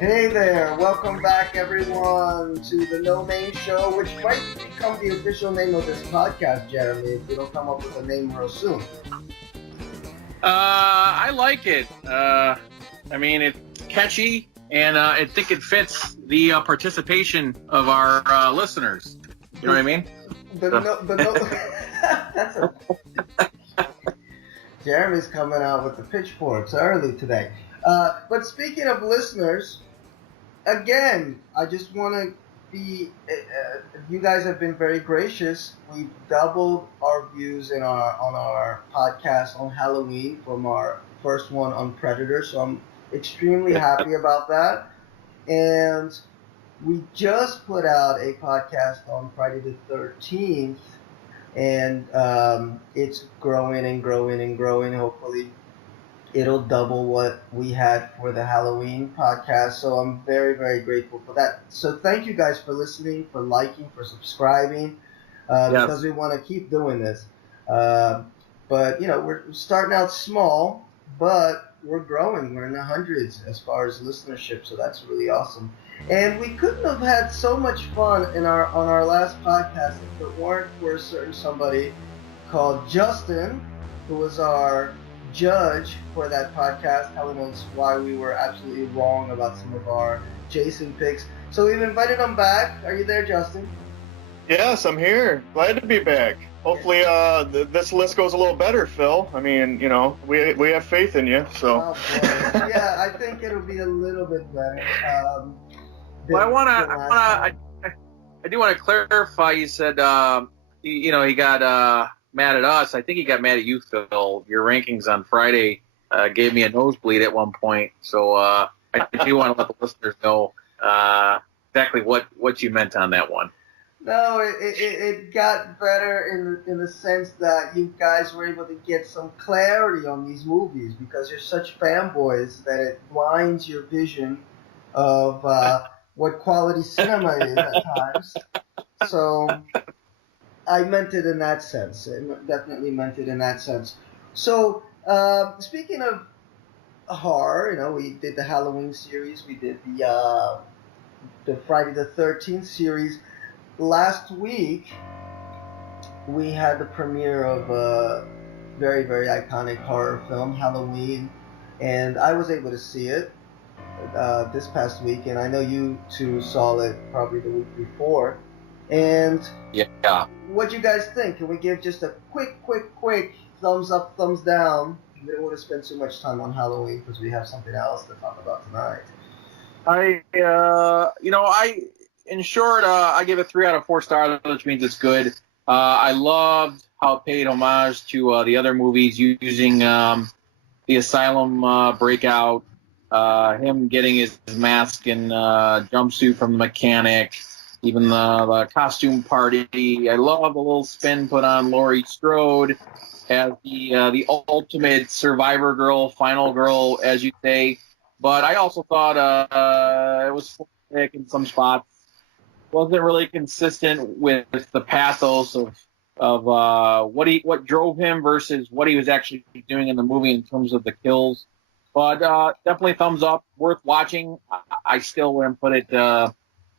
Hey there, welcome back everyone to the No Name Show, which might become the official name of this podcast, Jeremy, if we don't come up with a name real soon. I like it. It's catchy, and I think it fits the participation of our listeners. You know what I mean? That's Jeremy's coming out with the pitchforks early today. But speaking of listeners, again, I just want to be. You guys have been very gracious. We've doubled our views on our podcast on Halloween from our first one on Predator. So I'm extremely happy about that. And we just put out a podcast on Friday the 13th, and it's growing and growing and growing. Hopefully, it'll double what we had for the Halloween podcast. So I'm very, very grateful for that. So thank you guys for listening, for liking, for subscribing, because we want to keep doing this. But, we're starting out small, but we're growing. We're in the hundreds as far as listenership, so that's really awesome. And we couldn't have had so much fun on our last podcast if it weren't for a certain somebody called Justin, who was our judge for that podcast, telling us why we were absolutely wrong about some of our Jason picks. So we've invited him back. Are you there, Justin? Yes, I'm here. Glad to be back. Hopefully, this list goes a little better, Phil. I mean, we have faith in you. So. Oh, boy. Yeah, I think it'll be a little bit better. I do want to clarify. You said, he got mad at us. I think he got mad at you, Phil. Your rankings on Friday gave me a nosebleed at one point. So I do want to let the listeners know exactly what you meant on that one. No, it got better in the sense that you guys were able to get some clarity on these movies because you're such fanboys that it blinds your vision of what quality cinema is at times. So I meant it in that sense. It definitely meant it in that sense. So speaking of horror, we did the Halloween series. We did the Friday the 13th series. Last week, we had the premiere of a very, very iconic horror film, Halloween, and I was able to see it this past week, and I know you two saw it probably the week before. And yeah, what do you guys think? Can we give just a quick thumbs up, thumbs down? We don't want to spend too much time on Halloween because we have something else to talk about tonight. In short, I give it 3 out of 4 stars, which means it's good. I loved how it paid homage to the other movies using the Asylum breakout, him getting his mask and jumpsuit from the mechanic, even the costume party. I love the little spin put on Laurie Strode as the ultimate survivor girl, final girl, as you say. But I also thought it was thick in some spots. Wasn't really consistent with the pathos of what drove him versus what he was actually doing in the movie in terms of the kills. But definitely thumbs up, worth watching. I still wouldn't put it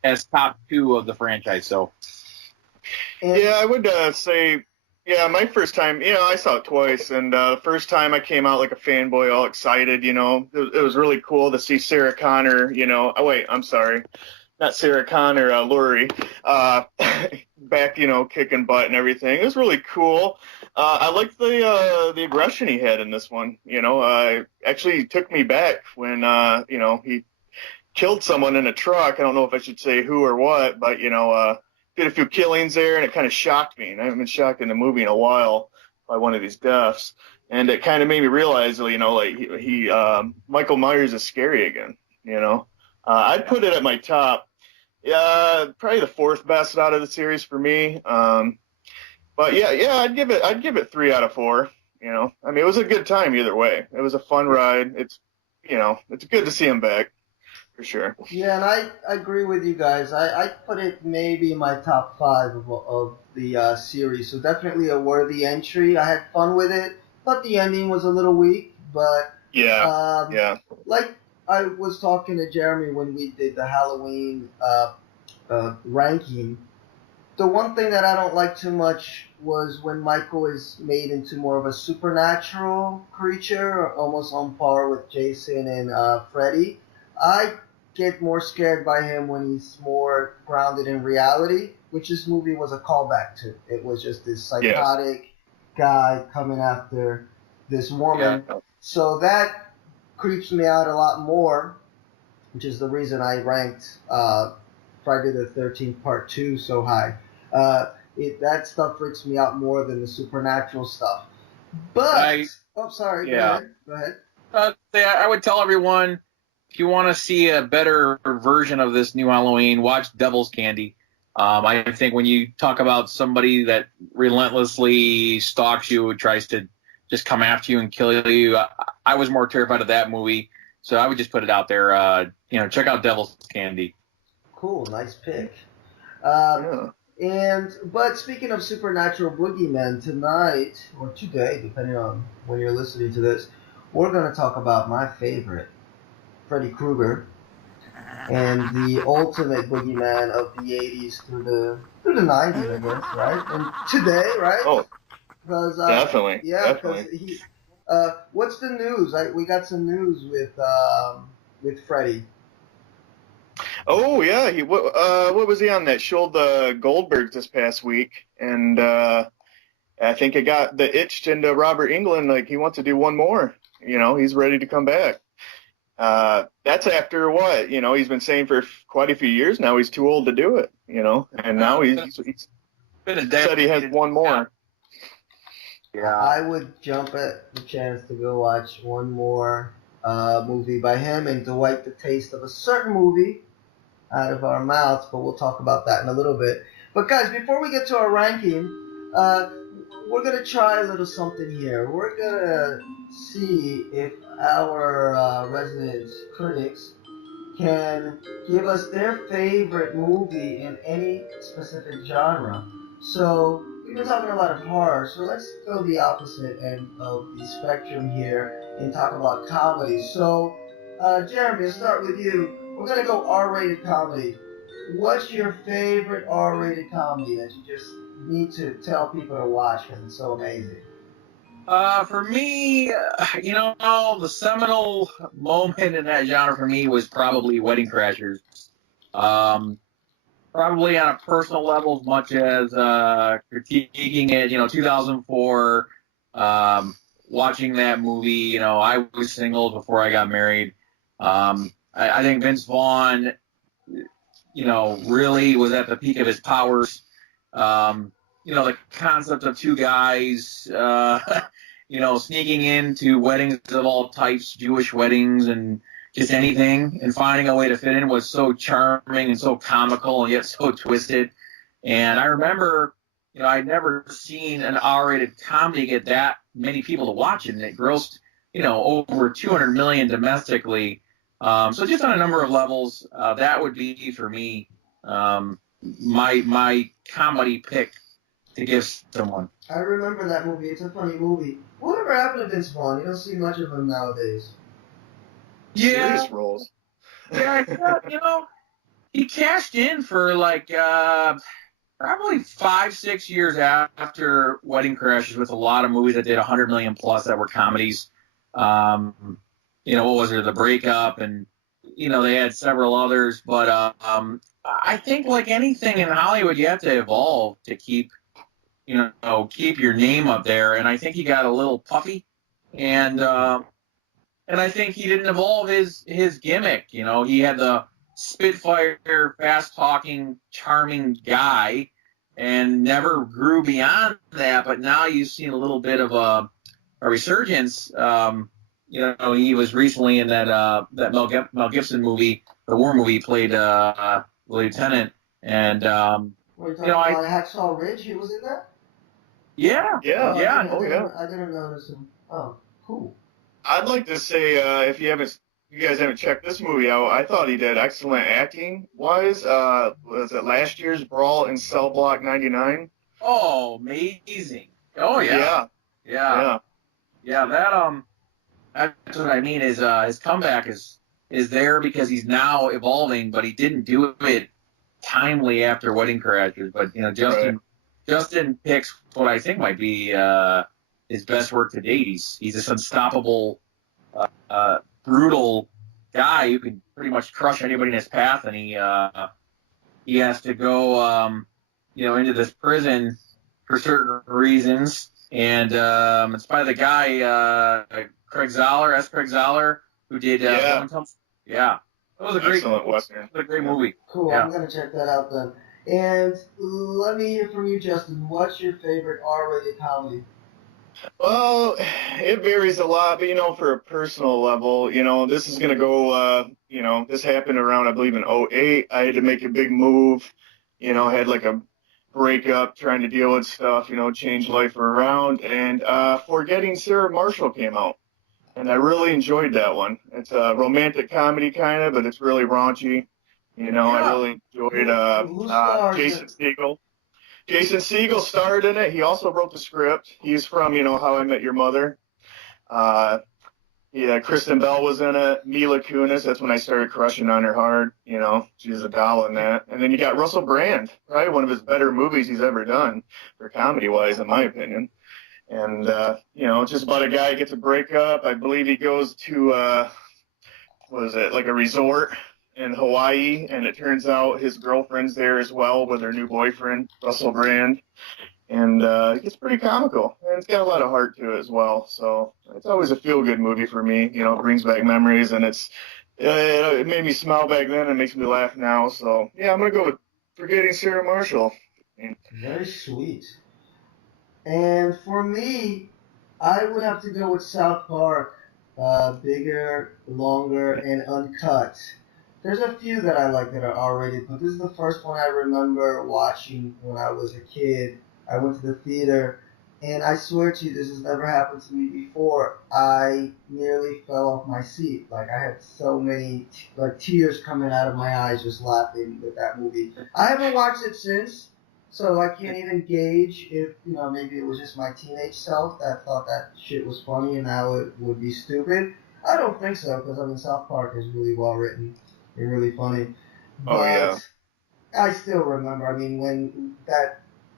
as top 2 of the franchise. So. Yeah, I would say, my first time, I saw it twice, and the first time I came out like a fanboy, all excited, it was really cool to see Sarah Connor, I'm sorry. Not Sarah Connor, Laurie, back, kicking butt and everything. It was really cool. I liked the aggression he had in this one. Actually took me back when, he killed someone in a truck. I don't know if I should say who or what, but, did a few killings there, and it kind of shocked me. And I haven't been shocked in a movie in a while by one of these deaths. And it kind of made me realize, Michael Myers is scary again, I'd put it at my top. Yeah, probably the 4th best out of the series for me. But I'd give it 3 out of 4. It was a good time either way. It was a fun ride. It's good to see him back for sure. Yeah, and I agree with you guys. I put it maybe in my top 5 of the series. So definitely a worthy entry. I had fun with it, but the ending was a little weak. But yeah. like I was talking to Jeremy when we did the Halloween ranking. The one thing that I don't like too much was when Michael is made into more of a supernatural creature, almost on par with Jason and Freddy. I get more scared by him when he's more grounded in reality, which this movie was a callback to. It was just this psychotic guy coming after this woman. Yeah. So that creeps me out a lot more, which is the reason I ranked Friday the 13th Part 2 so high. That stuff freaks me out more than the supernatural stuff. But, sorry, yeah. Go ahead. I would tell everyone, if you want to see a better version of this new Halloween, watch Devil's Candy. I think when you talk about somebody that relentlessly stalks you, tries to just come after you and kill you, I was more terrified of that movie. So I would just put it out there. Check out Devil's Candy. Cool, nice pick. Yeah. But speaking of supernatural boogeymen, tonight or today, depending on when you're listening to this, we're going to talk about my favorite, Freddy Krueger, and the ultimate boogeyman of the 80s through the 90s, I guess, right? And today, right? Oh, because definitely. Yeah, definitely. because he. What's the news? We got some news with Freddy. Oh yeah, what was he on that show, the Goldbergs, this past week? And I think it got the itch into Robert Englund, like he wants to do one more. He's ready to come back. That's after what? He's been saying for quite a few years now he's too old to do it. And now he's said he has one more. Yeah. I would jump at the chance to go watch one more movie by him and to wipe the taste of a certain movie out of our mouths, but we'll talk about that in a little bit. But guys, before we get to our ranking, we're going to try a little something here. We're going to see if our resident critics can give us their favorite movie in any specific genre. So we've been talking a lot of horror, so let's go the opposite end of the spectrum here and talk about comedy. So, Jeremy, let's start with you. We're going to go R-rated comedy. What's your favorite R-rated comedy that you just need to tell people to watch because it's so amazing? For me, the seminal moment in that genre for me was probably Wedding Crashers. Probably on a personal level as much as critiquing it, 2004, watching that movie, I was single before I got married. I think Vince Vaughn, really was at the peak of his powers. The concept of two guys, sneaking into weddings of all types, Jewish weddings and just anything, and finding a way to fit in was so charming and so comical and yet so twisted. And I remember, I'd never seen an R-rated comedy get that many people to watch it, and it grossed, over 200 million domestically. So just on a number of levels, that would be for me my comedy pick to give someone. I remember that movie. It's a funny movie. Whatever happened to Vince Vaughn? You don't see much of him nowadays. Yeah. Serious roles. Yeah, I thought, he cashed in for probably 5-6 years after Wedding Crashers with a lot of movies that did 100 million plus that were comedies. What was there? The Breakup, and they had several others. But I think like anything in Hollywood, you have to evolve to keep your name up there. And I think he got a little puffy, and I think he didn't evolve his gimmick. He had the spitfire, fast-talking, charming guy, and never grew beyond that. But now you've seen a little bit of a resurgence. He was recently in that Mel Gibson movie, the war movie. He played the lieutenant, and Were you talking about Hacksaw Ridge? He was in that? Yeah. I didn't notice him. Oh, cool. I'd like to say, if you guys haven't checked this movie out, I thought he did excellent acting wise. Was it last year's Brawl in Cell Block 99? Oh, amazing! Oh yeah. That that's what I mean. Is his comeback is is there because he's now evolving, but he didn't do it timely after Wedding Crashers. But Justin picks what I think might be his best work to date. He's this unstoppable, brutal guy who can pretty much crush anybody in his path, and he has to go into this prison for certain reasons, and it's by the guy Craig Zahler, who did yeah. That was a great Western. A great movie. Cool. Yeah. I'm gonna check that out then. And let me hear from you, Justin. What's your favorite R-rated comedy? Well, it varies a lot, but for a personal level, this is gonna go. This happened around, I believe, in '08. I had to make a big move. Had like a breakup, trying to deal with stuff. Change life around, and Forgetting Sarah Marshall came out. And I really enjoyed that one. It's a romantic comedy kind of, but it's really raunchy. I really enjoyed Jason Segel. Jason Segel starred in it. He also wrote the script. He's from, How I Met Your Mother. Kristen Bell was in it. Mila Kunis. That's when I started crushing on her hard. She's a doll in that. And then you got Russell Brand, right? One of his better movies he's ever done for comedy-wise, in my opinion. And, it's just about a guy who gets a breakup. I believe he goes to, like a resort in Hawaii, and it turns out his girlfriend's there as well with her new boyfriend, Russell Brand. And it gets pretty comical, and it's got a lot of heart to it as well. So it's always a feel-good movie for me. It brings back memories, and it made me smile back then and makes me laugh now. So, yeah, I'm going to go with Forgetting Sarah Marshall. Very sweet. And for me, I would have to go with South Park. Bigger, longer, and uncut. There's a few that I like that are R-rated, but this is the first one I remember watching when I was a kid. I went to the theater, and I swear to you, this has never happened to me before. I nearly fell off my seat. Like, I had so many tears coming out of my eyes just laughing with that movie. I haven't watched it since. So I can't even gauge if, maybe it was just my teenage self that thought that shit was funny and now it would be stupid. I don't think so, because, South Park is really well written and really funny. But I still remember, when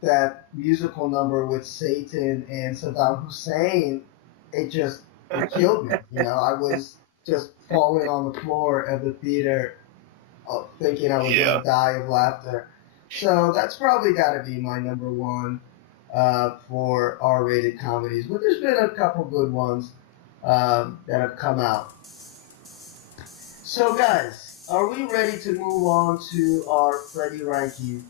that musical number with Satan and Saddam Hussein, it killed me. I was just falling on the floor of the theater thinking I was going to die of laughter. So that's probably got to be my number one for R-rated comedies. But there's been a couple good ones that have come out. So guys, are we ready to move on to our Freddy ranking?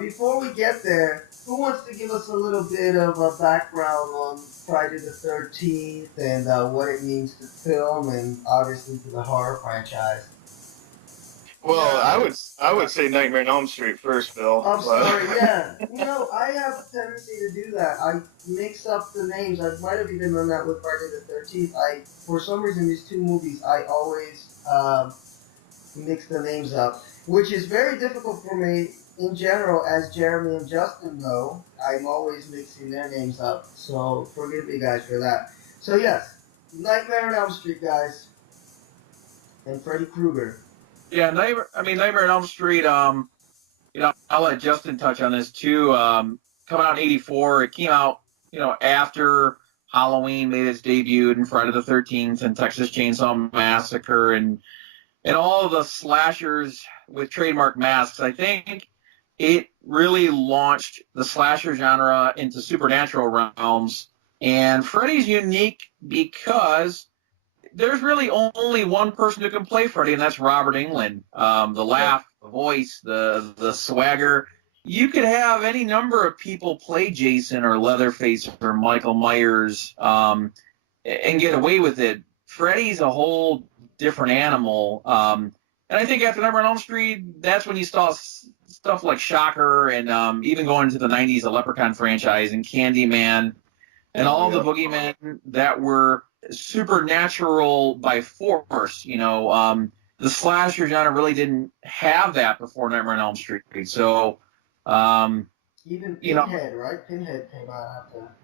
Before we get there, who wants to give us a little bit of a background on Friday the 13th and what it means to film and obviously to the horror franchise? Well, I would say Nightmare on Elm Street first, Bill. I'm sorry, yeah. I have a tendency to do that. I mix up the names. I might have even done that with Friday the 13th. For some reason, these two movies, I always mix the names up, which is very difficult for me in general, as Jeremy and Justin know. I'm always mixing their names up, so forgive me, guys, for that. So, yes, Nightmare on Elm Street, guys, and Freddy Krueger. Yeah, Nightmare on Elm Street, I'll let Justin touch on this too. Coming out in '84, it came out, after Halloween made its debut and Friday the 13th and Texas Chainsaw Massacre and all of the slashers with trademark masks. I think it really launched the slasher genre into supernatural realms. And Freddy's unique because there's really only one person who can play Freddy, and that's Robert Englund. The laugh, the voice, the swagger. You could have any number of people play Jason or Leatherface or Michael Myers and get away with it. Freddy's a whole different animal. And I think after Nightmare on Elm Street, that's when you saw stuff like Shocker and even going into the 90s, the Leprechaun franchise and Candyman and all the boogeymen that were supernatural by force. The slasher genre really didn't have that before Nightmare on Elm Street. So, even Pinhead, right? Pinhead came out after.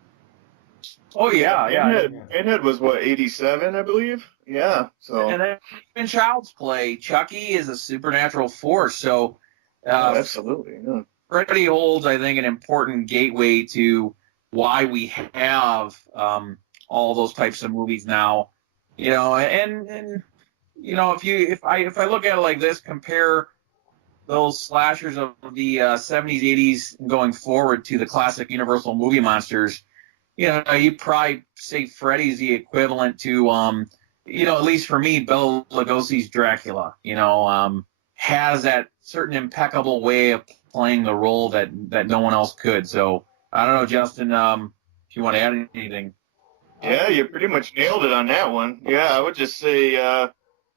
Oh yeah, yeah. Pinhead was what, 87, I believe. Yeah. So. And then in Child's Play, Chucky is a supernatural force. So, Oh, absolutely. Yeah. Freddy holds, I think, an important gateway to why we have all those types of movies now. You know, and you know, if I look at it like this, compare those slashers of the 70s, 80s going forward to the classic Universal movie monsters, you know, you probably say Freddy's the equivalent to, you know, at least for me, Bela Lugosi's Dracula, you know, has that certain impeccable way of playing the role that no one else could. So I don't know, Justin, if you want to add anything. Yeah, you pretty much nailed it on that one. Yeah, I would just say,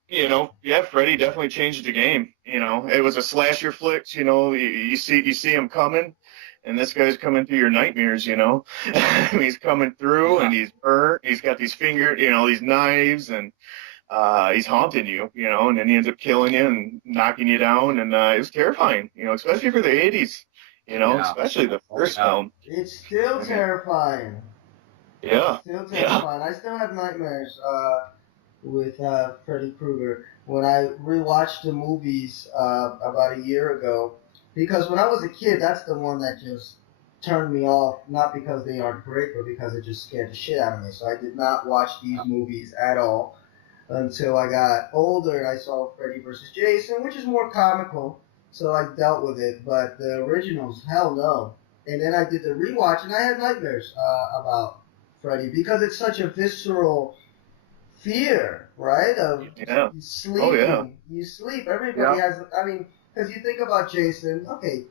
you know, yeah, Freddy definitely changed the game. You know, it was a slasher flick. You know, you see him coming, and this guy's coming through your nightmares. You know, he's coming through, and he's burnt. He's got these these knives, and he's haunting you. You know, and then he ends up killing you and knocking you down, and it was terrifying. You know, especially for the '80s. You know, especially the first film. It's still terrifying. Yeah. Still terrifying. I still have nightmares with Freddy Krueger. When I rewatched the movies about a year ago, because when I was a kid, that's the one that just turned me off, not because they aren't great, but because it just scared the shit out of me. So I did not watch these movies at all until I got older and I saw Freddy vs. Jason, which is more comical, so I dealt with it. But the originals, hell no. And then I did the rewatch, and I had nightmares about Freddy, because it's such a visceral fear, right? Of you sleeping. Oh, yeah. You sleep. Everybody has, I mean, because you think about Jason, okay,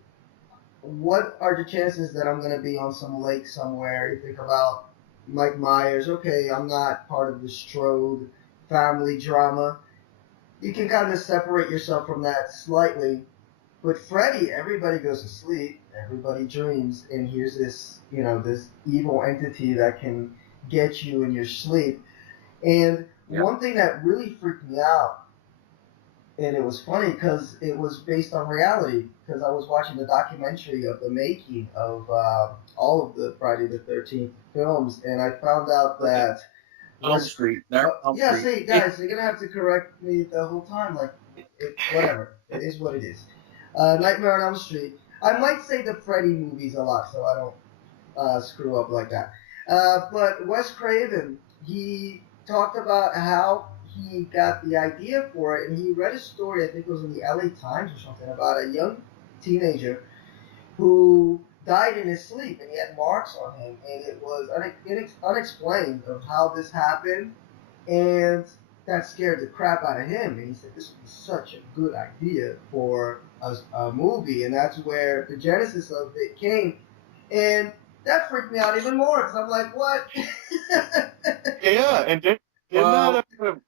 what are the chances that I'm going to be on some lake somewhere? You think about Mike Myers, okay, I'm not part of the Strode family drama. You can kind of separate yourself from that slightly. But Freddy, everybody goes to sleep, everybody dreams, and here's this, you know, this evil entity that can get you in your sleep. And one thing that really freaked me out, and it was funny because it was based on reality, because I was watching the documentary of the making of all of the Friday the 13th films, and I found out that Elm Street. See, guys, you're gonna have to correct me the whole time. Like, whatever. It is what it is. Nightmare on Elm Street. I might say the Freddy movies a lot, so I don't screw up like that. But Wes Craven, he talked about how he got the idea for it, and he read a story, I think it was in the LA Times or something, about a young teenager who died in his sleep, and he had marks on him, and it was unexplained of how this happened, and that scared the crap out of him, and he said this would be such a good idea for a movie, and that's where the genesis of it came, and that freaked me out even more, because I'm like, what? Yeah, and didn't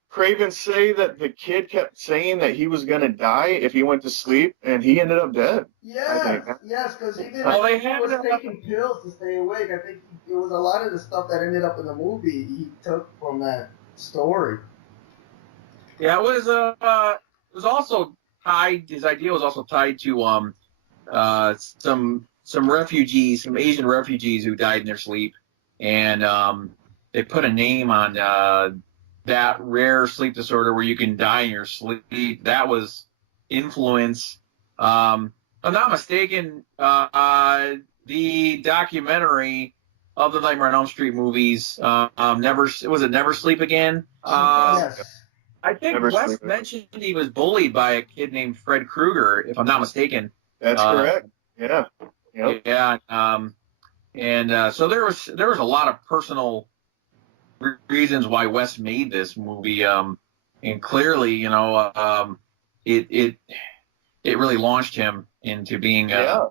Craven say that the kid kept saying that he was going to die if he went to sleep, and he ended up dead? Yes, because he was taking pills to stay awake. I think it was a lot of the stuff that ended up in the movie he took from that story. Yeah, it was also tied. His idea was also tied to some refugees, some Asian refugees who died in their sleep, and they put a name on that rare sleep disorder where you can die in your sleep. That was influence. If I'm not mistaken, the documentary of the Nightmare on Elm Street movies, Never Sleep Again? Yes. I think Wes mentioned he was bullied by a kid named Fred Krueger, if I'm not mistaken. That's correct. Yeah. Yep. Yeah. So there was a lot of personal reasons why Wes made this movie, and clearly, you know, it really launched him into being a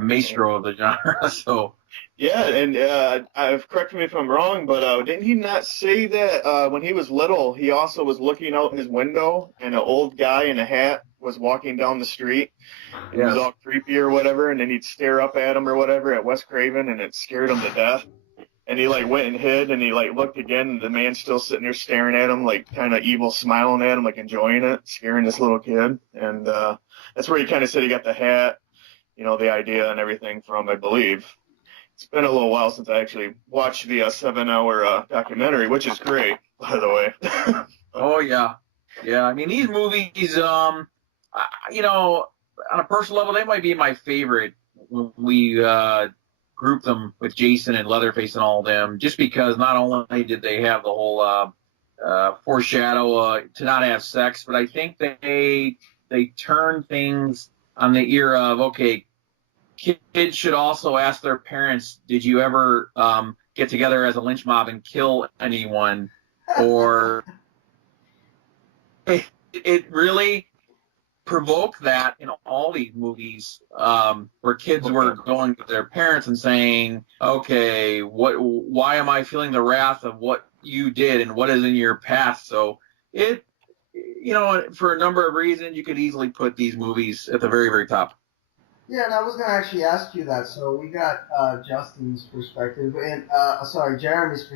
maestro of the genre. So. Yeah, and correct me if I'm wrong, but didn't he not say that when he was little, he also was looking out his window, and an old guy in a hat was walking down the street? It was all creepy or whatever, and then he'd stare up at him or whatever at Wes Craven, and it scared him to death. And he went and hid, and he looked again, and the man's still sitting there staring at him, kind of evil, smiling at him, enjoying it, scaring this little kid. And that's where he kind of said he got the hat, you know, the idea and everything from, I believe. It's been a little while since I actually watched the 7-hour documentary, which is great, by the way. Oh yeah, yeah. I mean, these movies, you know, on a personal level, they might be my favorite when we group them with Jason and Leatherface and all of them, just because not only did they have the whole foreshadow to not have sex, but I think they turned things on the ear of, okay, kids should also ask their parents, did you ever get together as a lynch mob and kill anyone? Or it really provoked that in all these movies, where kids were going to their parents and saying, okay, why am I feeling the wrath of what you did and what is in your past? So it, you know, for a number of reasons, you could easily put these movies at the very, very top. Yeah, and I was gonna actually ask you that. So we got Justin's perspective and Jeremy's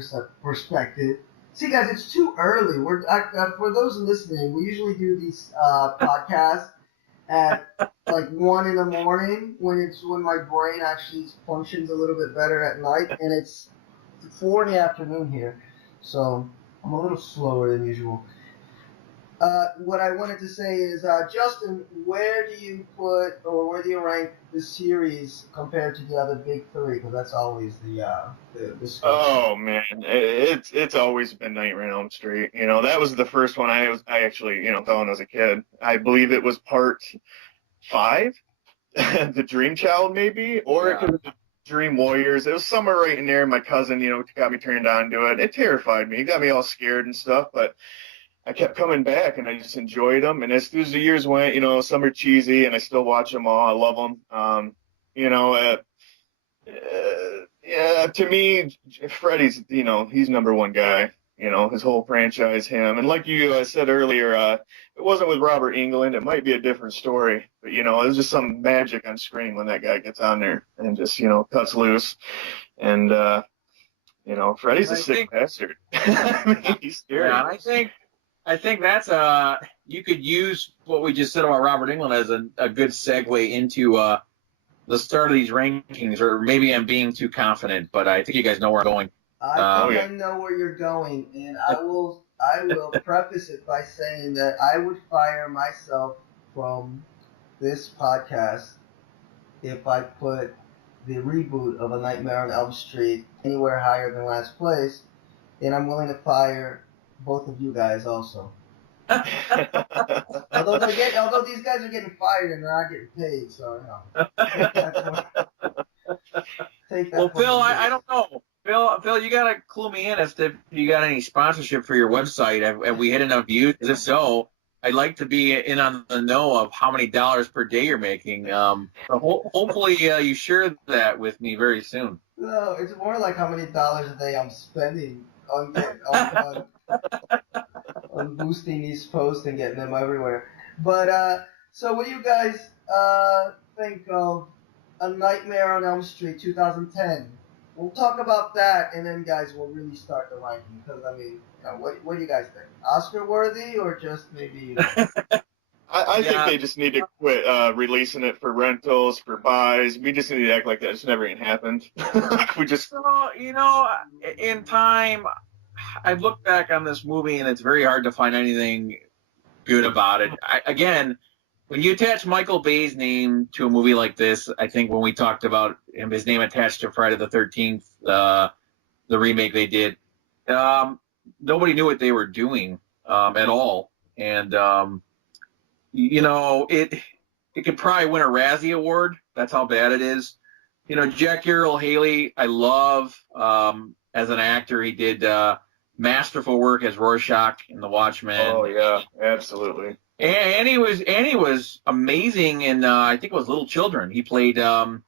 perspective. See, guys, it's too early. For those listening, we usually do these podcasts at like 1 in the morning when my brain actually functions a little bit better at night, and it's 4 in the afternoon here, so I'm a little slower than usual. What I wanted to say is, Justin, where do you rank the series compared to the other big three? Because that's always the discussion. Oh man, it's always been Nightmare on Elm Street. You know, that was the first one I actually fell in as a kid. I believe it was part 5, the Dream Child maybe, or it could have been Dream Warriors. It was somewhere right in there. My cousin, got me turned on to it. It terrified me. It got me all scared and stuff, but I kept coming back, and I just enjoyed them. And as the years went, some are cheesy, and I still watch them all. I love them. Yeah, to me, Freddy's, he's number one guy. His whole franchise, him. And like you said earlier, it wasn't with Robert Englund. It might be a different story. But, there's just some magic on screen when that guy gets on there and just, cuts loose. And, Freddy's a sick bastard. I mean, he's scary. Yeah, and I think that's you could use what we just said about Robert Englund as a good segue into the start of these rankings, or maybe I'm being too confident, but I think you guys know where I'm going. I think I know where you're going, and I will preface it by saying that I would fire myself from this podcast if I put the reboot of A Nightmare on Elm Street anywhere higher than last place, and I'm willing to fire both of you guys also. although these guys are getting fired and they're not getting paid, so take that. Well, Phil, I don't know. Phil, you gotta clue me in as to if you got any sponsorship for your website. Have we hit enough views? If so, I'd like to be in on the know of how many dollars per day you're making. Hopefully, you share that with me very soon. No, it's more like how many dollars a day I'm spending on boosting these posts and getting them everywhere. But so what do you guys think of A Nightmare on Elm Street 2010? We'll talk about that, and then guys, we'll really start the ranking. Because I mean, what do you guys think? Oscar worthy, or just maybe? I think they just need to quit releasing it for rentals, for buys. We just need to act like that just never even happened. We just, in time, I've looked back on this movie, and it's very hard to find anything good about it. Again, when you attach Michael Bay's name to a movie like this, I think when we talked about his name attached to Friday the 13th, the remake they did, nobody knew what they were doing at all. And, it could probably win a Razzie Award. That's how bad it is. Jackie Earle Haley, I love as an actor. He did masterful work as Rorschach in The Watchmen. Oh, yeah, absolutely. And he was amazing in I think it was Little Children. He played the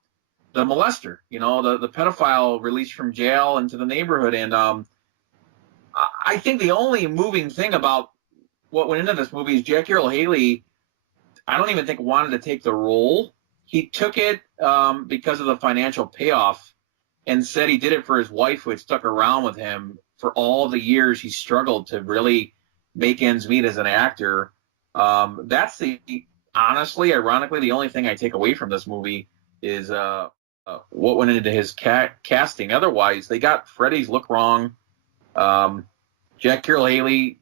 molester, the pedophile released from jail into the neighborhood. And I think the only moving thing about what went into this movie is Jackie Earle Haley, I don't even think wanted to take the role. He took it because of the financial payoff, and said he did it for his wife, who had stuck around with him for all the years he struggled to really make ends meet as an actor. That's honestly, ironically, the only thing I take away from this movie is what went into his casting. Otherwise, they got Freddy's look wrong. Jack Carroll Haley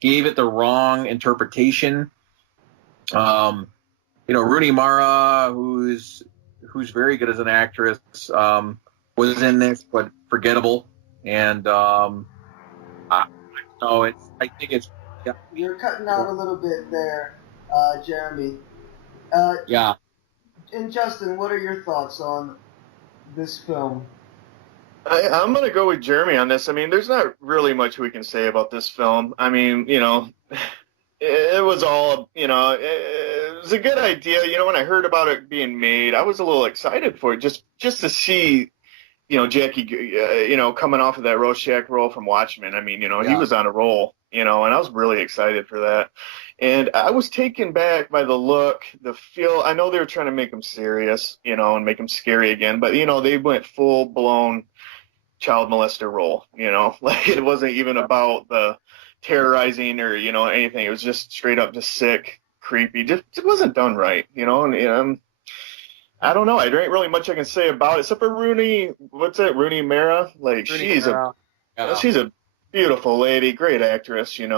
gave it the wrong interpretation. Rooney Mara, who's very good as an actress, was in this, but forgettable. And I think it's. Yeah. You're cutting out a little bit there, Jeremy. Yeah. And Justin, what are your thoughts on this film? I'm going to go with Jeremy on this. I mean, there's not really much we can say about this film. I mean, it was all, it was a good idea. When I heard about it being made, I was a little excited for it just to see, Jackie, coming off of that Rorschach role from Watchmen. I mean, he was on a roll, and I was really excited for that. And I was taken back by the look, the feel. I know they were trying to make him serious, and make him scary again, but, they went full blown child molester role, like it wasn't even about the terrorizing or, anything. It was just straight up just sick, creepy. Just it wasn't done right, and I don't know. I ain't really much I can say about it except for Rooney Mara. Like she's a beautiful lady, great actress, and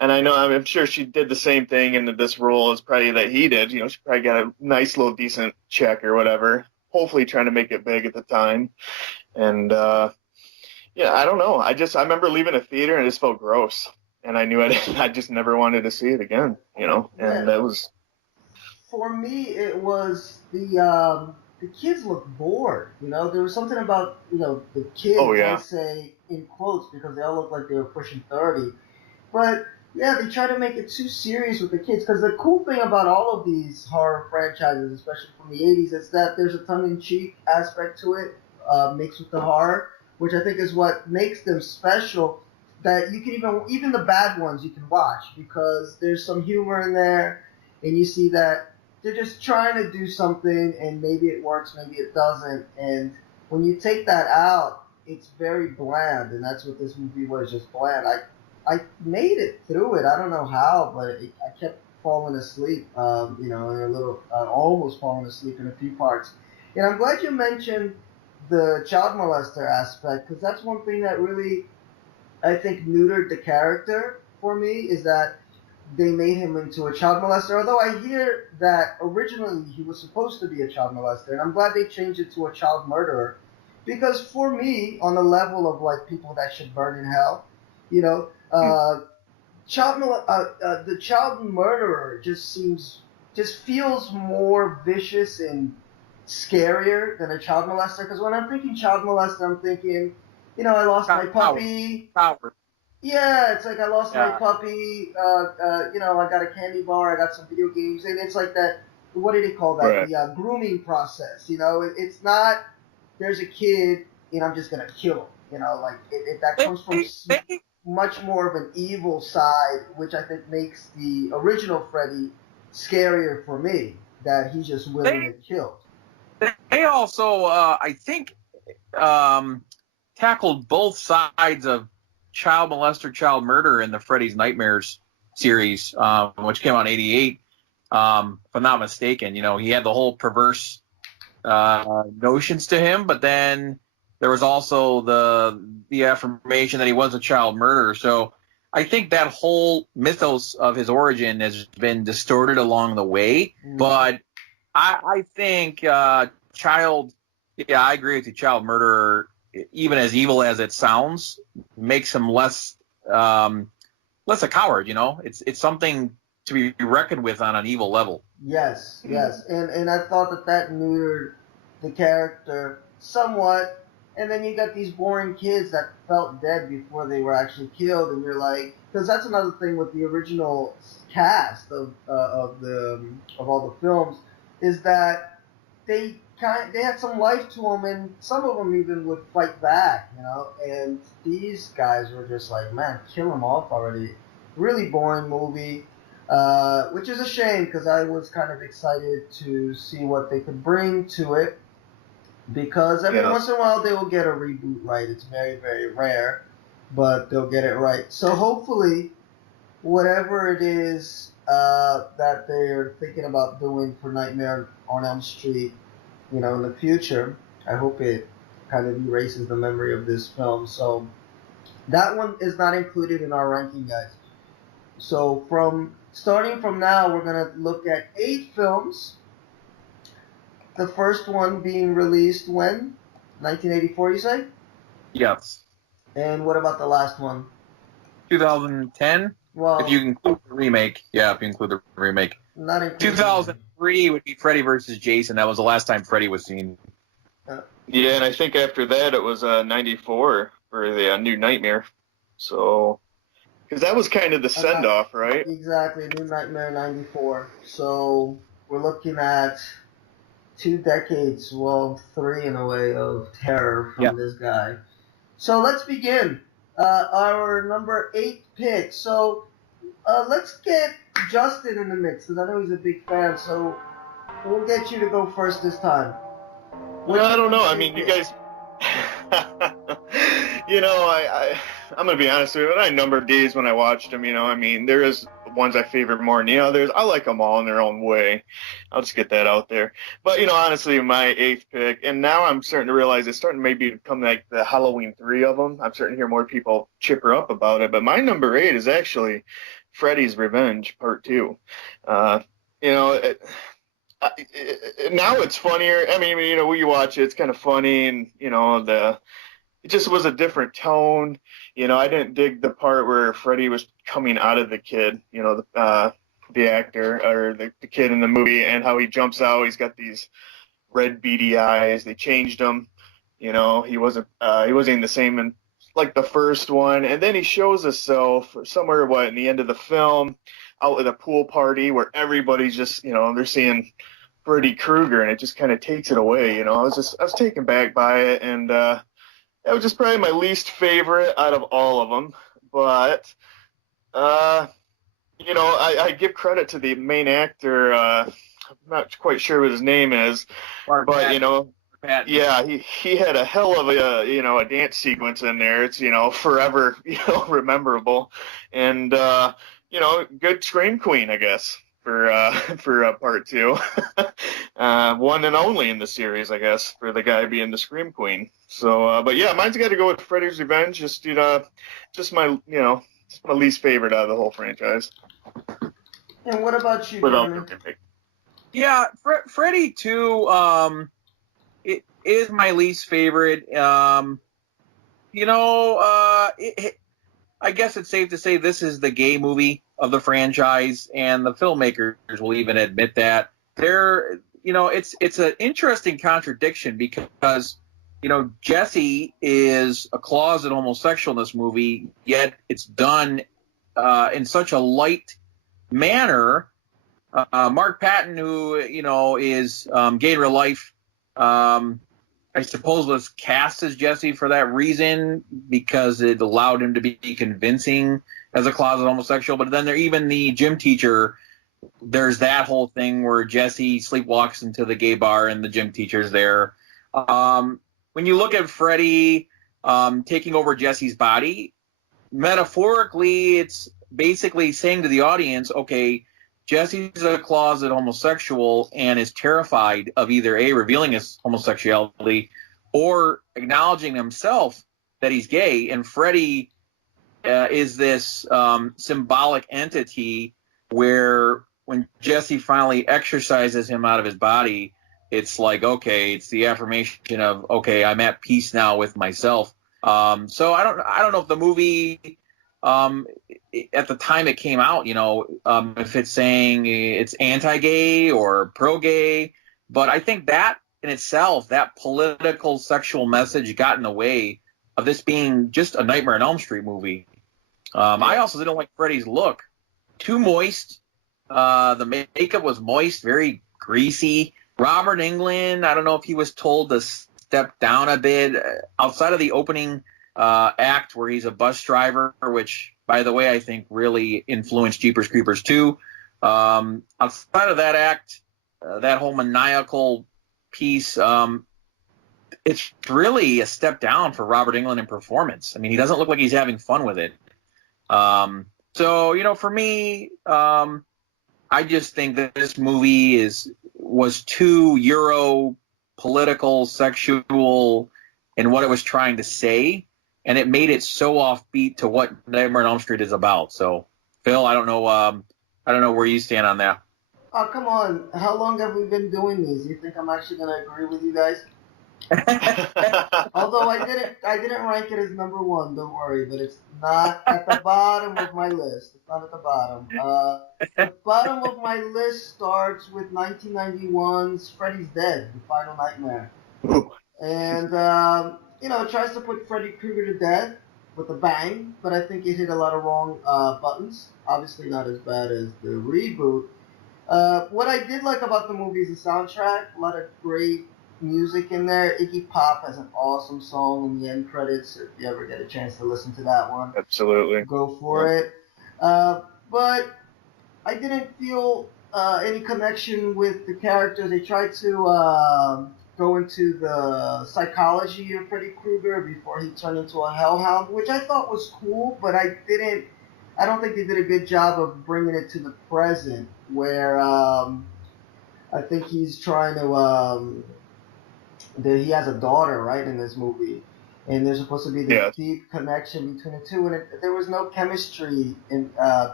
I'm sure she did the same thing in this role as probably that he did. She probably got a nice little decent check or whatever, hopefully trying to make it big at the time. And I don't know. I remember leaving a theater and it just felt gross, and I knew I just never wanted to see it again, and that was. For me, it was the kids looked bored. There was something about the kids. Oh, yeah. I say in quotes because they all look like they were pushing 30. But yeah, they try to make it too serious with the kids. Because the cool thing about all of these horror franchises, especially from the 80s, is that there's a tongue-in-cheek aspect to it, mixed with the horror, which I think is what makes them special. That you can even the bad ones you can watch because there's some humor in there, and you see that they're just trying to do something, and maybe it works, maybe it doesn't. And when you take that out, it's very bland, and that's what this movie was, just bland. I made it through it. I don't know how, but I kept falling asleep, in a little, almost falling asleep in a few parts. And I'm glad you mentioned the child molester aspect, because that's one thing that really, I think, neutered the character for me, is that they made him into a child molester, although I hear that originally he was supposed to be a child molester, and I'm glad they changed it to a child murderer, because for me, on the level of like people that should burn in hell, the child murderer just feels more vicious and scarier than a child molester, because when I'm thinking child molester, I'm thinking, I lost my puppy. Power. Yeah, it's like I lost my puppy. I got a candy bar. I got some video games, and it's like that. What did he call that? Right. The grooming process. It's not. There's a kid, and I'm just gonna kill him. That comes from much more of an evil side, which I think makes the original Freddy scarier for me. That he's just willing to kill. They also, I think, tackled both sides of child molester, child murder in the Freddy's Nightmares series, which came out in '88. If I'm not mistaken, he had the whole perverse notions to him, but then there was also the affirmation that he was a child murderer. So I think that whole mythos of his origin has been distorted along the way. But I think I agree with you, child murderer, even as evil as it sounds, makes him less a coward. It's something to be reckoned with on an evil level. Yes, and I thought that neutered the character somewhat. And then you got these boring kids that felt dead before they were actually killed, and you're like, because that's another thing with the original cast of all the films, is that they had some life to them, and some of them even would fight back, And these guys were just like, man, kill them off already. Really boring movie, which is a shame because I was kind of excited to see what they could bring to it. Because every once in a while they will get a reboot right. It's very, very rare, but they'll get it right. So hopefully, whatever it is that they're thinking about doing for Nightmare on Elm Street in the future. I hope it kind of erases the memory of this film. So that one is not included in our ranking, guys. So starting from now, we're gonna look at 8 films. The first one being released when? 1984, you say? Yes. And what about the last one? 2010. Well, if you include the remake, yeah, if you include the remake. Not including 2003 would be Freddy versus Jason. That was the last time Freddy was seen. Yeah, and I think after that it was 94 for the New Nightmare. So, because that was kind of the send-off, right? Exactly, New Nightmare 94. So we're looking at 2 decades, well, 3 in a way, of terror from this guy. So let's begin. Our number 8 pick. So let's get Justin in the mix, because I know he's a big fan. So we'll get you to go first this time. Well, I don't know. I mean, you guys, I'm going to be honest with you. I numbered these when I watched them, I mean, there is ones I favor more than the others. I like them all in their own way. I'll just get that out there. But, honestly, my 8th pick, and now I'm starting to realize it's starting to maybe become like the Halloween 3 of them. I'm starting to hear more people chipper up about it. But my number 8 is actually Freddy's Revenge Part 2. Now it's funnier. I mean, when you watch it, it's kind of funny, and it just was a different tone. I didn't dig the part where Freddy was coming out of the kid, the actor or the kid in the movie, and how he jumps out. He's got these red beady eyes. They changed him. He wasn't the same in like the first one. And then he shows himself somewhere in the end of the film out at a pool party where everybody's just they're seeing Freddy Krueger, and it just kind of takes it away. I was taken back by it, and that was just probably my least favorite out of all of them. But I give credit to the main actor. I'm not quite sure what his name is, Mark but Patton. Yeah, he had a hell of a dance sequence in there. It's forever rememberable, and good scream queen, I guess, for part 2, one and only in the series, I guess, for the guy being the scream queen. So, but yeah, mine's got to go with Freddy's Revenge. Just my my least favorite out of the whole franchise. And what about you, Without Jeremy? the remake. Yeah, Freddy 2. It is my least favorite. I guess it's safe to say this is the gay movie of the franchise, and the filmmakers will even admit that. It's an interesting contradiction because, Jesse is a closet homosexual in this movie, yet it's done in such a light manner. Mark Patton, who, is gay in real life, I suppose was cast as Jesse for that reason, because it allowed him to be convincing as a closet homosexual. But then even the gym teacher, there's that whole thing where Jesse sleepwalks into the gay bar and the gym teacher's there. When you look at Freddy taking over Jesse's body, metaphorically, it's basically saying to the audience, okay, Jesse's a closet homosexual and is terrified of either A, revealing his homosexuality, or acknowledging himself that he's gay. And Freddy is this symbolic entity where when Jesse finally exorcises him out of his body, it's like, okay, it's the affirmation of, okay, I'm at peace now with myself. So I don't know if the movie at the time it came out, if it's saying it's anti-gay or pro-gay, but I think that in itself, that political sexual message got in the way of this being just a Nightmare on Elm Street movie. I also didn't like Freddy's look. Too moist. The makeup was moist, very greasy. Robert Englund, I don't know if he was told to step down a bit. Outside of the opening act where he's a bus driver, which, by the way, I think really influenced Jeepers Creepers 2. Outside of that act, that whole maniacal piece, it's really a step down for Robert Englund in performance. I mean, he doesn't look like he's having fun with it. So, for me, I just think that this movie was too Euro political, sexual, and what it was trying to say, and it made it so offbeat to what Nightmare on Elm Street is about. So, Phil, I don't know where you stand on that. Oh, come on. How long have we been doing these? You think I'm actually going to agree with you guys? Although I didn't rank it as number one, don't worry, but it's not at the bottom of my list. It's not at the bottom. The bottom of my list starts with 1991's Freddy's Dead, The Final Nightmare. And, it tries to put Freddy Krueger to death with a bang, but I think it hit a lot of wrong buttons. Obviously not as bad as the reboot. What I did like about the movie is the soundtrack. A lot of great music in there. Iggy Pop has an awesome song in the end credits. If you ever get a chance to listen to that one, absolutely go for it. But I didn't feel any connection with the characters. They tried to go into the psychology of Freddy Krueger before he turned into a hellhound, which I thought was cool, but I don't think they did a good job of bringing it to the present, where I think he's trying to he has a daughter, right, in this movie, and there's supposed to be this deep connection between the two, and there was no chemistry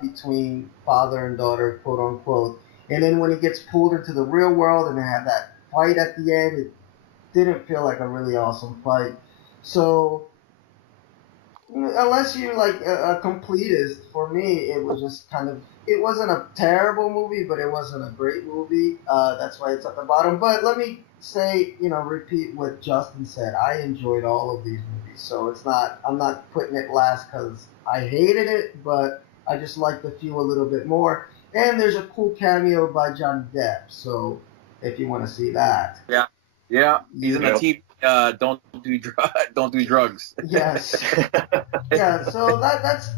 between father and daughter, quote unquote. And then when he gets pulled into the real world and they have that fight at the end, it didn't feel like a really awesome fight. So unless you're like a completist, for me, it was just it wasn't a terrible movie, but it wasn't a great movie. That's why it's at the bottom. But let me say, repeat what Justin said. I enjoyed all of these movies, so I'm not putting it last because I hated it, but I just liked a few a little bit more. And there's a cool cameo by Johnny Depp, so if you want to see that. Yeah, he's in the TV. Don't do drugs. Yes. Yeah. So that's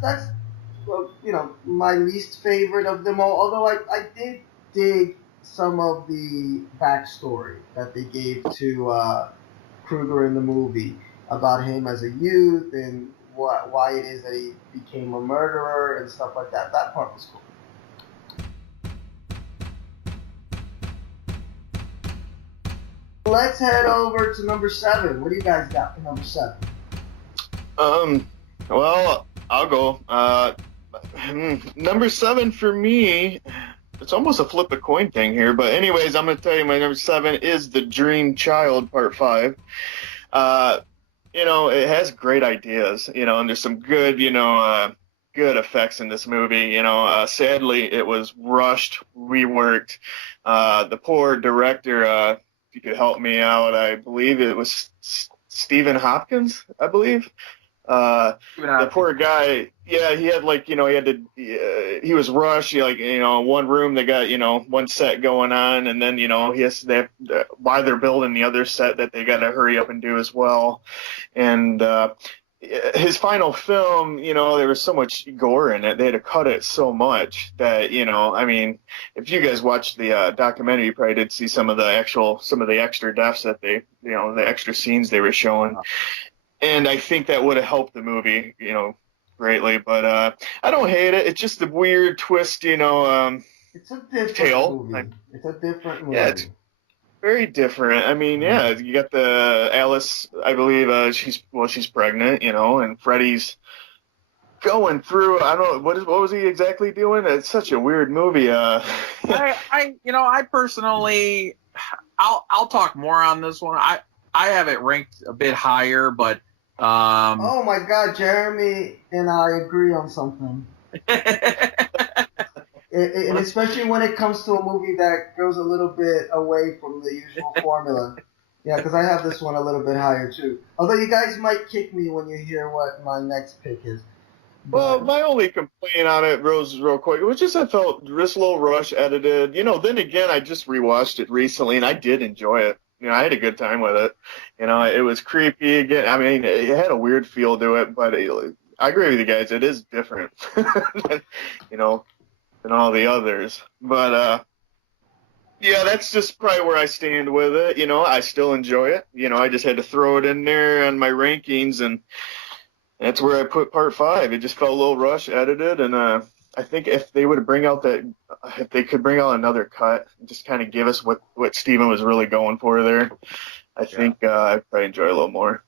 my least favorite of them all. Although I did dig some of the backstory that they gave to Krueger in the movie about him as a youth and why it is that he became a murderer and stuff like that. That part was cool. Let's head over to number 7. What do you guys got for number 7? Well, I'll go. Number 7 for me, it's almost a flip a coin thing here, but anyways, I'm going to tell you my number 7 is The Dream Child Part 5. It has great ideas, and there's some good, good effects in this movie. Sadly, it was rushed, reworked. The poor director, you could help me out. I believe it was Stephen Hopkins, I believe. The poor guy, he had he was rushed, one room, they got, one set going on, and then, while they're building the other set that they got to hurry up and do as well. And, his final film, there was so much gore in it. They had to cut it so much that, if you guys watched the documentary, you probably did see some of the extra deaths that they, the extra scenes they were showing. And I think that would have helped the movie, greatly. But I don't hate it. It's just a weird twist, it's a different tale. movie. It's a different movie. Yeah, it's very different. You got the Alice, I believe, she's pregnant, and Freddy's going through, I don't know, what was he exactly doing? It's such a weird movie. I personally, I'll talk more on this one. I have it ranked a bit higher, but oh my God, Jeremy and I agree on something. And especially when it comes to a movie that goes a little bit away from the usual formula. Yeah, because I have this one a little bit higher too. Although you guys might kick me when you hear what my next pick is. But, well, my only complaint on it, Rose, real quick, it was just I felt just a little rush edited. Then again, I just rewatched it recently, and I did enjoy it. I had a good time with it. It was creepy again. It had a weird feel to it, but I agree with you guys. It is different, than all the others. But, yeah, that's just probably where I stand with it. I still enjoy it. I just had to throw it in there on my rankings, and that's where I put Part 5. It just felt a little rush edited, and I I think if they would bring out if they could bring out another cut, just kind of give us what Steven was really going for there, I think I'd probably enjoy it a little more.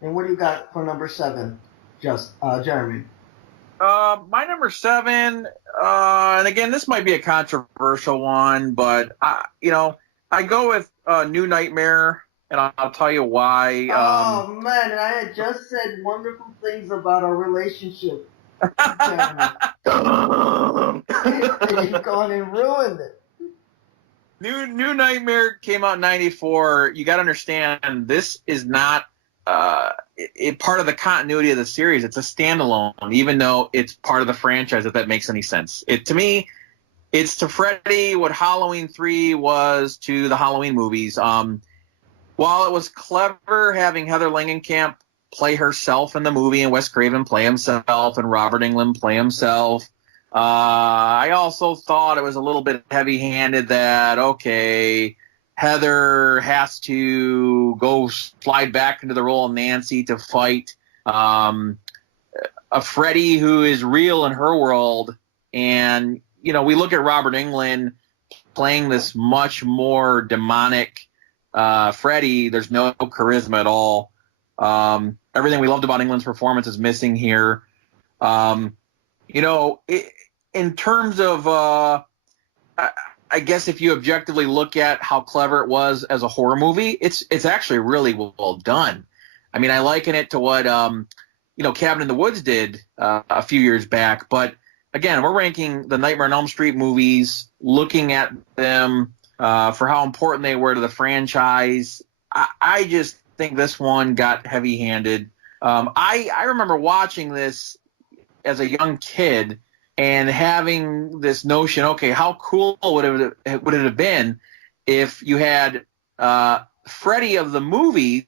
And what do you got for number 7, Jeremy? My number 7, and again, this might be a controversial one, but I go with New Nightmare, and I'll tell you why. Oh man, I had just said wonderful things about our relationship, Jeremy. And you've gone and ruined it. New Nightmare came out in '94. You got to understand, this is not part of the continuity of the series. It's a standalone, even though it's part of the franchise. If that makes any sense, to me, it's to Freddy what Halloween 3 was to the Halloween movies. While it was clever having Heather Langenkamp play herself in the movie and Wes Craven play himself and Robert Englund play himself, I also thought it was a little bit heavy-handed that, okay, Heather has to go slide back into the role of Nancy to fight a Freddy who is real in her world. And, we look at Robert Englund playing this much more demonic Freddy. There's no charisma at all. Everything we loved about Englund's performance is missing here. In terms of, I guess if you objectively look at how clever it was as a horror movie, it's actually really well done. I mean, I liken it to what Cabin in the Woods did a few years back. But again, we're ranking the Nightmare on Elm Street movies, looking at them for how important they were to the franchise. I just think this one got heavy-handed. I remember watching this as a young kid and having this notion, okay, how cool would it have been if you had Freddy of the movies,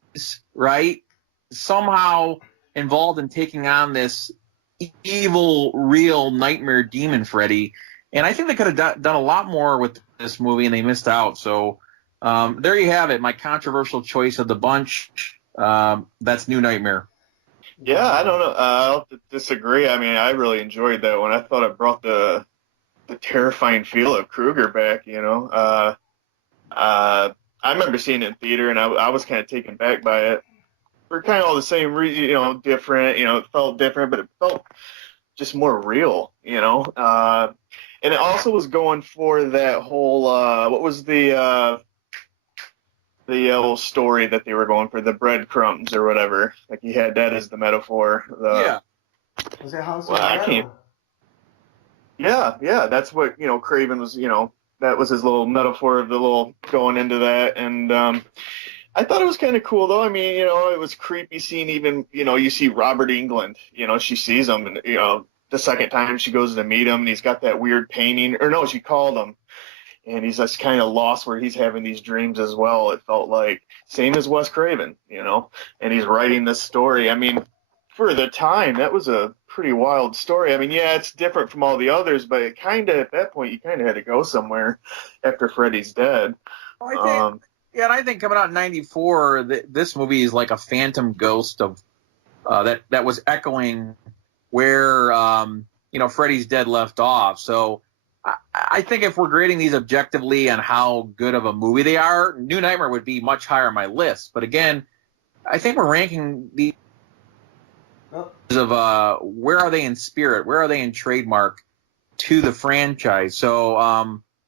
right, somehow involved in taking on this evil, real nightmare demon Freddy. And I think they could have done a lot more with this movie, and they missed out. So there you have it, my controversial choice of the bunch. That's New Nightmare. Yeah, I don't know. I'll disagree. I mean, I really enjoyed that one. I thought it brought the terrifying feel of Krueger back, I remember seeing it in theater, and I was kind of taken back by it. For kind of all the same reason, different. It felt different, but it felt just more real, And it also was going for that whole what was the old story that they were going for, the breadcrumbs or whatever. Like he had that as the metaphor. Was it House of Yeah, that's what Craven was. That was his little metaphor of the little going into that, and I thought it was kind of cool though. I mean, it was creepy seeing even you see Robert Englund. She sees him, and the second time she goes to meet him, and he's got that weird painting. Or no, she called him. And he's just kind of lost where he's having these dreams as well. It felt like same as Wes Craven, and he's writing this story. I mean, for the time, that was a pretty wild story. I mean, yeah, it's different from all the others, but it kind of, at that point, you kind of had to go somewhere after Freddy's dead. And I think coming out in '94, this movie is like a phantom ghost of that was echoing where Freddy's Dead left off. So I think if we're grading these objectively on how good of a movie they are, New Nightmare would be much higher on my list. But again, I think we're ranking these of where are they in spirit, where are they in trademark to the franchise. So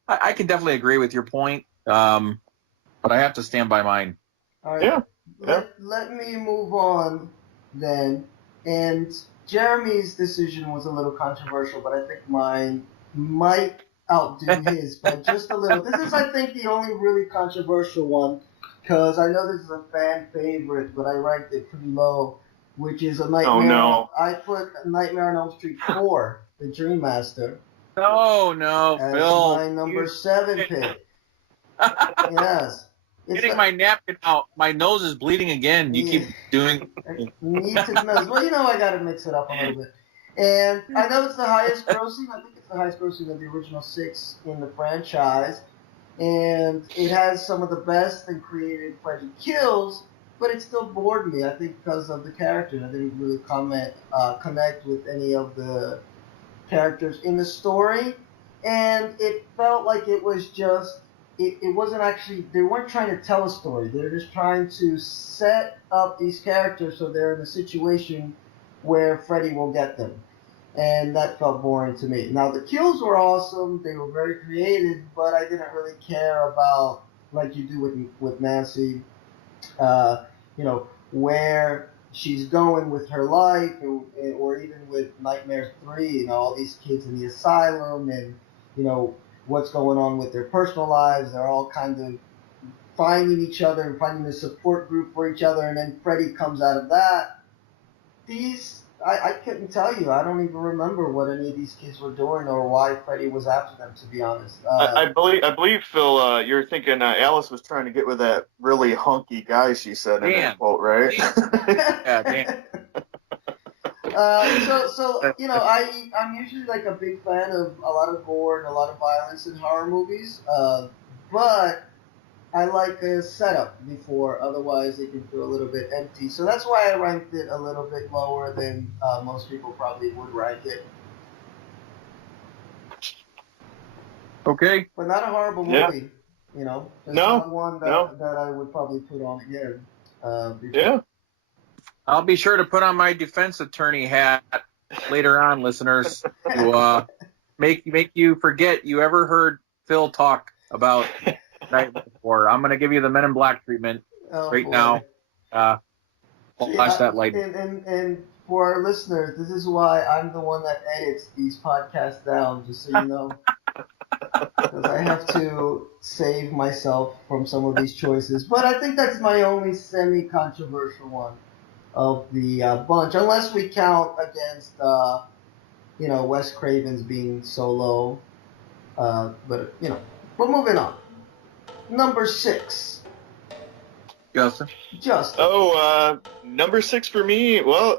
I can definitely agree with your point, but I have to stand by mine. All right. Yeah. Let me move on then. And Jeremy's decision was a little controversial, but I think mine might outdo his by just a little. This is, I think, the only really controversial one, because I know this is a fan favorite, but I ranked it pretty low, which is a Nightmare. Oh, no. I put Nightmare on Elm Street 4, The Dream Master. No, as Phil. my number 7 pick. Yes. Getting my napkin out. My nose is bleeding again. You keep doing... Need to nose. Well, I got to mix it up a little bit. And I know it's the highest grossing. I think it's the highest grossing of the original 6 in the franchise. And it has some of the best and creative Freddy kills, but it still bored me, I think, because of the character. I didn't really connect with any of the characters in the story, and it felt like it was just it wasn't actually, they weren't trying to tell a story. They're just trying to set up these characters so they're in a situation where Freddy will get them. And that felt boring to me. Now the kills were awesome, they were very creative, but I didn't really care about, like you do with Nancy, where she's going with her life, or even with Nightmare 3, all these kids in the asylum, and what's going on with their personal lives. They're all kind of finding each other and finding a support group for each other, and then Freddy comes out of that. I couldn't tell you. I don't even remember what any of these kids were doing or why Freddy was after them, to be honest. I believe, Phil, you're thinking Alice was trying to get with that really hunky guy she said in that quote, right? Yeah, Dan. I'm usually like a big fan of a lot of gore and a lot of violence in horror movies, but I like a setup before, otherwise it can feel a little bit empty. So that's why I ranked it a little bit lower than most people probably would rank it. Okay. But not a horrible movie, It's not one that I would probably put on again. Yeah. I'll be sure to put on my defense attorney hat later on, listeners, to make you forget you ever heard Phil talk about Nightmare Before. I'm going to give you the Men in Black treatment now. Flash that light. And for our listeners, this is why I'm the one that edits these podcasts down, just so you know. Because I have to save myself from some of these choices. But I think that's my only semi-controversial one of the bunch, unless we count against, Wes Craven's being so low. But we're moving on. Number 6. Justin. Oh, number 6 for me. Well,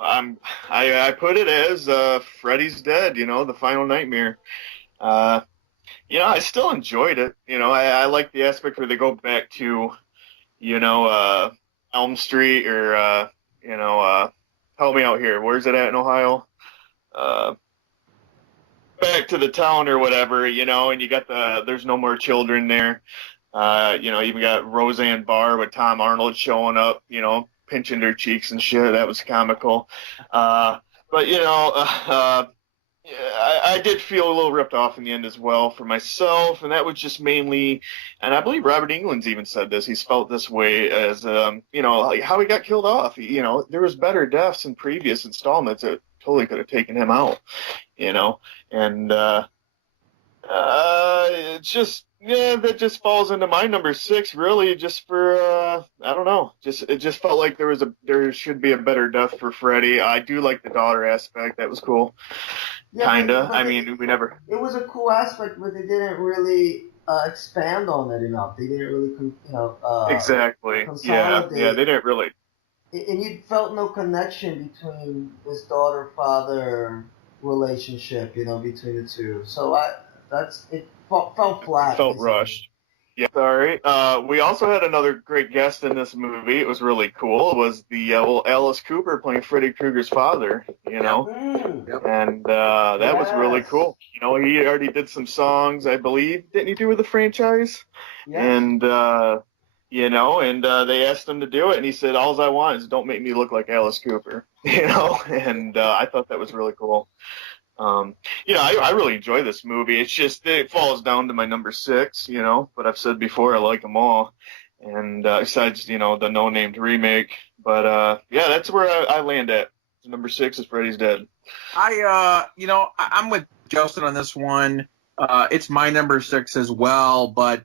I put it as Freddy's Dead. The Final Nightmare. I still enjoyed it. I like the aspect where they go back to, Elm Street, or help me out here. Where's it at in Ohio? Back to the town or whatever, and you got there's no more children there. Even got Roseanne Barr with Tom Arnold showing up, pinching their cheeks and shit. That was comical. I did feel a little ripped off in the end as well for myself, and that was just mainly, and I believe Robert Englund's even said this, he's felt this way as, like how he got killed off. There was better deaths in previous installments that totally could have taken him out, and it's just, that just falls into my number 6, really, just for, I don't know, it just felt like there should be a better death for Freddy. I do like the daughter aspect. That was cool. Yeah, Kinda. We never. It was a cool aspect, but they didn't really expand on it enough. They didn't really, exactly. Yeah, they didn't really. And you felt no connection between this daughter-father relationship, between the two. So it felt flat. It felt rushed. Yeah, sorry. We also had another great guest in this movie. It was really cool. It was the old Alice Cooper playing Freddy Krueger's father, and that was really cool. He already did some songs, I believe. Didn't he do with the franchise? Yeah. And, they asked him to do it, and he said, all I want is don't make me look like Alice Cooper, and I thought that was really cool. I really enjoy this movie. It's just, it falls down to my number 6, but I've said before, I like them all. And, besides, the no-named remake. But, that's where I land at. Number 6 is Freddy's Dead. I'm with Justin on this one. It's my number 6 as well, but,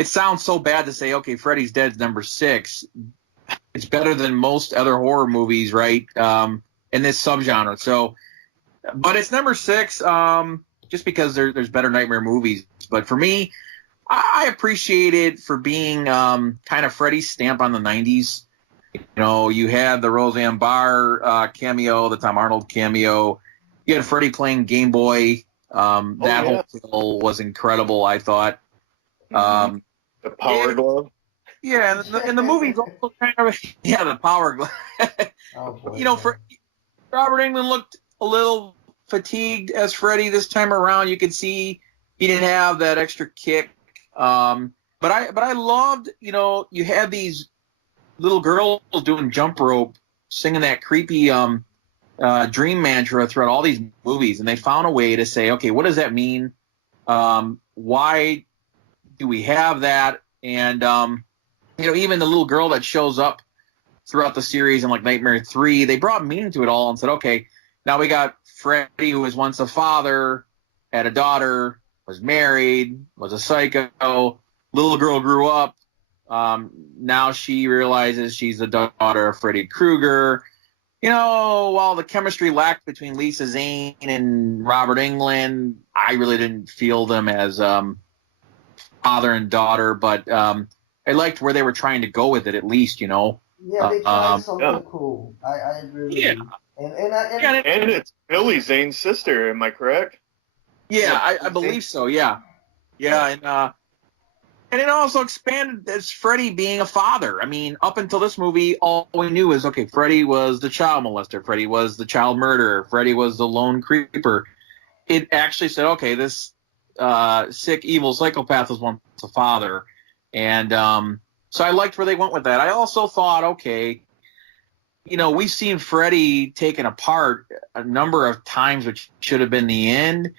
it sounds so bad to say, okay, Freddy's Dead's number 6. It's better than most other horror movies, right? In this subgenre. So, but it's number 6, just because there's better Nightmare movies. But for me, I appreciate it for being kind of Freddy's stamp on the 90s. You had the Roseanne Barr cameo, the Tom Arnold cameo. You had Freddy playing Game Boy. That whole kill was incredible, I thought. The Power Glove. Yeah, and the movie's also kind of the Power Glove. Oh, boy, Robert Englund looked a little fatigued as Freddy this time around. You could see he didn't have that extra kick. But I loved, you had these little girls doing jump rope, singing that creepy dream mantra throughout all these movies, and they found a way to say, okay, what does that mean? Why do we have that? And even the little girl that shows up throughout the series in like Nightmare 3, they brought meaning to it all and said, okay, now we got Freddy, who was once a father, had a daughter, was married, was a psycho. Little girl grew up. Now she realizes she's the daughter of Freddy Krueger. While the chemistry lacked between Lisa Zane and Robert Englund, I really didn't feel them as father and daughter, but I liked where they were trying to go with it, at least, Yeah, they tried something cool. I agree with you. And it's Billy Zane's sister, am I correct? Yeah, I believe so, yeah. Yeah, and it also expanded as Freddy being a father. I mean, up until this movie, all we knew is, okay, Freddy was the child molester, Freddy was the child murderer, Freddy was the lone creeper. It actually said, okay, this sick, evil psychopath was once a father. And so I liked where they went with that. I also thought, okay, we've seen Freddy taken apart a number of times, which should have been the end.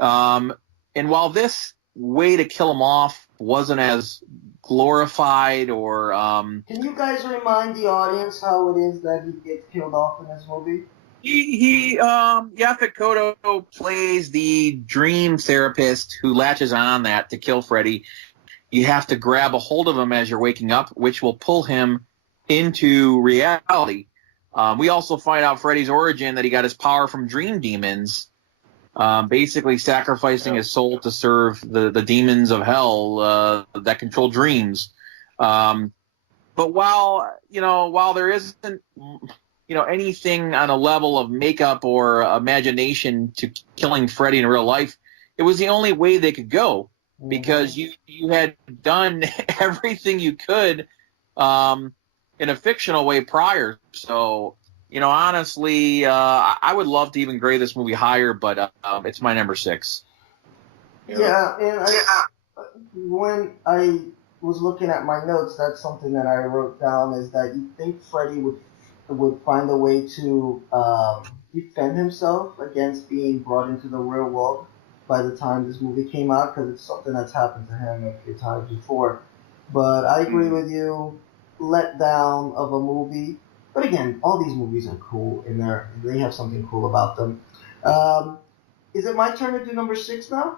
And while this way to kill him off wasn't as glorified or Can you guys remind the audience how it is that he gets killed off in this movie? Yaphet Kotto plays the dream therapist who latches on that to kill Freddy. You have to grab a hold of him as you're waking up, which will pull him into reality. We also find out Freddy's origin, that he got his power from dream demons, basically sacrificing his soul to serve the demons of hell that control dreams. But while there isn't anything on a level of makeup or imagination to killing Freddy in real life, it was the only way they could go, because you had done everything you could in a fictional way prior. So, honestly, I would love to even grade this movie higher, but it's my number 6. Yeah, and when I was looking at my notes, that's something that I wrote down, is that you think Freddy would find a way to defend himself against being brought into the real world by the time this movie came out, because it's something that's happened to him a few times before. But I agree with you, let down of a movie. But again, all these movies are cool, and they have something cool about them. Is it my turn to do number 6 now?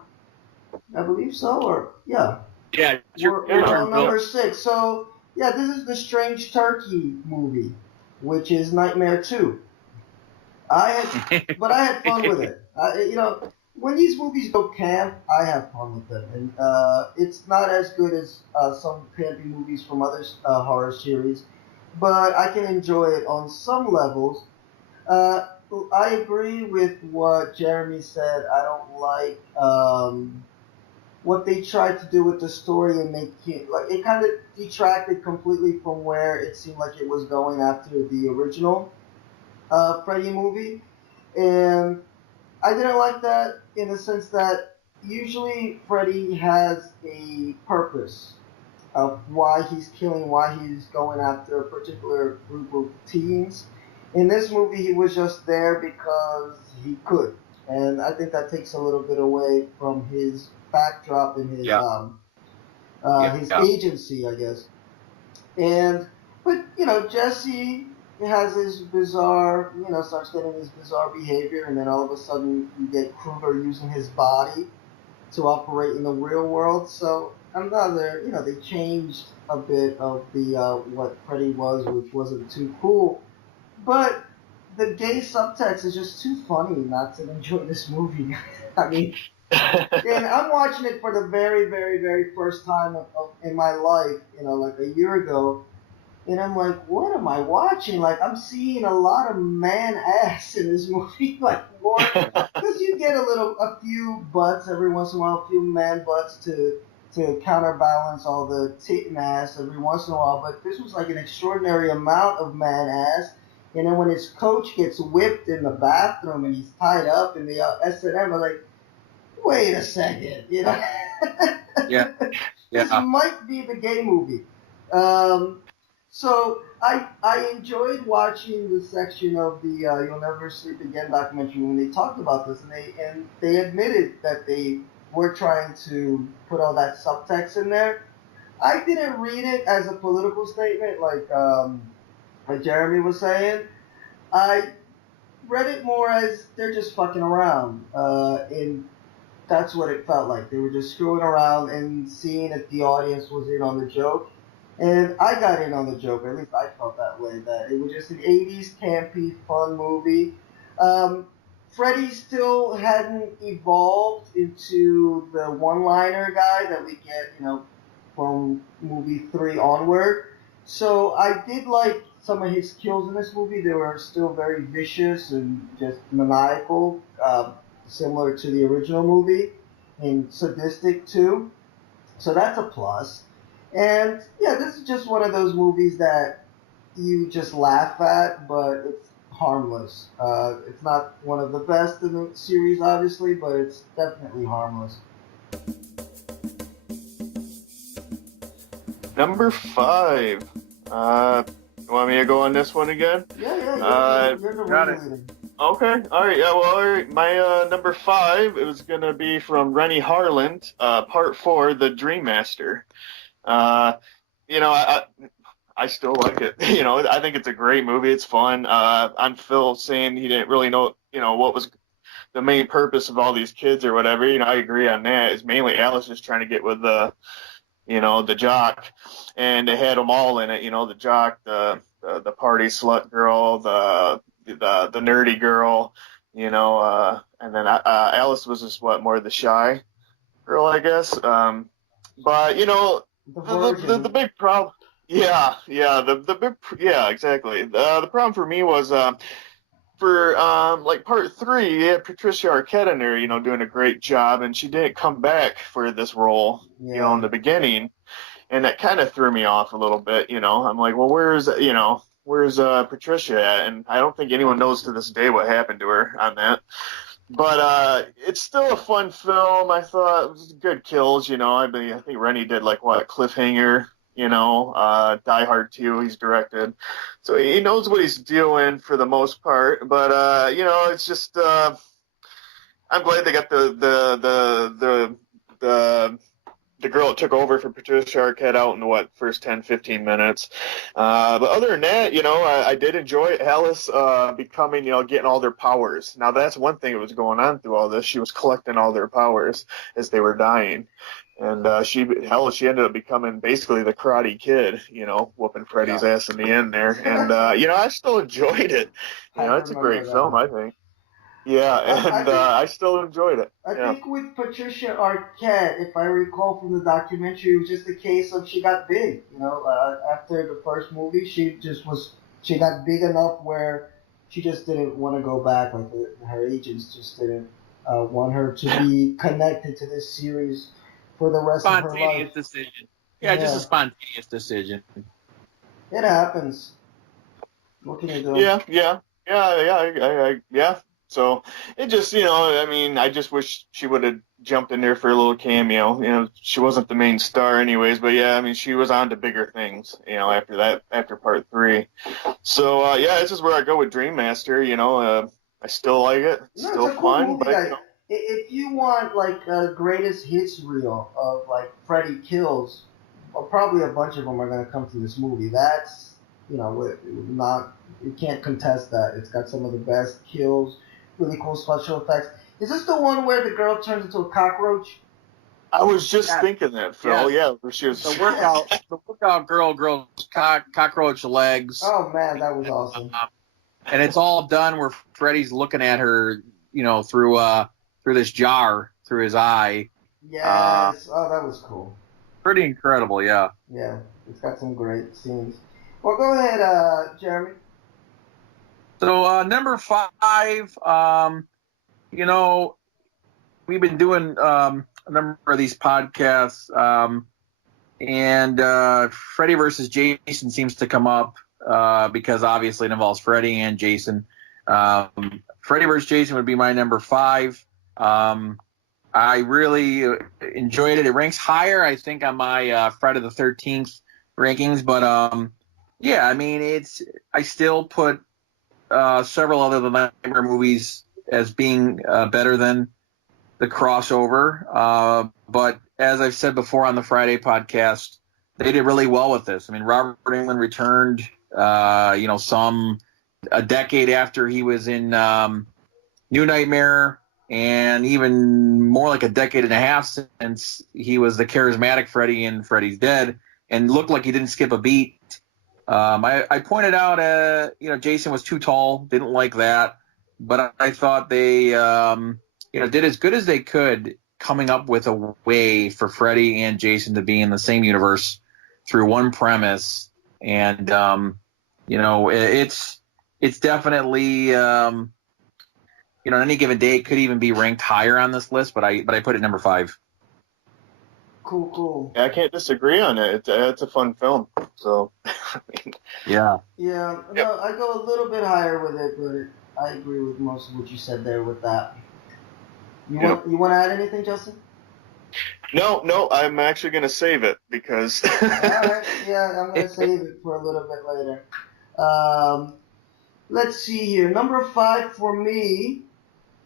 I believe so, or yeah. Yeah, your We're turn, on number 6. So yeah, this is the Strange Turkey movie, which is Nightmare 2. I had fun with it. When these movies go camp, I have fun with them, and it's not as good as some campy movies from other horror series, but I can enjoy it on some levels. I agree with what Jeremy said. I don't like what they tried to do with the story and make it like it kind of detracted completely from where it seemed like it was going after the original Freddy movie, and I didn't like that in the sense that usually Freddy has a purpose of why he's killing, why he's going after a particular group of teens. In this movie, he was just there because he could, and I think that takes a little bit away from his backdrop and his his agency, I guess. But Jesse has his bizarre, starts getting his bizarre behavior, and then all of a sudden you get Krueger using his body to operate in the real world. So they changed a bit of the what Freddy was, which wasn't too cool. But the gay subtext is just too funny not to enjoy this movie. I mean, and I'm watching it for the very, very, very first time in my life, like a year ago. And I'm like, what am I watching? Like, I'm seeing a lot of man ass in this movie, like more, because you get a few butts every once in a while, a few man butts to counterbalance all the tit and ass every once in a while. But this was like an extraordinary amount of man ass. And then when his coach gets whipped in the bathroom and he's tied up in the S&M, I'm like, wait a second, you know? Yeah. This might be the gay movie. So I enjoyed watching the section of the You'll Never Sleep Again documentary when they talked about this, and they admitted that they were trying to put all that subtext in there. I didn't read it as a political statement like Jeremy was saying. I read it more as they're just fucking around, and that's what it felt like. They were just screwing around and seeing if the audience was in on the joke. And I got in on the joke, or at least I felt that way, that it was just an 80s campy, fun movie. Freddy still hadn't evolved into the one-liner guy that we get, from movie 3 onward. So I did like some of his kills in this movie. They were still very vicious and just maniacal, similar to the original movie, and sadistic too. So that's a plus. And yeah, this is just one of those movies that you just laugh at, but it's harmless. It's not one of the best in the series, obviously, but it's definitely harmless. Number 5. You want me to go on this one again? Yeah. You're the got it. leader. Okay. All right. Yeah. Well. All right. My number 5. It was gonna be from Rennie Harlan, Part 4, The Dream Master. I still like it. I think it's a great movie. It's fun. On Phil saying he didn't really know, what was the main purpose of all these kids or whatever. I agree on that. It's mainly Alice just trying to get with the jock, and they had them all in it. The jock, the party slut girl, the nerdy girl, and then Alice was just more the shy girl, I guess. But the big problem, exactly. The problem for me was for part 3, you had Patricia Arquette in there, doing a great job, and she didn't come back for this role, in the beginning, and that kind of threw me off a little bit. I'm like, well, where's Patricia at? And I don't think anyone knows to this day what happened to her on that. But it's still a fun film. I thought it was good kills. I think Rennie did Cliffhanger. Die Hard 2 he's directed, so he knows what he's doing for the most part. But it's just I'm glad they got the girl that took over for Patricia Arquette out in the first 10-15 minutes. But other than that, I did enjoy Alice becoming, getting all their powers. Now that's one thing that was going on through all this. She was collecting all their powers as they were dying. And she ended up becoming basically the Karate Kid, whooping Freddy's ass in the end there. And, I still enjoyed it. It's a great film, I think. Yeah, and I still enjoyed it. I think with Patricia Arquette, if I recall from the documentary, it was just a case of she got big. After the first movie, she got big enough where she just didn't want to go back. Like her agents just didn't want her to be connected to this series for the rest of her life. Spontaneous decision. Yeah, just a spontaneous decision. It happens. What can you do? Yeah. So it just, I just wish she would have jumped in there for a little cameo. She wasn't the main star anyways, but she was on to bigger things, after part 3. So, this is where I go with Dream Master. I still like it. It's still fun, but if you want a greatest hits reel of Freddy kills, probably a bunch of them are going to come to this movie. That's you can't contest that. It's got some of the best kills, really cool special effects. Is this the one where the girl turns into a cockroach? I was just thinking that, Phil. Yeah, where she was the workout girl's cockroach legs. Oh man, that was awesome. And it's all done where Freddy's looking at her, through this jar through his eye. Yes. That was cool. Pretty incredible, yeah. Yeah, it's got some great scenes. Well, go ahead, Jeremy. So number 5, we've been doing a number of these podcasts, and Freddy versus Jason seems to come up because obviously it involves Freddy and Jason. Freddy vs. Jason would be my number 5. I really enjoyed it. It ranks higher, I think, on my Friday the 13th rankings. But, yeah, I mean, I still put several other The Nightmare movies as being better than the crossover. But as I've said before on the Friday podcast, they did really well with this. I mean, Robert Englund returned, a decade after he was in New Nightmare, and even more like a decade and a half since he was the charismatic Freddy in Freddy's Dead, and looked like he didn't skip a beat. I pointed out, Jason was too tall, didn't like that, but I thought they, did as good as they could coming up with a way for Freddy and Jason to be in the same universe through one premise. And, it's definitely, on any given day, it could even be ranked higher on this list, but I put it number 5. Cool. Yeah, I can't disagree on it. It's a fun film. So, yeah. Yeah, no, I go a little bit higher with it, but I agree with most of what you said there with that. You want to add anything, Justin? No, I'm actually going to save it because... All right, yeah, I'm going to save it for a little bit later. Let's see here. Number 5 for me,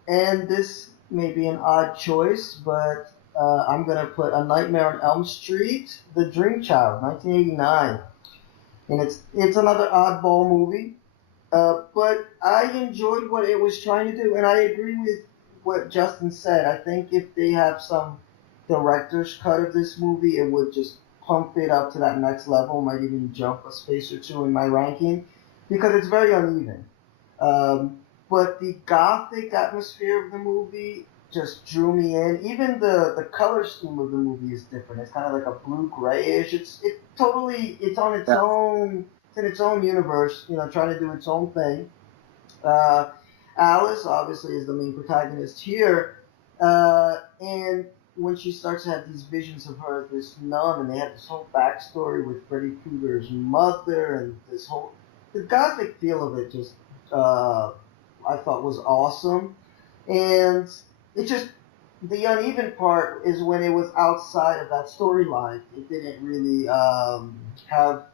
and this may be an odd choice, but I'm going to put A Nightmare on Elm Street, The Dream Child, 1989. And it's another oddball movie, but I enjoyed what it was trying to do, and I agree with what Justin said. I think if they have some director's cut of this movie, it would just pump it up to that next level, might even jump a space or two in my ranking, because it's very uneven. But the gothic atmosphere of the movie just drew me in. Even the color scheme of the movie is different. It's kind of like a blue-grayish. It's on its own. It's in its own universe, trying to do its own thing. Alice, obviously, is the main protagonist here. And when she starts to have these visions of her as this nun, and they have this whole backstory with Freddy Krueger's mother, and the gothic feel of it just, I thought was awesome. And it just, the uneven part is when it was outside of that storyline. It didn't really have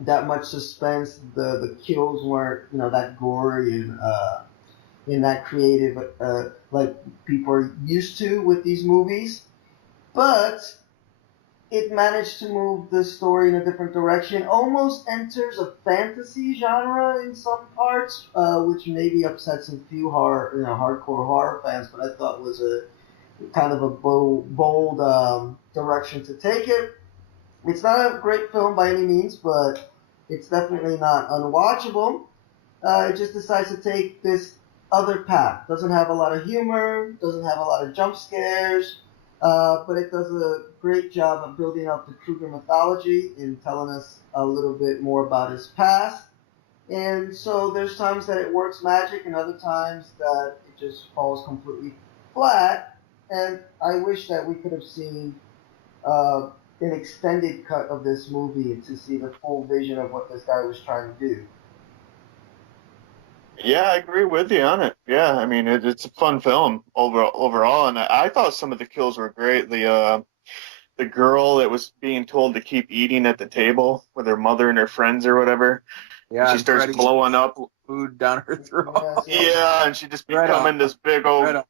that much suspense. The kills weren't, that gory and that creative like people are used to with these movies. But it managed to move the story in a different direction. Almost enters a fantasy genre in some parts, which maybe upsets a few hardcore horror fans, but I thought was a kind of a bold direction to take it. It's not a great film by any means, but it's definitely not unwatchable. It just decides to take this other path. Doesn't have a lot of humor, doesn't have a lot of jump scares, but it does a great job of building up the Krueger mythology and telling us a little bit more about his past. And so there's times that it works magic and other times that it just falls completely flat. And I wish that we could have seen an extended cut of this movie to see the full vision of what this guy was trying to do. Yeah, I agree with you on it. Yeah, I mean, it's a fun film overall, and I thought some of the kills were great. The girl that was being told to keep eating at the table with her mother and her friends or whatever. Yeah, she starts blowing up food down her throat. Yeah, and she just becoming this big old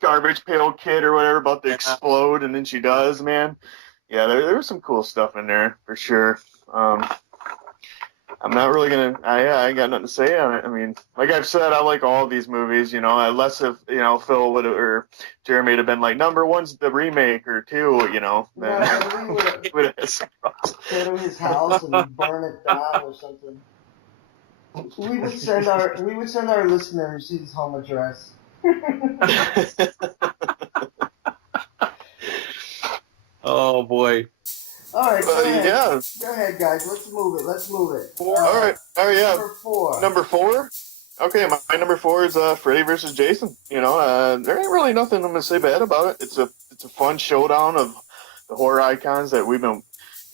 garbage pail kid or whatever, about to explode, and then she does, man. Yeah, there was some cool stuff in there for sure. I'm not really gonna. I ain't got nothing to say on it. I mean, like I've said, I like all of these movies. Unless if Phil would or Jeremy would have been like, number one's the remake or 2. Then we would have go to his house and burn it down or something. We would send our listeners his home address. Oh boy. All right, go ahead. Yeah. Go ahead, guys. Let's move it. All right, yeah. Number 4. Number 4? Okay, my number 4 is Freddy vs. Jason. There ain't really nothing I'm going to say bad about it. It's a fun showdown of the horror icons that we've been,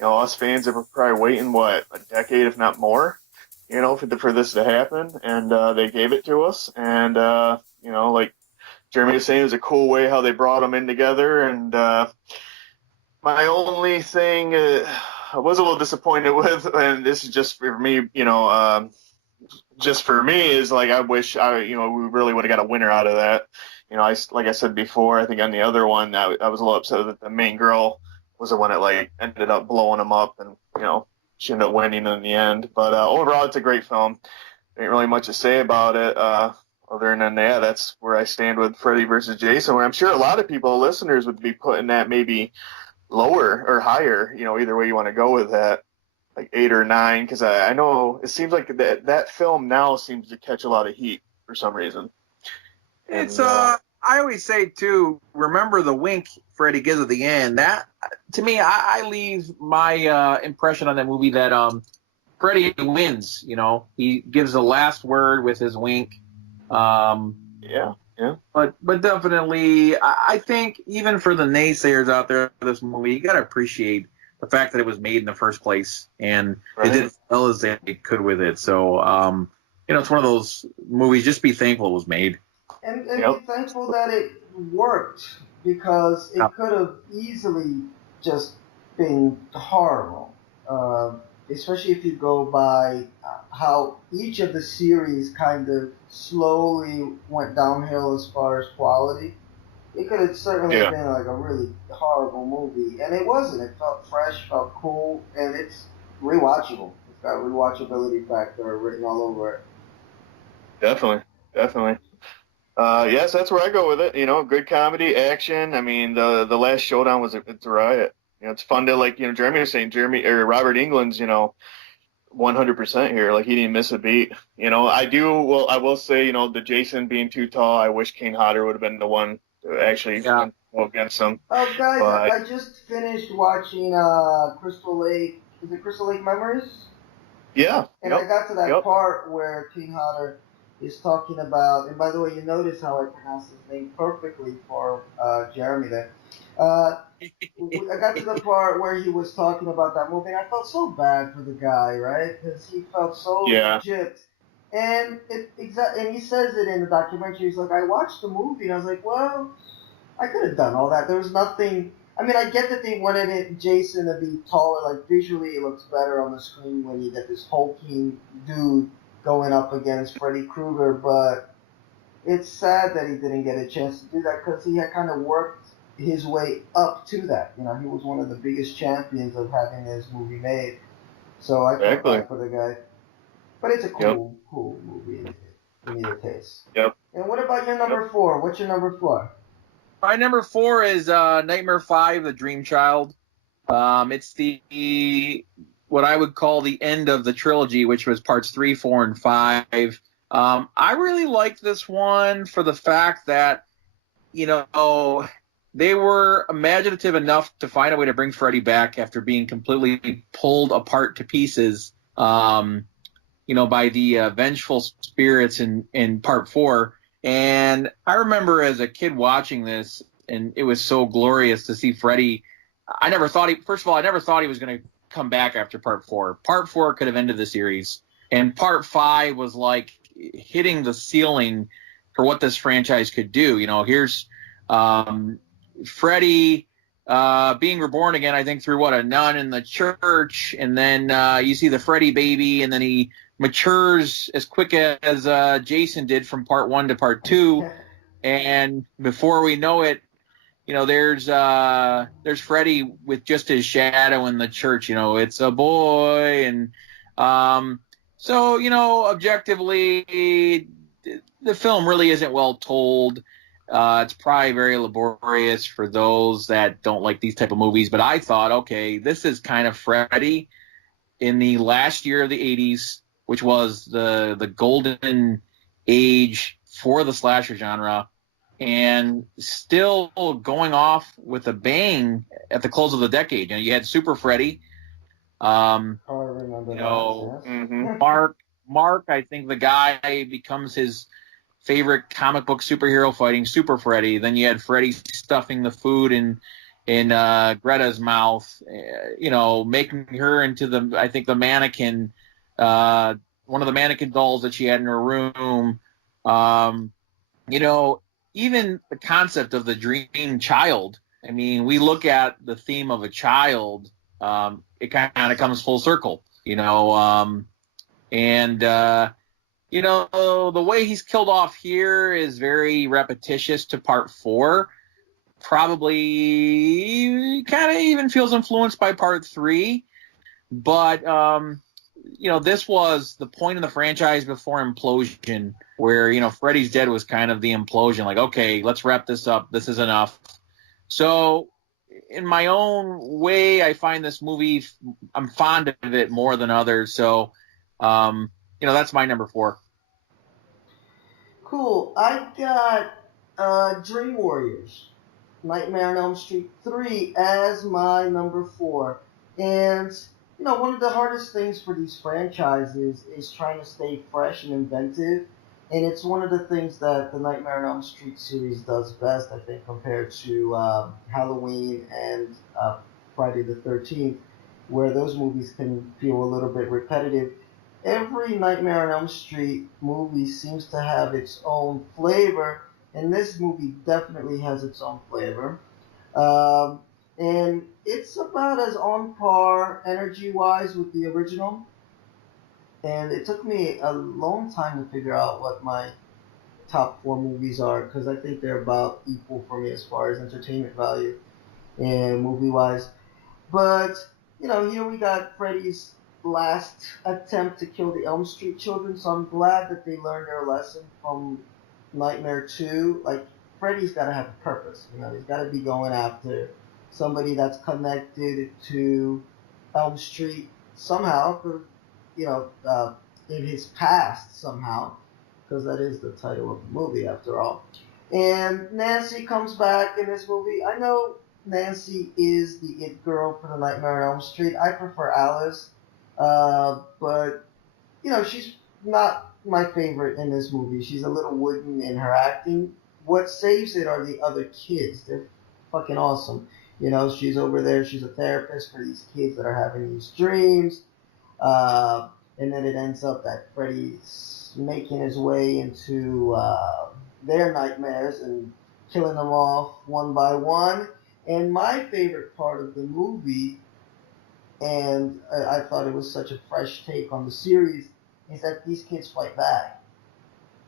us fans have been probably waiting, a decade, if not more, for this to happen. And they gave it to us. And, like Jeremy was saying, it was a cool way how they brought them in together. And my only thing I was a little disappointed with, and this is just for me, is like I wish we really would have got a winner out of that. Like I said before, I think on the other one, I was a little upset that the main girl was the one that like ended up blowing him up, and she ended up winning in the end. But overall, it's a great film. Ain't really much to say about it. Other than that, that's where I stand with Freddy versus Jason. Where I'm sure a lot of people, listeners, would be putting that maybe lower or higher. Either way you want to go with that, like 8 or 9, because I know it seems like that film now seems to catch a lot of heat for some reason. It's I always say too, remember the wink Freddy gives at the end. That, to me, I leave my impression on that movie that Freddy wins. He gives the last word with his wink. Yeah. But definitely, I think even for the naysayers out there for this movie, you got to appreciate the fact that it was made in the first place, and they did as well as they could with it. So, it's one of those movies. Just be thankful it was made. And be thankful that it worked, because it could have easily just been horrible. Especially if you go by how each of the series kind of slowly went downhill as far as quality. It could have certainly been like a really horrible movie, and it wasn't. It felt fresh, felt cool, and it's rewatchable. It's got a rewatchability factor written all over it. Definitely. Yes, that's where I go with it. Good comedy, action. I mean, the last showdown it's a riot. It's fun to, like, Jeremy was saying, Robert Englund's, 100% here. Like, he didn't miss a beat. I will say, the Jason being too tall, I wish Kane Hodder would have been the one to actually go against him. Oh, guys, I just finished watching Crystal Lake. Is it Crystal Lake Memories? Yeah. And I got to that part where Kane Hodder is talking about, and by the way, you notice how I pronounce his name perfectly for Jeremy there. I got to the part where he was talking about that movie, and I felt so bad for the guy, right? Because he felt so legit. And and he says it in the documentary. He's like, I watched the movie, and I was like, well, I could have done all that. There was nothing. I mean, I get that they wanted Jason to be taller. Like, visually, it looks better on the screen when you get this hulking dude going up against Freddy Krueger, but it's sad that he didn't get a chance to do that, because he had kind of worked his way up to that. He was one of the biggest champions of having this movie made. So I feel bad for the guy. But it's a cool movie in either case. Yep. And what about your number 4? What's your number 4? My number 4 is Nightmare 5, The Dream Child. It's what I would call the end of the trilogy, which was parts 3, 4, and 5. I really liked this one for the fact that, they were imaginative enough to find a way to bring Freddy back after being completely pulled apart to pieces, by the vengeful spirits in part 4. And I remember as a kid watching this, and it was so glorious to see Freddy. I never thought he was going to come back after part 4. Part 4 could have ended the series, and part 5 was like hitting the ceiling for what this franchise could do. Here's Freddy being reborn again, I think through a nun in the church, and then you see the Freddy baby, and then he matures as quick as Jason did from part 1 to part 2, and before we know it, there's Freddy with just his shadow in the church. It's a boy, and so objectively, the film really isn't well told. It's probably very laborious for those that don't like these type of movies, but I thought, okay, this is kind of Freddy in the last year of the 80s, which was the golden age for the slasher genre, and still going off with a bang at the close of the decade. You had Super Freddy. I remember that. Yes. Mm-hmm. Mark, I think the guy becomes his favorite comic book superhero fighting Super Freddy. Then you had Freddy stuffing the food in in Greta's mouth, making her into the mannequin, one of the mannequin dolls that she had in her room. Even the concept of the dream child. I mean, we look at the theme of a child, it kind of comes full circle, the way he's killed off here is very repetitious to part 4. Probably kind of even feels influenced by part 3. But, this was the point in the franchise before implosion, where, Freddy's Dead was kind of the implosion. Like, okay, let's wrap this up. This is enough. So in my own way, I find this movie, I'm fond of it more than others. So, that's my number 4. Cool. I got Dream Warriors, Nightmare on Elm Street 3 as my number 4. And, one of the hardest things for these franchises is trying to stay fresh and inventive. And it's one of the things that the Nightmare on Elm Street series does best, I think, compared to Halloween and Friday the 13th, where those movies can feel a little bit repetitive. Every Nightmare on Elm Street movie seems to have its own flavor, and this movie definitely has its own flavor. And it's about as on par energy-wise with the original. And it took me a long time to figure out what my top 4 movies are, because I think they're about equal for me as far as entertainment value and movie-wise. But, here we got Freddy's last attempt to kill the Elm Street children, so I'm glad that they learned their lesson from Nightmare 2. Like, Freddy's got to have a purpose, he's got to be going after somebody that's connected to Elm Street somehow, in his past somehow, because that is the title of the movie after all. And Nancy comes back in this movie. I know Nancy is the it girl for the Nightmare on Elm Street. I prefer Alice. But, she's not my favorite in this movie. She's a little wooden in her acting. What saves it are the other kids. They're fucking awesome. She's over there. She's a therapist for these kids that are having these dreams. And then it ends up that Freddy's making his way into their nightmares and killing them off one by one. And my favorite part of the movie, and I thought it was such a fresh take on the series, is that these kids fight back.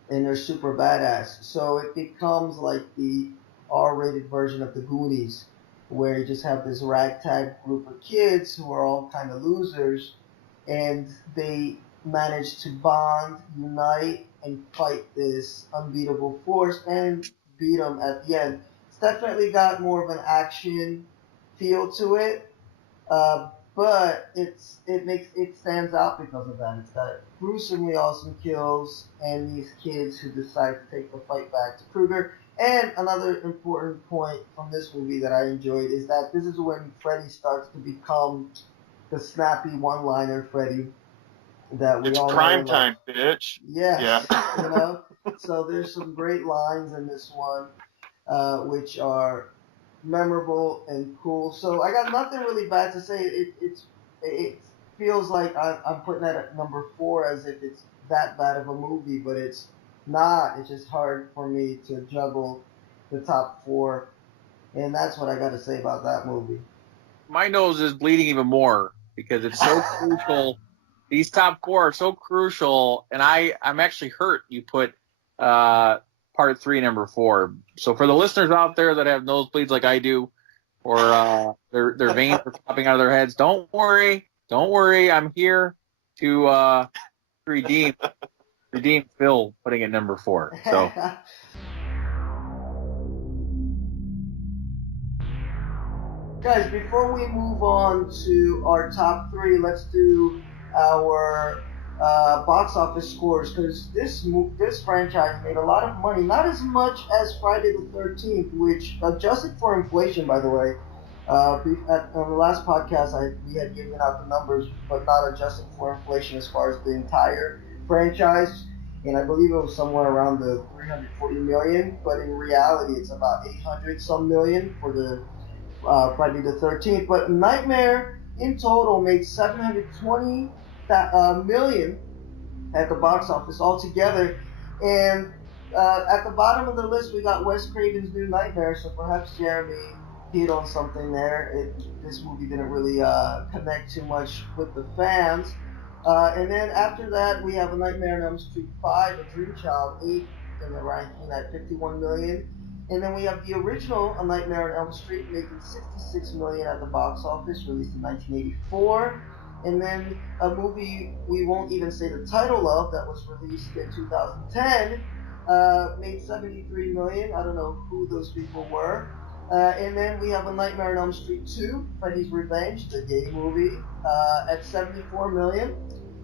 And they're super badass. So it becomes like the R-rated version of the Goonies, where you just have this ragtag group of kids who are all kind of losers, and they manage to bond, unite, and fight this unbeatable force and beat them at the end. It's definitely got more of an action feel to it, but it stands out because of that. It's got gruesomely awesome kills and these kids who decide to take the fight back to Krueger. And another important point from this movie that I enjoyed is that this is when Freddy starts to become the snappy one-liner Freddy that we all know. It's prime time, bitch. Yes, yeah. So there's some great lines in this one, which are memorable and cool. So I got nothing really bad to say. It feels like I'm putting that at number 4 as if it's that bad of a movie, but it's not. It's just hard for me to juggle the top 4, and that's what I got to say about that movie. My nose is bleeding even more because it's so crucial. These top 4 are so crucial, and I'm actually hurt you put part 3 number 4. So for the listeners out there that have nosebleeds like I do, or their veins are popping out of their heads, don't worry. I'm here to redeem Phil putting it number 4. So. Guys, before we move on to our top 3, let's do our box office scores, because this franchise made a lot of money. Not as much as Friday the 13th, which, adjusted for inflation, by the way, on the last podcast we had given out the numbers, but not adjusted for inflation as far as the entire franchise, and I believe it was somewhere around the 340 million, but in reality it's about 800 some million for the Friday the 13th. But Nightmare in total made 720 million at the box office altogether. And at the bottom of the list, we got Wes Craven's New Nightmare, so perhaps Jeremy hit on something there. This movie didn't really connect too much with the fans. And then after that, we have A Nightmare on Elm Street 5, A Dream Child, 8 in the ranking at 51 million. And then we have the original A Nightmare on Elm Street making 66 million at the box office, released in 1984. And then a movie we won't even say the title of that was released in 2010 made 73 million. I don't know who those people were. And then we have A Nightmare on Elm Street 2, Freddy's Revenge, the gay movie, at 74 million.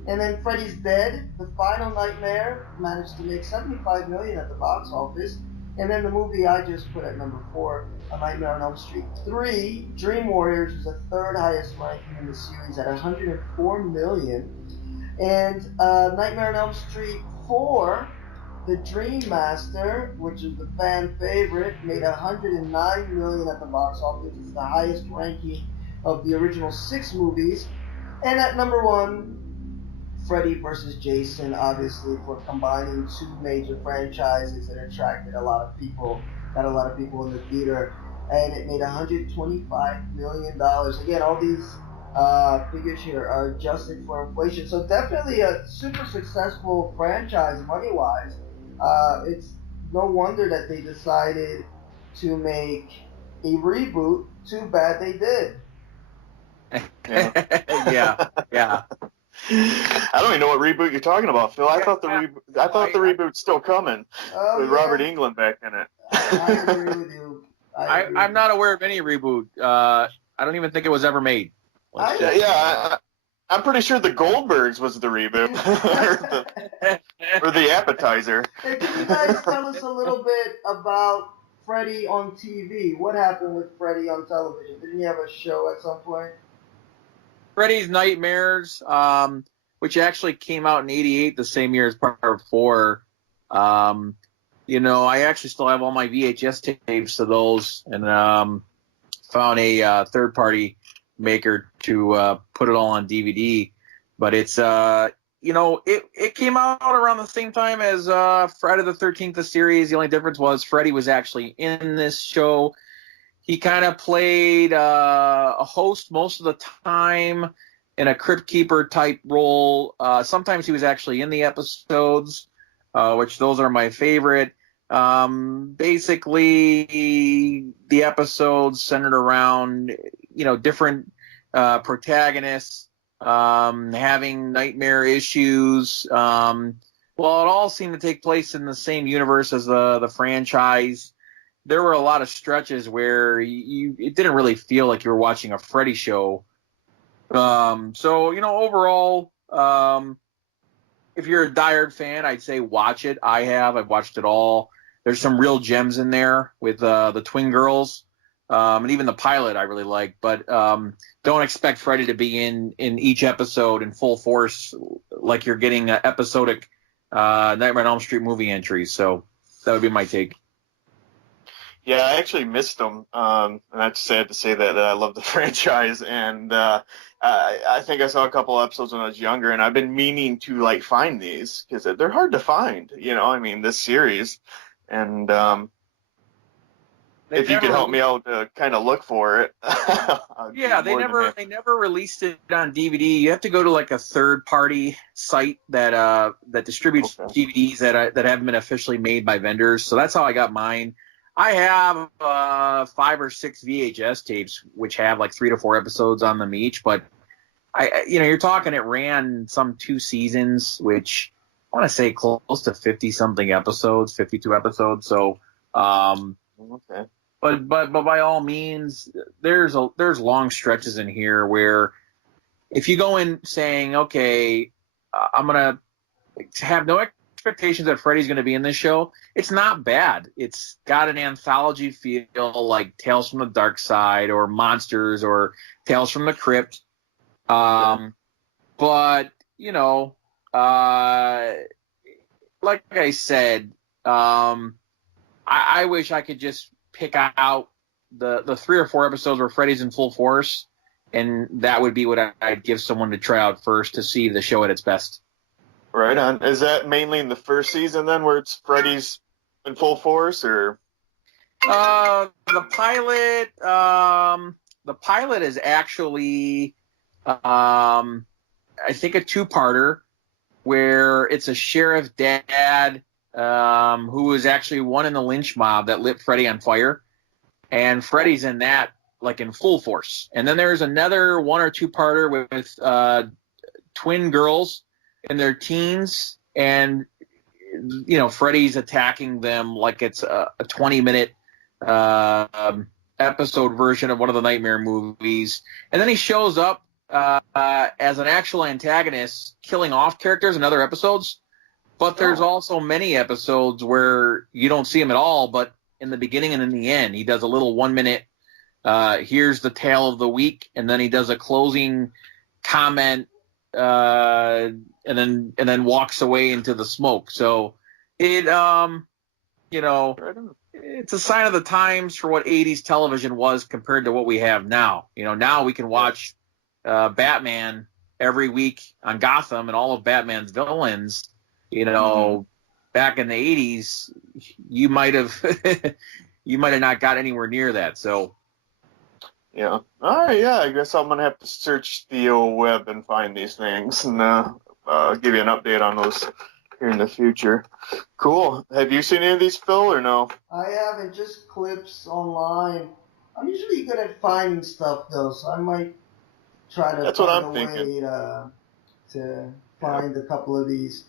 And then Freddy's Dead, The Final Nightmare, managed to make 75 million at the box office. And then the movie I just put at number 4, A Nightmare on Elm Street 3, Dream Warriors, was the third highest ranking in the series at 104 million. And Nightmare on Elm Street 4, The Dream Master, which is the fan favorite, made 109 million at the box office. It's the highest ranking of the original 6 movies. And at number 1, Freddy vs. Jason, obviously, for combining 2 major franchises that attracted a lot of people, got a lot of people in the theater, and it made $125 million. Again, all these figures here are adjusted for inflation, so definitely a super successful franchise money-wise. It's no wonder that they decided to make a reboot. Too bad they did. Yeah. I don't even know what reboot you're talking about, Phil. I thought the reboot's still coming with Robert Englund back in it. I agree with you. I'm not aware of any reboot. I don't even think it was ever made. I'm pretty sure the Goldbergs was the reboot or the appetizer. Hey, can you guys tell us a little bit about Freddy on TV? What happened with Freddy on television? Didn't he have a show at some point? Freddy's Nightmares, which actually came out in '88, the same year as Part 4. I actually still have all my VHS tapes of those, and found a third-party maker to put it all on DVD. But it's, it came out around the same time as Friday the 13th, the series. The only difference was Freddy was actually in this show. He kind of played a host most of the time in a Crypt Keeper type role. Sometimes he was actually in the episodes, which those are my favorite. Basically, the episodes centered around, different protagonists having nightmare issues. It all seemed to take place in the same universe as the franchise. There were a lot of stretches where it didn't really feel like you were watching a Freddy show. Overall, if you're a diehard fan, I'd say watch it. I've watched it all. There's some real gems in there with the twin girls, and even the pilot I really like. But don't expect Freddy to be in each episode in full force like you're getting episodic Nightmare on Elm Street movie entries. So that would be my take. Yeah, I actually missed them, and that's sad to say that I love the franchise. And I think I saw a couple episodes when I was younger, and I've been meaning to find these because they're hard to find. This series, and if you could help me out to kind of look for it. Yeah, they never released it on DVD. You have to go to a third party site that distributes DVDs that haven't been officially made by vendors. So that's how I got mine. I have 5 or 6 VHS tapes, which have 3 to 4 episodes on them each. But you're talking, it ran some 2 seasons, which I want to say close to 50-something episodes, 52 episodes. So, okay. But by all means, there's long stretches in here where if you go in saying, okay, I'm gonna have no expectations that Freddy's going to be in this show, it's not bad. It's got an anthology feel like Tales from the Dark Side or Monsters or Tales from the Crypt. But, like I said, I wish I could just pick out the 3 or 4 episodes where Freddy's in full force, and that would be what I'd give someone to try out first to see the show at its best. Right on. Is that mainly in the first season then, where it's Freddy's in full force, or? The pilot is actually, I think, a 2-parter where it's a sheriff dad who was actually one in the lynch mob that lit Freddy on fire, and Freddy's in that like in full force. And then there's another 1 or 2-parter with twin girls in their teens, and Freddy's attacking them like it's a 20-minute episode version of one of the Nightmare movies. And then he shows up as an actual antagonist, killing off characters in other episodes. But there's also many episodes where you don't see him at all, but in the beginning and in the end, he does a little 1-minute, here's the tale of the week, and then he does a closing comment, and then walks away into the smoke. So it, it's a sign of the times for what 80s television was compared to what we have now. Now we can watch Batman every week on Gotham and all of Batman's villains. Back in the 80s, you might have not got anywhere near that. So, yeah. All right. Yeah. I guess I'm gonna have to search the old web and find these things, and give you an update on those here in the future. Cool. Have you seen any of these, Phil, or no? I haven't, just clips online. I'm usually good at finding stuff though, so I might try to find a way to find a couple of these.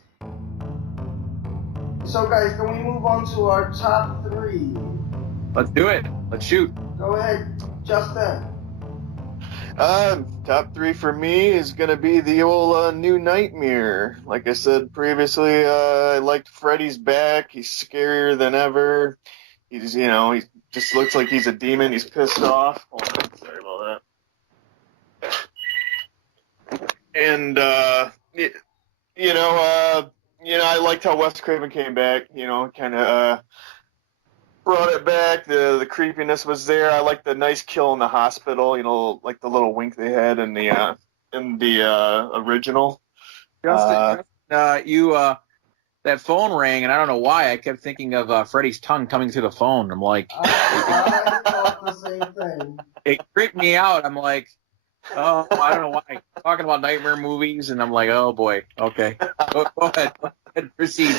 So guys, can we move on to our top 3? Let's do it. Let's shoot. Go ahead, Justin. Top 3 for me is gonna be the old New Nightmare. Like I said previously, I liked Freddy's back. He's scarier than ever. He's, he just looks like he's a demon. He's pissed off. Hold on, sorry about that. And I liked how Wes Craven came back. Kind of brought it back. The creepiness was there. I liked the nice kill in the hospital. Like the little wink they had in the original. Justin, that phone rang, and I don't know why. I kept thinking of Freddy's tongue coming through the phone. I'm like, I thought the same thing. It creeped me out. I'm like, oh, I don't know why. Talking about nightmare movies, and I'm like, oh boy. Okay, go ahead. Proceed.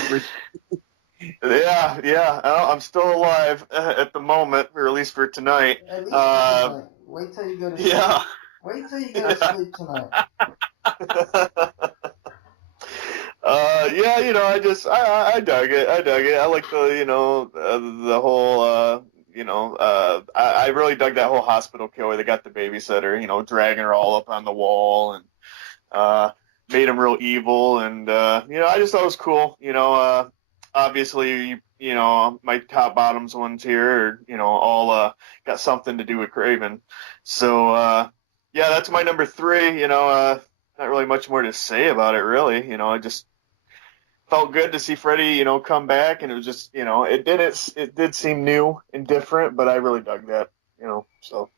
Yeah. I'm still alive at the moment, or at least for tonight. At least for tonight. Wait till you go to sleep. Yeah. Wait till you go to sleep tonight. I dug it. I like the whole, I really dug that whole hospital kill where they got the babysitter, dragging her all up on the wall and made him real evil. And, I just thought it was cool. Obviously, my top bottoms ones here are, all got something to do with Craven. So, that's my number 3. Not really much more to say about it, really. I just felt good to see Freddy, come back, and it was just, it did seem new and different, but I really dug that, so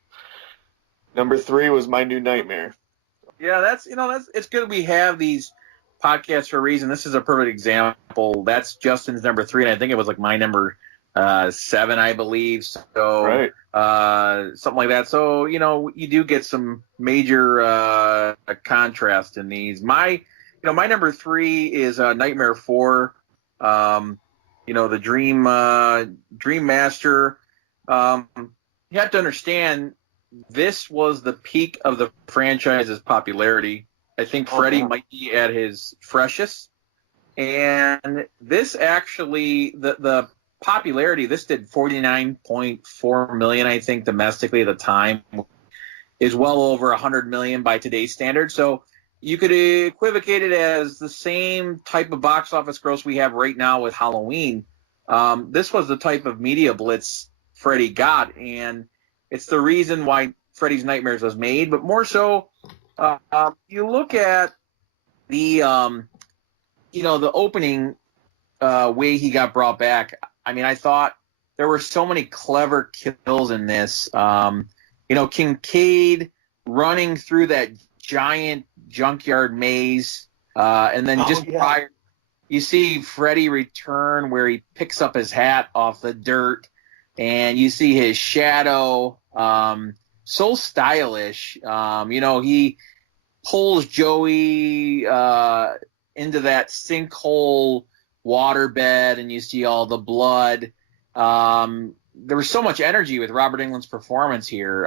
number 3 was my New Nightmare. Yeah, it's good we have these podcasts for a reason. This is a perfect example. That's Justin's number 3, and I think it was like my number 7, I believe. So, right. Something like that. So, you do get some major contrast in these. My number 3 is Nightmare 4. The Dream Master. You have to understand, this was the peak of the franchise's popularity. I think Freddy might be at his freshest. And this actually, the popularity, this did 49.4 million, I think, domestically at the time, is well over 100 million by today's standards. So you could equivocate it as the same type of box office gross we have right now with Halloween. This was the type of media blitz Freddy got, and it's the reason why Freddy's Nightmares was made. But more so, you look at the the opening way he got brought back. I mean, I thought there were so many clever kills in this. Kincaid running through that giant junkyard maze, and then prior, you see Freddy return where he picks up his hat off the dirt, and you see his shadow. So stylish. He pulls Joey into that sinkhole waterbed, and you see all the blood. There was so much energy with Robert Englund's performance here.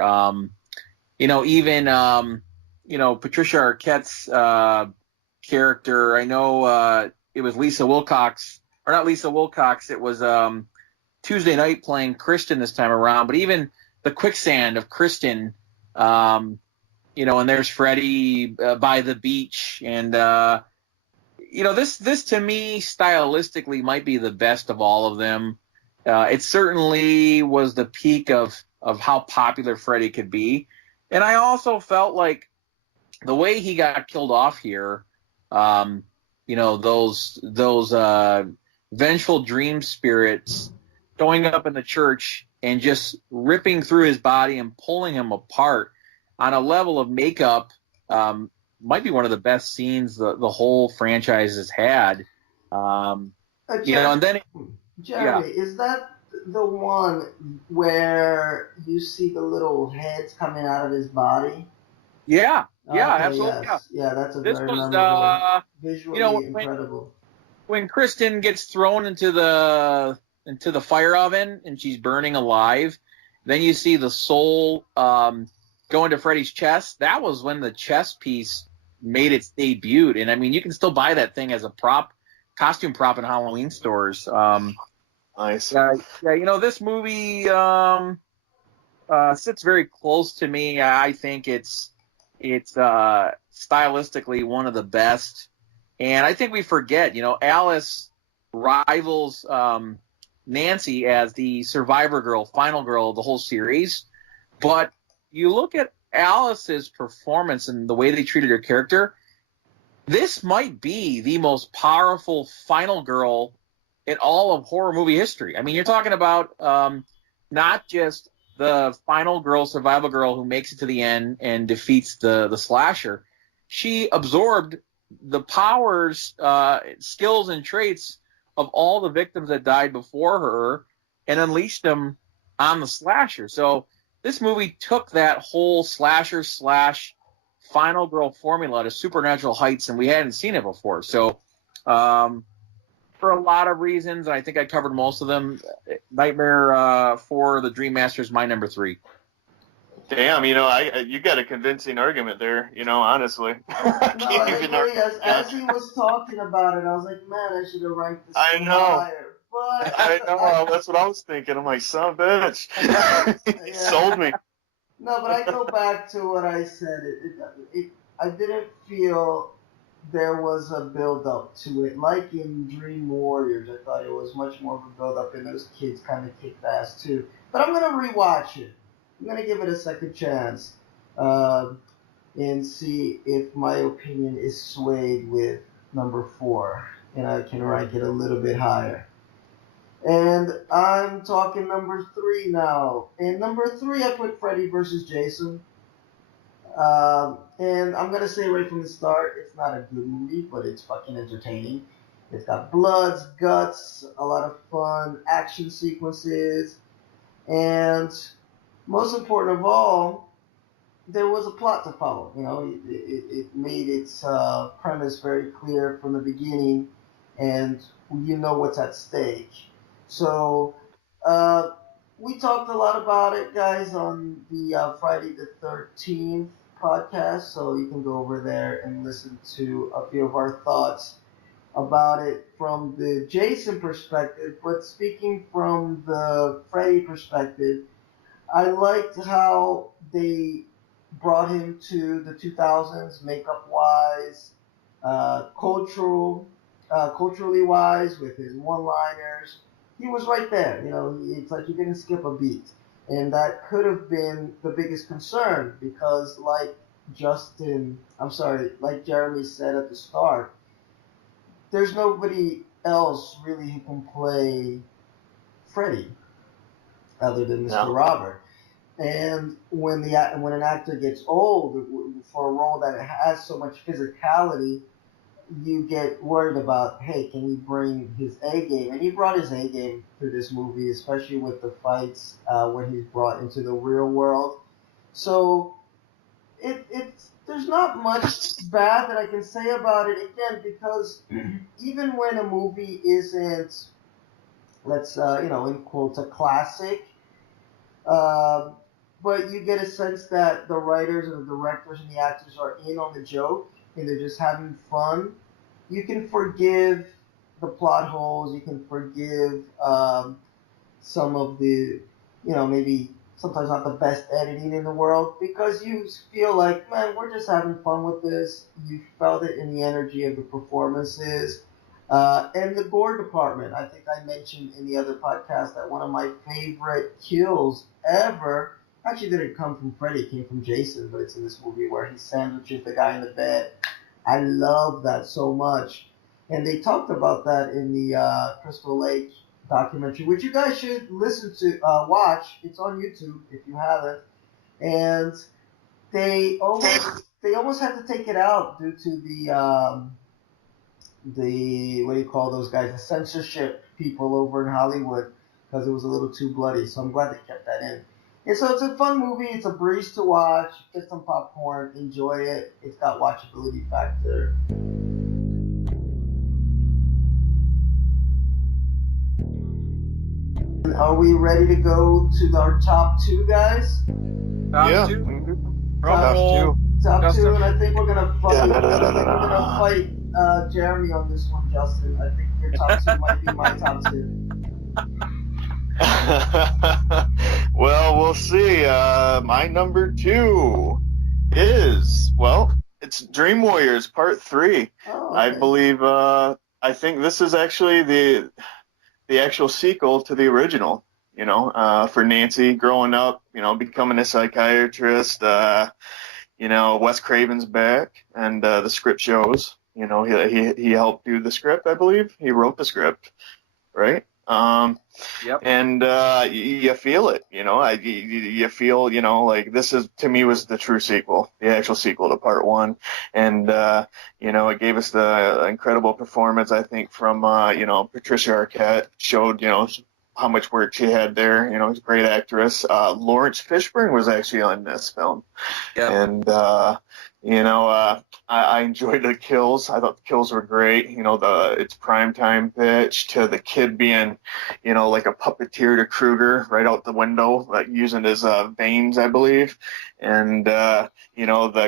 Even Patricia Arquette's character. I know it was Lisa Wilcox, or not Lisa Wilcox. It was Tuesday Night playing Kristen this time around. But even the quicksand of Kristen, and there's Freddy by the beach, and this to me stylistically might be the best of all of them. It certainly was the peak of how popular Freddy could be, and I also felt like the way he got killed off here, those vengeful dream spirits going up in the church and just ripping through his body and pulling him apart on a level of makeup, might be one of the best scenes the whole franchise has had. And then Jeremy, is that the one where you see the little heads coming out of his body? Yeah, Okay, absolutely. Yes. Yeah, that's a This very was memorable, visually incredible. When Kristen gets thrown into the fire oven and she's burning alive, then you see the soul go into Freddy's chest. That was when the chest piece made its debut, and I mean, you can still buy that thing as a costume prop in Halloween stores. Nice. This movie sits very close to me. I think it's stylistically one of the best, and I think we forget. Alice rivals Nancy as the survivor girl, final girl of the whole series, but you look at Alice's performance and the way they treated her character, this might be the most powerful final girl in all of horror movie history. I mean, you're talking about not just the final girl, survival girl who makes it to the end and defeats the slasher. She absorbed the powers, skills, and traits of all the victims that died before her and unleashed them on the slasher. So this movie took that whole slasher / final girl formula to supernatural heights, and we hadn't seen it before. So for a lot of reasons, and I think I covered most of them, Nightmare for the Dream Master is my number 3. Damn, you got a convincing argument there, honestly. As he was talking about it, I was like, man, I should have ranked this higher. But I know, that's what I was thinking. I'm like, son of a bitch. He sold me. No, but I go back to what I said. I didn't feel there was a build-up to it. Like in Dream Warriors, I thought it was much more of a build-up, and those kids kind of kicked ass too. But I'm going to rewatch it. I'm going to give it a second chance and see if my opinion is swayed with number 4, and I can rank it a little bit higher. And I'm talking number 3 now. And number 3, I put Freddy vs. Jason. And I'm going to say right from the start, it's not a good movie, but it's fucking entertaining. It's got bloods, guts, a lot of fun, action sequences, and most important of all, there was a plot to follow. It made its premise very clear from the beginning, and you know what's at stake. So, we talked a lot about it, guys, on the Friday the 13th podcast, so you can go over there and listen to a few of our thoughts about it from the Jason perspective. But speaking from the Freddy perspective, I liked how they brought him to the 2000s, makeup-wise, culturally wise, with his one-liners. He was right there. It's like he didn't skip a beat. And that could have been the biggest concern because like Jeremy said at the start, there's nobody else really who can play Freddy. other than Mr. No. Robert. And when an actor gets old for a role that has so much physicality, you get worried about, hey, can he bring his A game? And he brought his A game through this movie, especially with the fights when he's brought into the real world. So there's not much bad that I can say about it, again, because even when a movie isn't, let's in quotes, a classic, but you get a sense that the writers and the directors and the actors are in on the joke and they're just having fun. You can forgive the plot holes. You can forgive some of the, maybe sometimes not the best editing in the world, because you feel like, man, we're just having fun with this. You felt it in the energy of the performances. And the gore department. I think I mentioned in the other podcast that one of my favorite kills ever actually didn't come from Freddy, it came from Jason, but it's in this movie where he sandwiches the guy in the bed. I love that so much. And they talked about that in the Crystal Lake documentary, which you guys should listen to, watch. It's on YouTube if you haven't. And they almost had to take it out due to the what do you call those guys? The censorship people over in Hollywood, because it was a little too bloody. So I'm glad they kept that in. And so it's a fun movie. It's a breeze to watch. Get some popcorn. Enjoy it. It's got watchability factor. Are we ready to go to our top two, guys? Top two? Top two, and I think we're gonna fight Jeremy on this one, Justin. I think your top two might be my top two. Well, we'll see. My number two is, it's Dream Warriors Part 3. Oh, okay. I believe, I think this is actually the actual sequel to the original, for Nancy growing up, becoming a psychiatrist. Wes Craven's back, and the script shows, he helped do the script, I believe. He wrote the script, right? Yep. And you feel it, you feel, like this is, to me, was the true sequel, the actual sequel to Part 1. And, it gave us the incredible performance, I think, from, Patricia Arquette. Showed, how much work she had there. She's a great actress. Lawrence Fishburne was actually on this film. Yep. And, I enjoyed the kills. I thought the kills were great. It's primetime pitch to the kid being, like a puppeteer to Krueger right out the window, like using his veins, I believe. And, the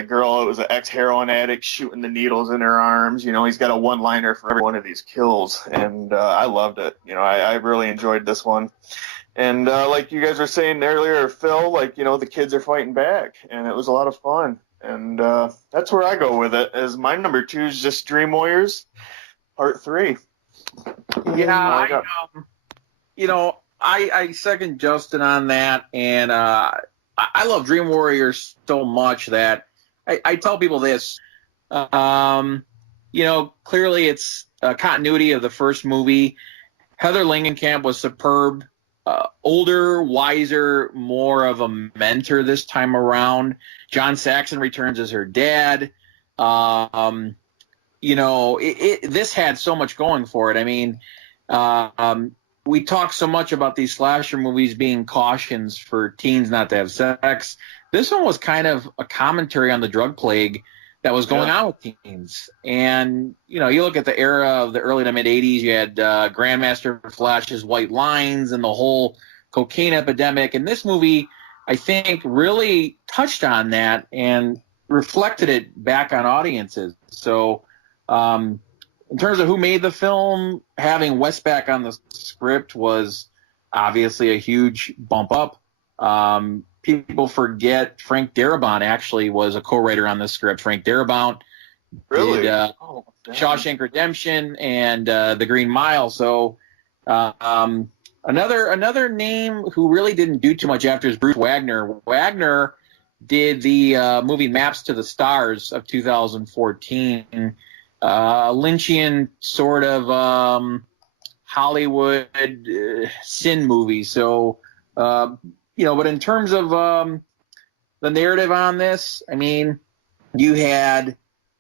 girl, it was an ex-heroin addict shooting the needles in her arms. He's got a one-liner for every one of these kills. And I loved it. I really enjoyed this one. And like you guys were saying earlier, Phil, the kids are fighting back. And it was a lot of fun. And that's where I go with it. As my number two is just Dream Warriors Part 3. Yeah, I second Justin on that, and I love Dream Warriors so much that I tell people this. Clearly it's a continuity of the first movie. Heather Langenkamp was superb. Older, wiser, more of a mentor this time around. John Saxon returns as her dad. This had so much going for it. I mean, we talk so much about these slasher movies being cautions for teens not to have sex. This one was kind of a commentary on the drug plague that was going on with teens. And, you look at the era of the early to mid-'80s, you had Grandmaster Flash's White Lines and the whole cocaine epidemic. And this movie, I think, really touched on that and reflected it back on audiences. So in terms of who made the film, having Wes back on the script was obviously a huge bump up. People forget Frank Darabont actually was a co-writer on this script. Frank Darabont did Shawshank Redemption and The Green Mile. So another name who really didn't do too much after is Bruce Wagner. Wagner did the movie Maps to the Stars of 2014. Lynchian sort of Hollywood sin movie. So But in terms of the narrative on this, I mean, you had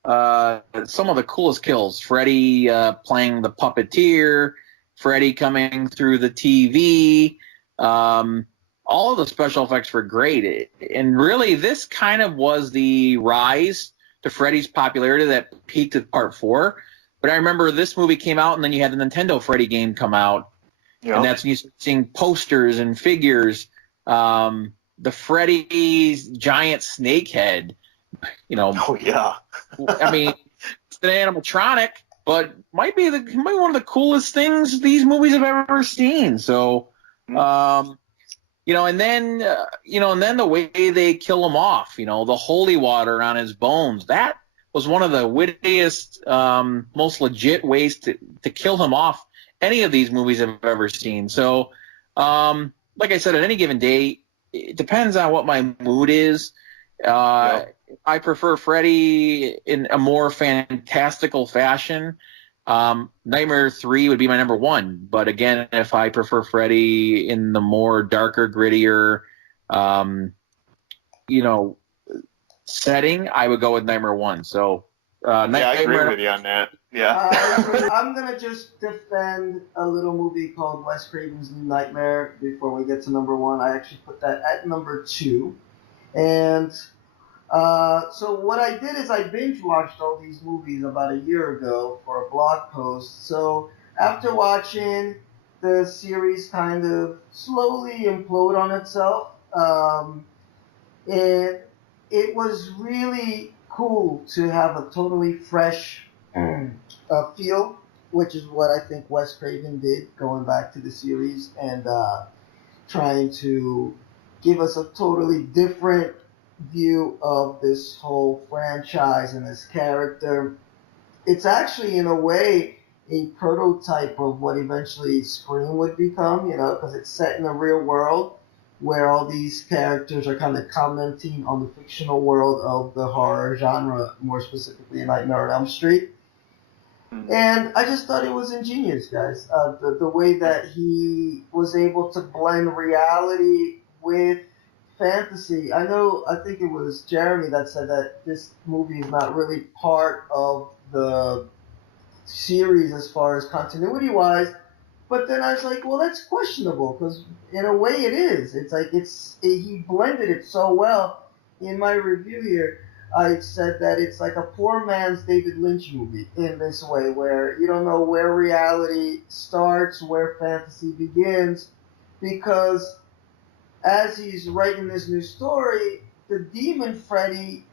some of the coolest kills. Freddy playing the puppeteer, Freddy coming through the TV. All of the special effects were great. And really, this kind of was the rise to Freddy's popularity that peaked at Part 4. But I remember this movie came out, and then you had the Nintendo Freddy game come out. Yep. And that's when you start seeing posters and figures. The Freddy's giant snake head, Oh, yeah. I mean, it's an animatronic, but might be one of the coolest things these movies have ever seen. So, and then the way they kill him off, the holy water on his bones, that was one of the wittiest, most legit ways to kill him off any of these movies I've ever seen. So, like I said, at any given day, it depends on what my mood is. Yep. I prefer Freddy in a more fantastical fashion. Nightmare 3 would be my number 1. But again, if I prefer Freddy in the more darker, grittier, setting, I would go with Nightmare 1. So, I agree with you on that. Yeah. I'm going to just defend a little movie called Wes Craven's New Nightmare before we get to number 1. I actually put that at number 2. And so what I did is I binge watched all these movies about a year ago for a blog post. So after watching the series kind of slowly implode on itself, it was really cool to have a totally fresh feel, which is what I think Wes Craven did, going back to the series and trying to give us a totally different view of this whole franchise and this character. It's actually, in a way, a prototype of what eventually Scream would become, because it's set in the real world where all these characters are kind of commenting on the fictional world of the horror genre, more specifically Nightmare on Elm Street. And I just thought it was ingenious, guys. The way that he was able to blend reality with fantasy. I think it was Jeremy that said that this movie is not really part of the series as far as continuity-wise. But then I was like, well, that's questionable, because in a way it is. It's like he blended it so well. In my review here, I said that it's like a poor man's David Lynch movie in this way, where you don't know where reality starts, where fantasy begins, because as he's writing this new story, the Demon Freddy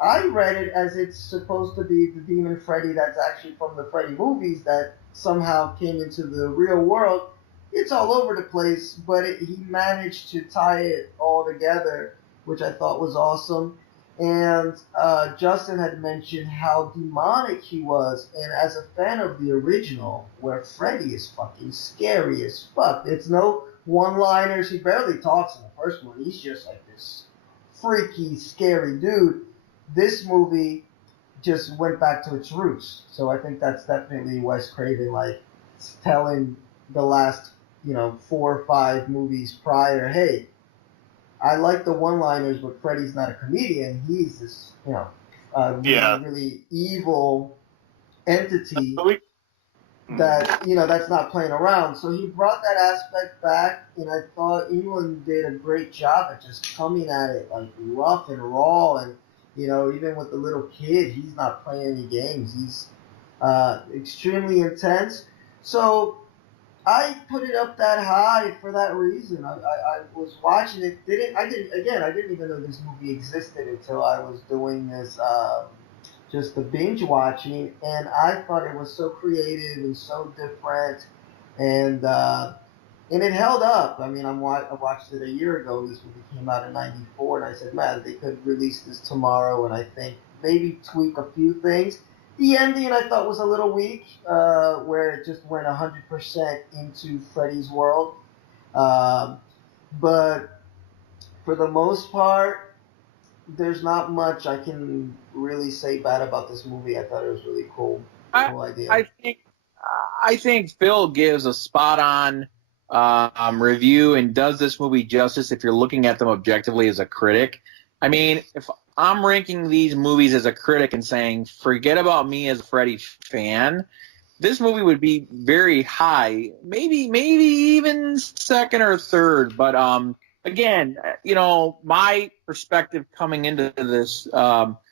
I read it as it's supposed to be the Demon Freddy that's actually from the Freddy movies that somehow came into the real world. It's all over the place, but he managed to tie it all together, which I thought was awesome. And Justin had mentioned how demonic he was, and as a fan of the original, where Freddy is fucking scary as fuck, it's no one-liners, he barely talks in the first one, he's just like this freaky, scary dude. This movie just went back to its roots, so I think that's definitely Wes Craven, like, telling the last, 4 or 5 movies prior, hey, I like the one-liners, but Freddy's not a comedian. He's this, really evil entity that, that's not playing around. So he brought that aspect back, and I thought England did a great job at just coming at it, like, rough and raw. And, even with the little kid, he's not playing any games. He's extremely intense. So I put it up that high for that reason. I was watching it. I didn't even know this movie existed until I was doing this, just the binge watching, and I thought it was so creative and so different, and it held up. I mean, I watched it a year ago. This movie came out in '94, and I said, man, they could release this tomorrow, and I think maybe tweak a few things. The ending I thought was a little weak, where it just went 100% into Freddy's world. But for the most part, there's not much I can really say bad about this movie. I thought it was really cool. Cool idea. I think Phil gives a spot-on review and does this movie justice if you're looking at them objectively as a critic. I mean, if I'm ranking these movies as a critic and saying, forget about me as a Freddy fan, this movie would be very high, maybe even second or third. But again, my perspective coming into this,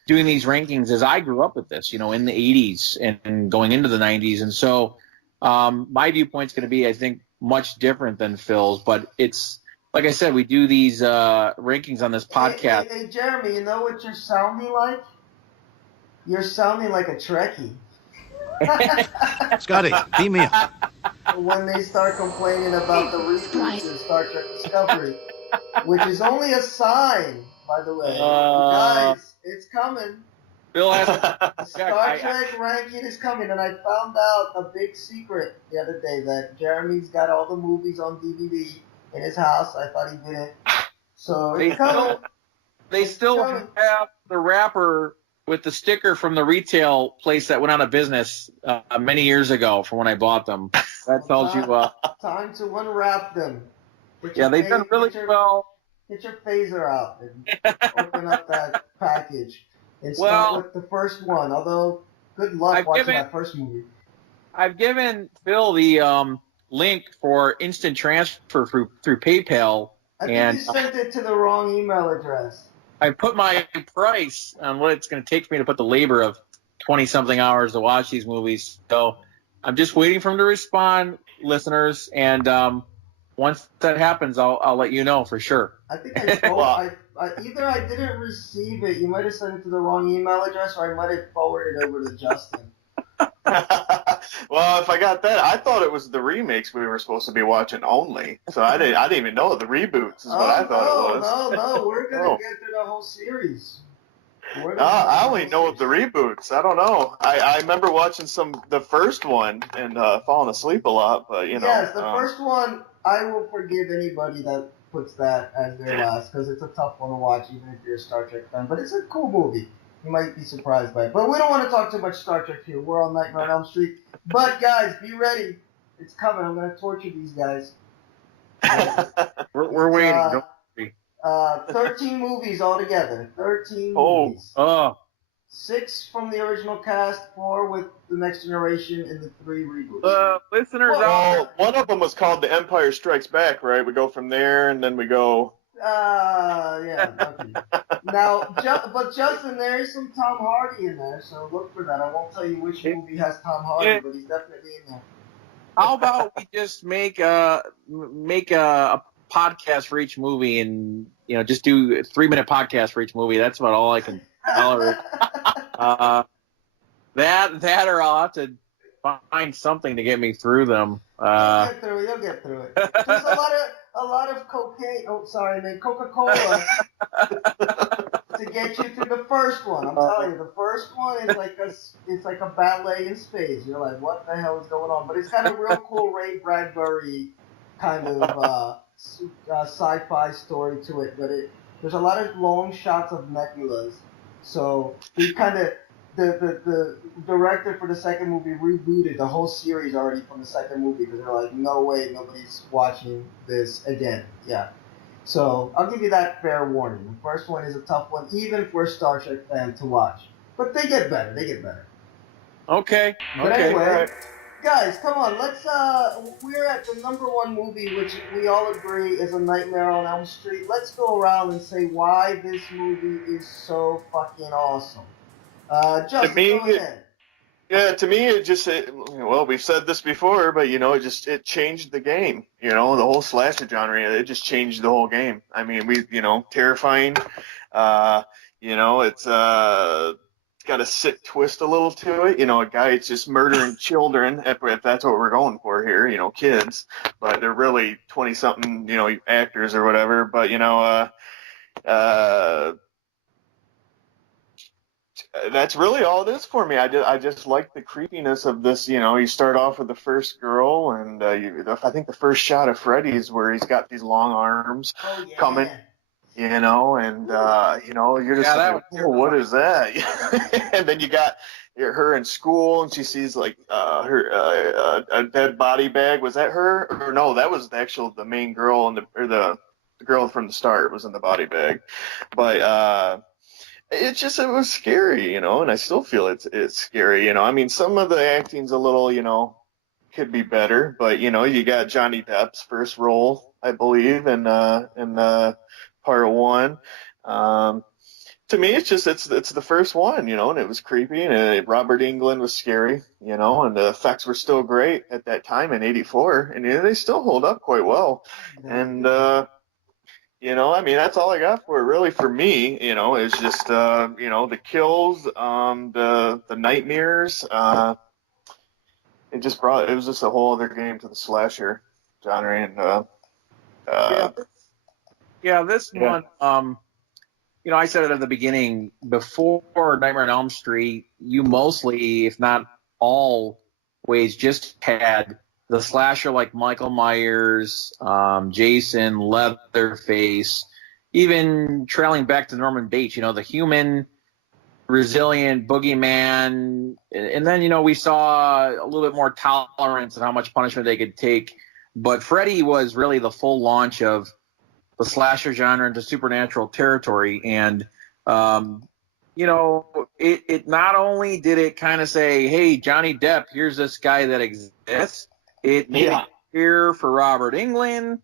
doing these rankings, is I grew up with this, in the 80s and going into the 90s. And so my viewpoint's going to be, I think, much different than Phil's. But it's, like I said, we do these rankings on this podcast. Hey, Jeremy, you know what you're sounding like? You're sounding like a Trekkie. Scotty, beam me up. When they start complaining about the reboots in Star Trek Discovery, which is only a sign, by the way. Guys, it's coming. Bill has the Star Trek ranking is coming, and I found out a big secret the other day that Jeremy's got all the movies on DVD in his house. I thought he didn't. So it's coming. They still have the wrapper with the sticker from the retail place that went out of business many years ago from when I bought them. That tells you. Time to unwrap them. Yeah, they've done really well. Get your phaser out and open up that package and start with the first one. Although, good luck watching that first movie. I've given Phil the link for instant transfer through PayPal. I think you sent it to the wrong email address. I put my price on what it's going to take for me to put the labor of 20-something hours to watch these movies. So I'm just waiting for him to respond, listeners. And once that happens, I'll let you know for sure. I think either I didn't receive it. You might have sent it to the wrong email address, or I might have forwarded it over to Justin. Well, if I got that, I thought it was the remakes we were supposed to be watching only. So I didn't even know the reboots is what I thought it was. No, we're gonna get through the whole series. I only know of the reboots. I don't know. I remember watching the first one and falling asleep a lot, but Yes, the first one, I will forgive anybody that puts that as their last, because it's a tough one to watch, even if you're a Star Trek fan. But it's a cool movie. You might be surprised by it. But we don't want to talk too much Star Trek here. We're on Nightmare on Elm Street. But, guys, be ready. It's coming. I'm going to torture these guys. We're waiting. Don't worry. 13 movies altogether. 13 movies. 6 from the original cast, 4 with The Next Generation, and the 3 reboots. Listeners, one of them was called The Empire Strikes Back, right? We go from there, and then we go... yeah. Okay. Now, but Justin, there is some Tom Hardy in there, so look for that. I won't tell you which movie has Tom Hardy, but he's definitely in there. How about we just make a podcast for each movie, and just do a 3-minute podcast for each movie? That's about all I can tolerate. That or I'll have to find something to get me through them. You'll get through it. There's a lot of cocaine. Oh, sorry, man. Coca-Cola to get you through the first one. I'm telling you, the first one is like a ballet in space. You're like, what the hell is going on? But it's got a real cool Ray Bradbury kind of sci-fi story to it. But there's a lot of long shots of nebulas. So we kind of the director for the second movie rebooted the whole series already from the second movie because they're like, no way, nobody's watching this again. Yeah. So I'll give you that fair warning. The first one is a tough one, even for a Star Trek fan to watch. But they get better. Okay. But anyway, guys, come on. Let's. We're at the number 1 movie, which we all agree is A Nightmare on Elm Street. Let's go around and say why this movie is so fucking awesome. Justin, go ahead. Yeah, to me, it just, we've said this before, but, it changed the game. The whole slasher genre, it just changed the whole game. I mean, terrifying. It's got a sick twist a little to it. A guy is just murdering children, if that's what we're going for here, kids. But they're really 20-something, actors or whatever. But, that's really all it is for me. I just like the creepiness of this. You start off with the first girl, and I think the first shot of Freddy's where he's got these long arms coming, and you're just like, what is that? And then you got her in school, and she sees like a dead body bag. Was that her? Or no, that was the main girl the girl from the start was in the body bag. But it was scary, and I still feel it's scary. I mean, some of the acting's a little, could be better, but you got Johnny Depp's first role, I believe, in part one. To me, it's the first one, and it was creepy, and Robert Englund was scary, and the effects were still great at that time in '84, and they still hold up quite well. And I mean, that's all I got for it, really, for me. Is just the kills, the nightmares. It was just a whole other game to the slasher genre, and this one. I said it at the beginning, before Nightmare on Elm Street, you mostly, if not always, just had the slasher like Michael Myers, Jason, Leatherface, even trailing back to Norman Bates, the human, resilient boogeyman. And then, we saw a little bit more tolerance of how much punishment they could take. But Freddy was really the full launch of the slasher genre into supernatural territory. And, it not only did it kind of say, hey, Johnny Depp, here's this guy that exists. It made it clear for Robert Englund.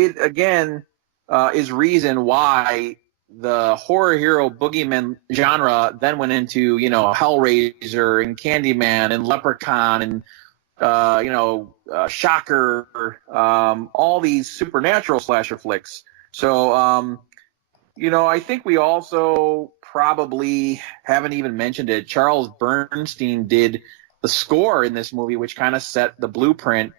It again is reason why the horror hero boogeyman genre then went into, Hellraiser and Candyman and Leprechaun and Shocker, all these supernatural slasher flicks. So, I think we also probably haven't even mentioned it. Charles Bernstein did the score in this movie, which kind of set the blueprint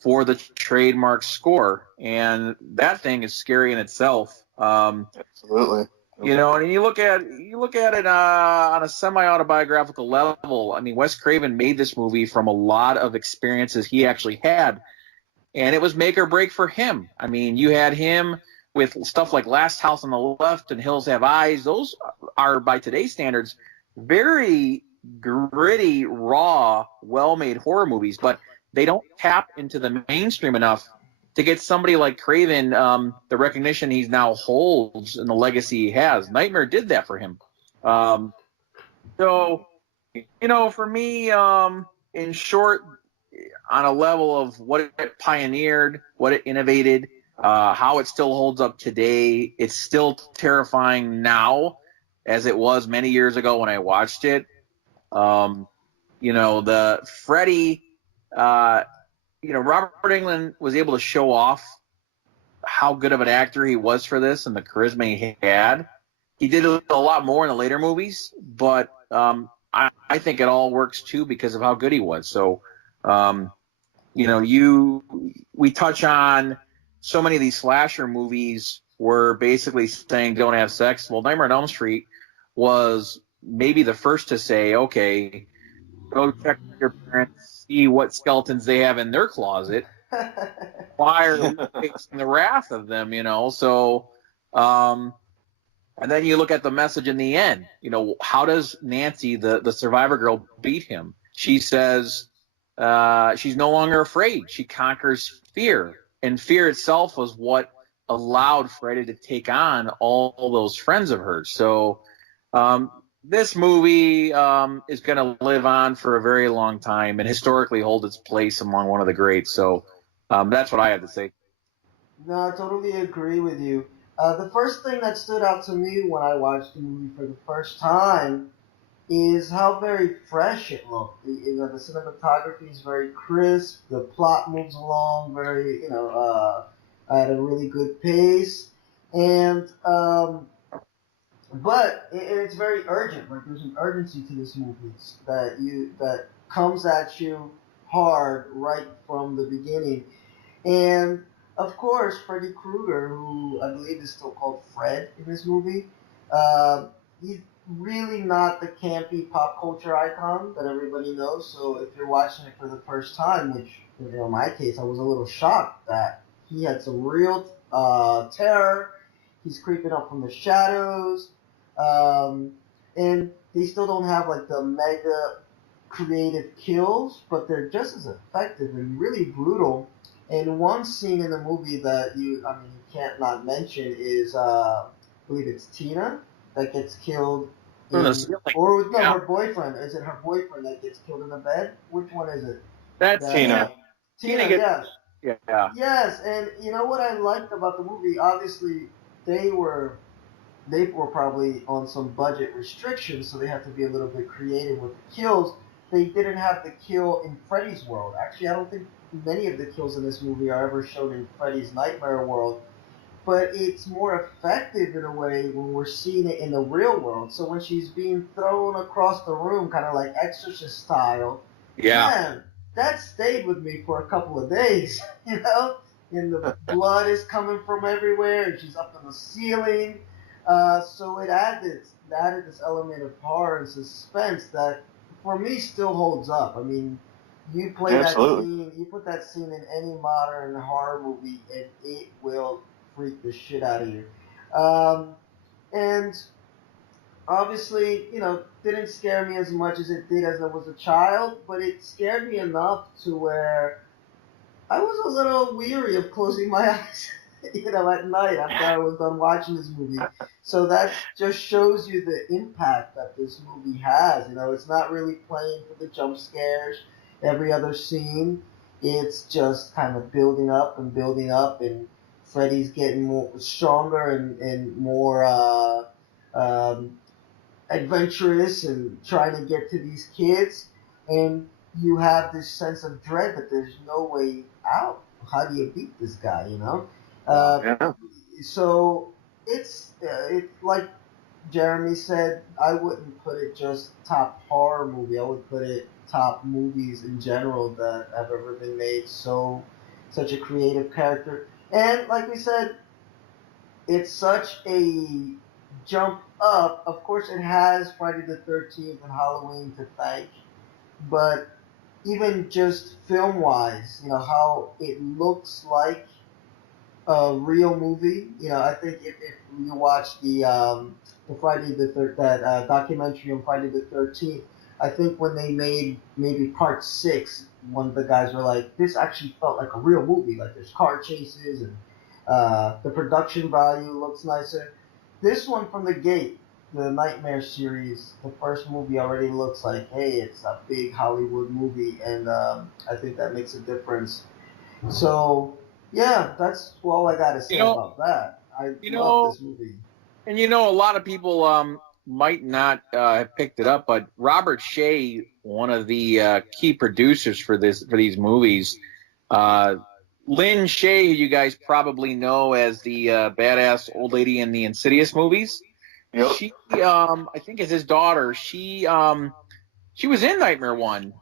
for the trademark score. And that thing is scary in itself. Absolutely. And you look at it on a semi-autobiographical level. I mean, Wes Craven made this movie from a lot of experiences he actually had, and it was make or break for him. I mean, you had him with stuff like Last House on the Left and Hills Have Eyes. Those are, by today's standards, very gritty, raw, well-made horror movies, but they don't tap into the mainstream enough to get somebody like Craven the recognition he now holds and the legacy he has. Nightmare did that for him. So, for me, in short, on a level of what it pioneered, what it innovated, how it still holds up today, it's still terrifying now as it was many years ago when I watched it. The Freddy, Robert Englund was able to show off how good of an actor he was for this and the charisma he had. He did a lot more in the later movies, but I think it all works too because of how good he was. So, we touch on so many of these slasher movies were basically saying don't have sex. Well, Nightmare on Elm Street was maybe the first to say, okay, go check with your parents, see what skeletons they have in their closet. Why are we facing the wrath of them, So, and then you look at the message in the end. How does Nancy, the survivor girl, beat him? She says she's no longer afraid. She conquers fear. And fear itself was what allowed Freddy to take on all those friends of hers. So this movie is going to live on for a very long time and historically hold its place among one of the greats. So that's what I have to say. No, I totally agree with you. The first thing that stood out to me when I watched the movie for the first time is how very fresh it looked. The cinematography is very crisp. The plot moves along very, at a really good pace. And but it's very urgent. Like there's an urgency to this movie that comes at you hard right from the beginning. And of course, Freddy Krueger, who I believe is still called Fred in this movie, he's really not the campy pop culture icon that everybody knows. So if you're watching it for the first time, which in my case I was a little shocked that he had some real terror. He's creeping up from the shadows. And they still don't have like the mega creative kills, but they're just as effective and really brutal. And one scene in the movie that you can't not mention is, I believe it's Tina that gets killed From the in, ceiling. or no, Yeah. her boyfriend. Is it her boyfriend that gets killed in the bed? Which one is it? That's That, Tina. Tina, gets- yeah. Yeah. Yes, and you know what I liked about the movie? Obviously, they were they were probably on some budget restrictions, so they had to be a little bit creative with the kills. They didn't have the kill in Freddy's World. Actually, I don't think many of the kills in this movie are ever shown in Freddy's Nightmare World. But it's more effective in a way when we're seeing it in the real world. So when she's being thrown across the room, kind of like Exorcist style, Yeah. man, that stayed with me for a couple of days, you know? And the blood is coming from everywhere, and she's up in the ceiling. So it added this element of horror and suspense that, for me, still holds up. I mean, you play Absolutely. that scene, you put that scene in any modern horror movie, and it will freak the shit out of you. And obviously, didn't scare me as much as it did as I was a child, but it scared me enough to where I was a little weary of closing my eyes, at night after I was done watching this movie. So that just shows you the impact that this movie has. It's not really playing for the jump scares every other scene. It's just kind of building up and building up, and Freddy's getting more stronger and more um, adventurous and trying to get to these kids, and you have this sense of dread that there's no way out. How do you beat this guy? Yeah. So it's like Jeremy said. I wouldn't put it just top horror movie. I would put it top movies in general that have ever been made. Such a creative character, and like we said, it's such a jump up. Of course, it has Friday the 13th and Halloween to thank, but even just film wise, how it looks like a real movie. I think if you watch the Friday that documentary on Friday the 13th, I think when they made maybe part 6, one of the guys were like, "This actually felt like a real movie. Like there's car chases and the production value looks nicer." This one from the gate, the Nightmare series, the first movie already looks like, hey, it's a big Hollywood movie, and I think that makes a difference. So, yeah, that's all I got to say about that. I love this movie. And a lot of people might not have picked it up, but Robert Shea, one of the key producers for these movies, Lynn Shay, who you guys probably know as the badass old lady in the Insidious movies. Yep. She, I think, is his daughter. She was in Nightmare 1,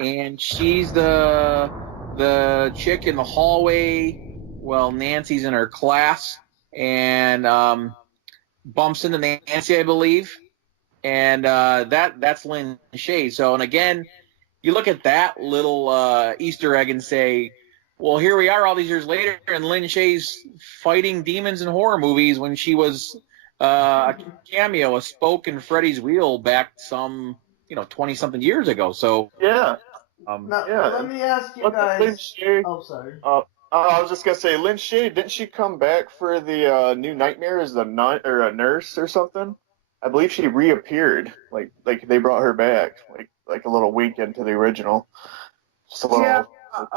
and she's the chick in the hallway. Well, Nancy's in her class, and bumps into Nancy, I believe, and that's Lynn Shay. So, and again, you look at that little Easter egg and say, well, here we are all these years later, and Lynn Shay's fighting demons in horror movies when she was a cameo, a spoke in Freddy's Wheel back some 20-something years ago. So now, yeah. let me ask you guys. Lynn Shay, oh, sorry. I was just gonna say, Lynn Shay, didn't she come back for the new Nightmare as a nurse or something? I believe she reappeared. Like they brought her back, like a little week into the original. Just a little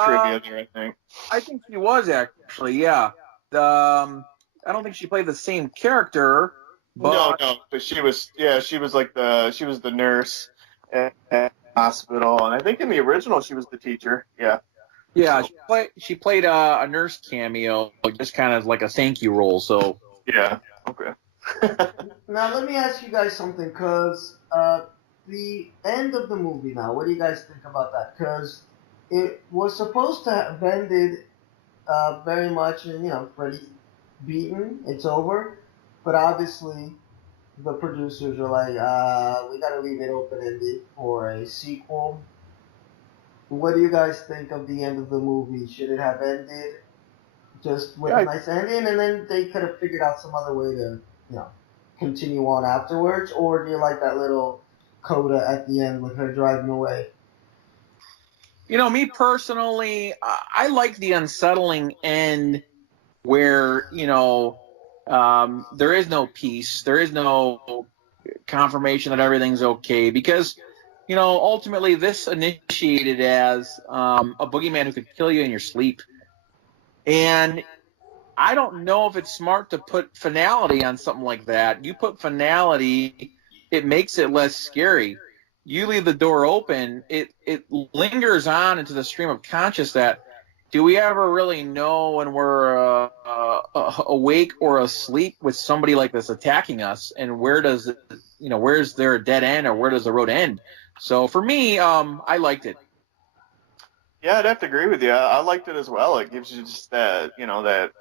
trivia there, I think. I think she was actually, yeah. I don't think she played the same character. But No, but she was like she was the nurse at the hospital, and I think in the original she was the teacher. Yeah. Yeah, she played a nurse cameo, just kind of like a thank you role. So yeah, okay. Now let me ask you guys something, because the end of the movie. Now, what do you guys think about that? Because it was supposed to have ended very much in Freddy's beaten, it's over, but obviously the producers are like, we got to leave it open ended for a sequel. What do you guys think of the end of the movie? Should it have ended just with a nice ending, and then they could have figured out some other way to, continue on afterwards, or do you like that little coda at the end with her driving away? Me personally, I like the unsettling end where, there is no peace, there is no confirmation that everything's okay, because, ultimately this initiated as a boogeyman who could kill you in your sleep. And I don't know if it's smart to put finality on something like that. You put finality, it makes it less scary. You leave the door open, it lingers on into the stream of conscious that do we ever really know when we're awake or asleep with somebody like this attacking us, and where's there a dead end, or where does the road end? So for me, I liked it. Yeah, I'd have to agree with you. I liked it as well. It gives you just that, that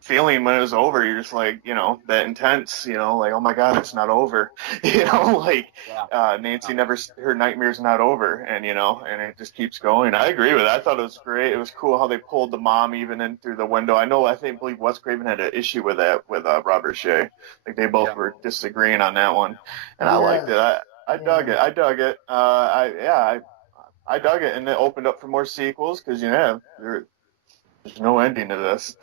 feeling when it was over. You're just like, that intense, like, oh my God, it's not over. Like Nancy never, her nightmare's not over, and and it just keeps going. I agree with it. I thought it was great. It was cool how they pulled the mom even in through the window. I believe Wes Craven had an issue with that with Robert Shea. Like they both were disagreeing on that one, and I liked it. I dug it. I dug it. I dug it, and it opened up for more sequels because there's no ending to this.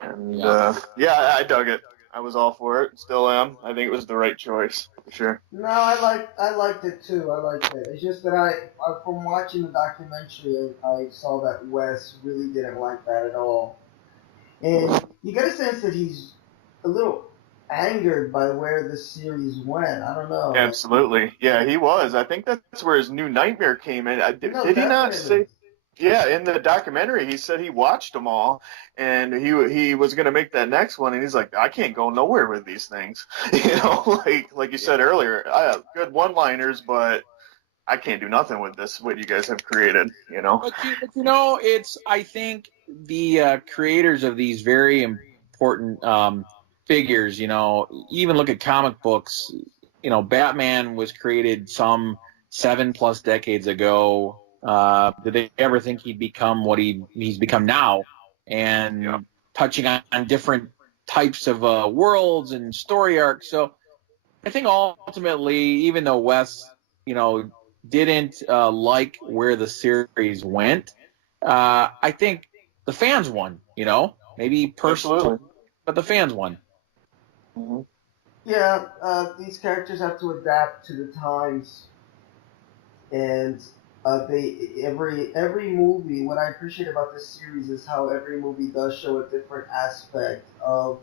And I dug it. I was all for it. Still am. I think it was the right choice for sure. No, I liked it too. I liked it. It's just that I from watching the documentary, I saw that Wes really didn't like that at all, and you get a sense that he's a little angered by where the series went. I don't know. Absolutely. Yeah, he was. I think that's where his new nightmare came in. Did he not say? Yeah, in the documentary, he said he watched them all, and he was going to make that next one, and he's like, I can't go nowhere with these things. Like you said earlier, I have good one-liners, but I can't do nothing with this, what you guys have created, But it's, I think the creators of these very important figures, even look at comic books, Batman was created some 7+ decades ago. Did they ever think he'd become what he's become now? And touching on different types of worlds and story arcs. So I think ultimately, even though Wes, didn't like where the series went, I think the fans won. Maybe personally, but the fans won. Mm-hmm. Yeah, these characters have to adapt to the times, and every movie. What I appreciate about this series is how every movie does show a different aspect of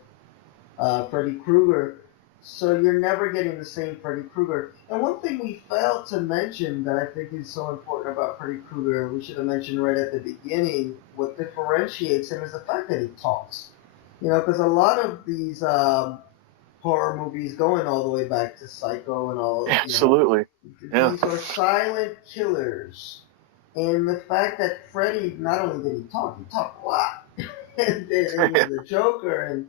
Freddy Krueger. So you're never getting the same Freddy Krueger. And one thing we failed to mention that I think is so important about Freddy Krueger, we should have mentioned right at the beginning, what differentiates him is the fact that he talks. Because a lot of these horror movies, going all the way back to Psycho and all, absolutely, these are silent killers. And the fact that Freddy, not only did he talked a lot. and the Joker, and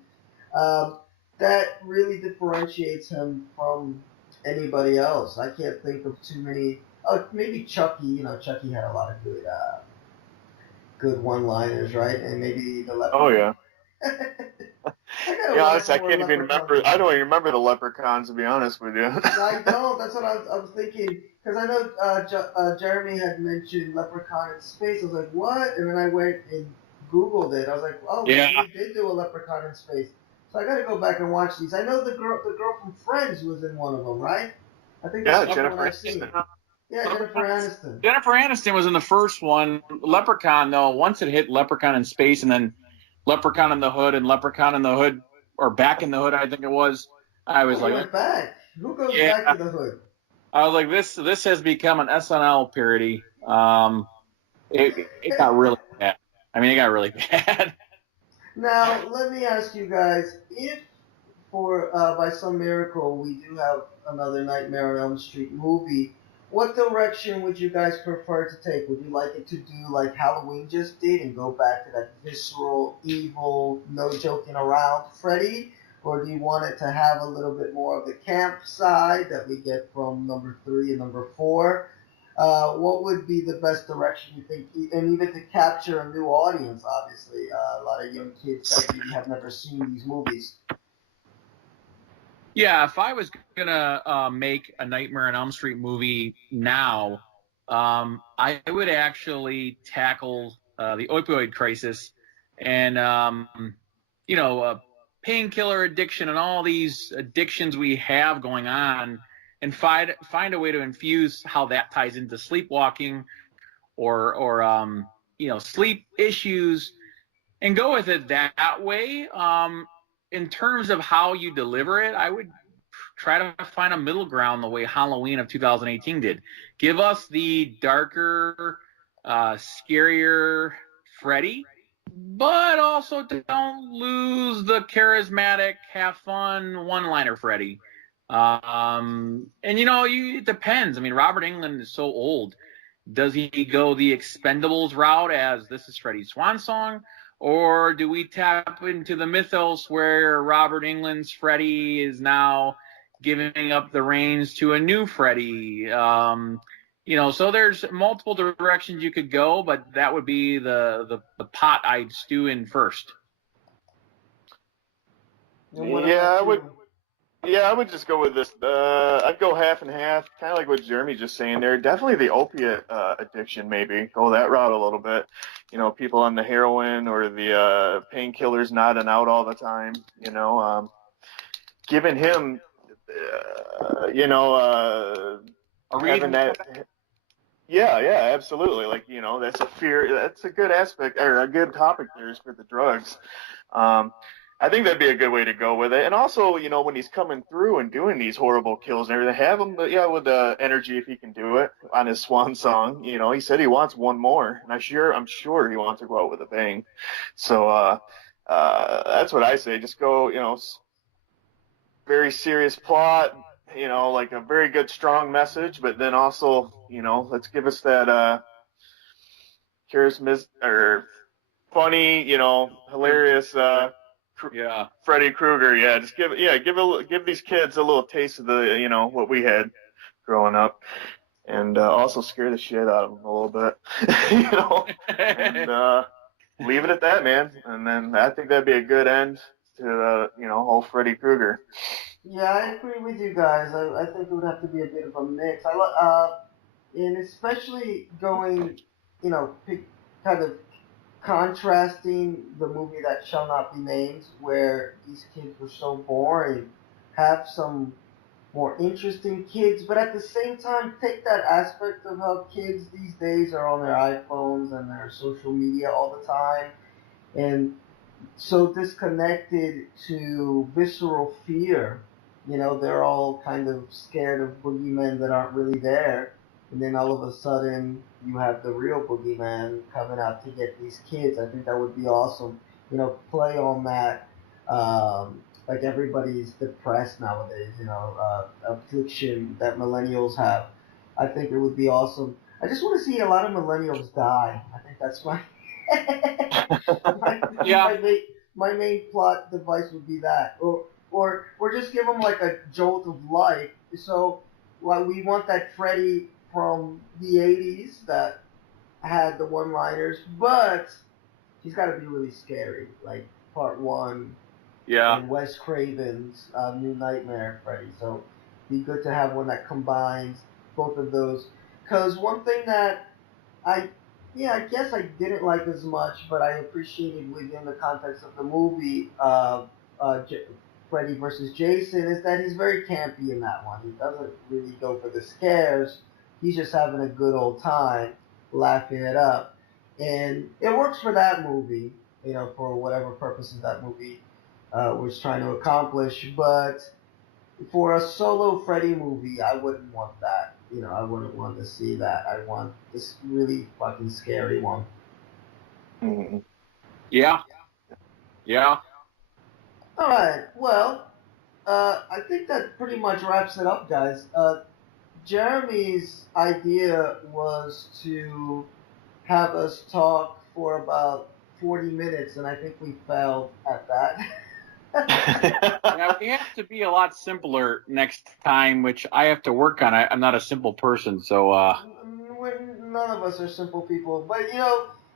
that really differentiates him from anybody else. I can't think of too many. Oh, maybe Chucky. Chucky had a lot of good one-liners, right? And maybe the Leprechaun. Oh yeah. I can't even remember. I don't even remember the Leprechauns, to be honest with you. I don't. That's what I was thinking. Because I know Jeremy had mentioned Leprechaun in Space. I was like, what? And then I went and Googled it. I was like, oh, we did do a Leprechaun in Space. So I got to go back and watch these. I know the girl from Friends was in one of them, right? I think that's the one I've seen. Yeah, Jennifer Aniston. Jennifer Aniston was in the first one. Leprechaun, though, once it hit Leprechaun in Space, and then Leprechaun in the Hood and Leprechaun in the Hood, or Back in the Hood, I think it was. I was like, went back? Who goes back to the Hood? I was like, this has become an SNL parody. It got really bad. I mean, it got really bad. Now, let me ask you guys, if by some miracle we do have another Nightmare on Elm Street movie, what direction would you guys prefer to take? Would you like it to do like Halloween just did and go back to that visceral, evil, no joking around Freddy? Or do you want it to have a little bit more of the camp side that we get from number 3 and number 4? What would be the best direction you think, and even to capture a new audience, obviously, a lot of young kids that maybe have never seen these movies? Yeah, if I was gonna make a Nightmare on Elm Street movie now, I would actually tackle the opioid crisis and painkiller addiction and all these addictions we have going on, and find a way to infuse how that ties into sleepwalking or sleep issues, and go with it that way. In terms of how you deliver it, I would try to find a middle ground the way Halloween of 2018 did. Give us the darker, scarier Freddy, but also don't lose the charismatic, have fun one-liner Freddy. It depends. I mean, Robert Englund is so old. Does he go the Expendables route as this is Freddy's swan song? Or do we tap into the mythos where Robert Englund's Freddy is now giving up the reins to a new Freddy? So there's multiple directions you could go, but that would be the pot I'd stew in first. I would just go with this. I'd go half and half, kind of like what Jeremy's just saying there. Definitely the opiate addiction, maybe go that route a little bit. People on the heroin or the painkillers nodding out all the time. Giving him, having that. Yeah, absolutely. Like, that's a fear. That's a good aspect or a good topic there is for the drugs. I think that'd be a good way to go with it. And also, when he's coming through and doing these horrible kills and everything, have him, with the energy if he can do it on his swan song. He said he wants one more, and I'm sure he wants to go out with a bang. So that's what I say. Just go, very serious plot, like a very good strong message, but then also, let's give us that charisma or funny, hilarious. Freddy Krueger. Yeah, just give these kids a little taste of the what we had growing up, and also scare the shit out of them a little bit, and leave it at that, man. And then I think that'd be a good end to whole Freddy Krueger. Yeah, I agree with you guys. I think it would have to be a bit of a mix. And especially going, kind of contrasting the movie that shall not be named, where these kids were so boring, have some more interesting kids, but at the same time take that aspect of how kids these days are on their iPhones and their social media all the time, and so disconnected to visceral fear. They're all kind of scared of boogeymen that aren't really there. And then all of a sudden, you have the real boogeyman coming out to get these kids. I think that would be awesome. Play on that. Like everybody's depressed nowadays, affliction that millennials have. I think it would be awesome. I just want to see a lot of millennials die. I think that's my my main plot device would be that, or just give them like a jolt of life. So, like, we want that Freddy from the '80s that had the one-liners, but he's got to be really scary, like Part One. Yeah. And Wes Craven's New Nightmare Freddy. So, be good to have one that combines both of those. Because one thing that I guess I didn't like as much, but I appreciated within the context of the movie, Freddy versus Jason, is that he's very campy in that one. He doesn't really go for the scares. He's just having a good old time, laughing it up. And it works for that movie, for whatever purposes that movie was trying to accomplish. But for a solo Freddy movie, I wouldn't want that. I wouldn't want to see that. I want this really fucking scary one. Mm-hmm. Yeah. All right. Well, I think that pretty much wraps it up, guys. Jeremy's idea was to have us talk for about 40 minutes, and I think we failed at that. Now, we have to be a lot simpler next time, which I have to work on. I'm not a simple person, so... None of us are simple people. But,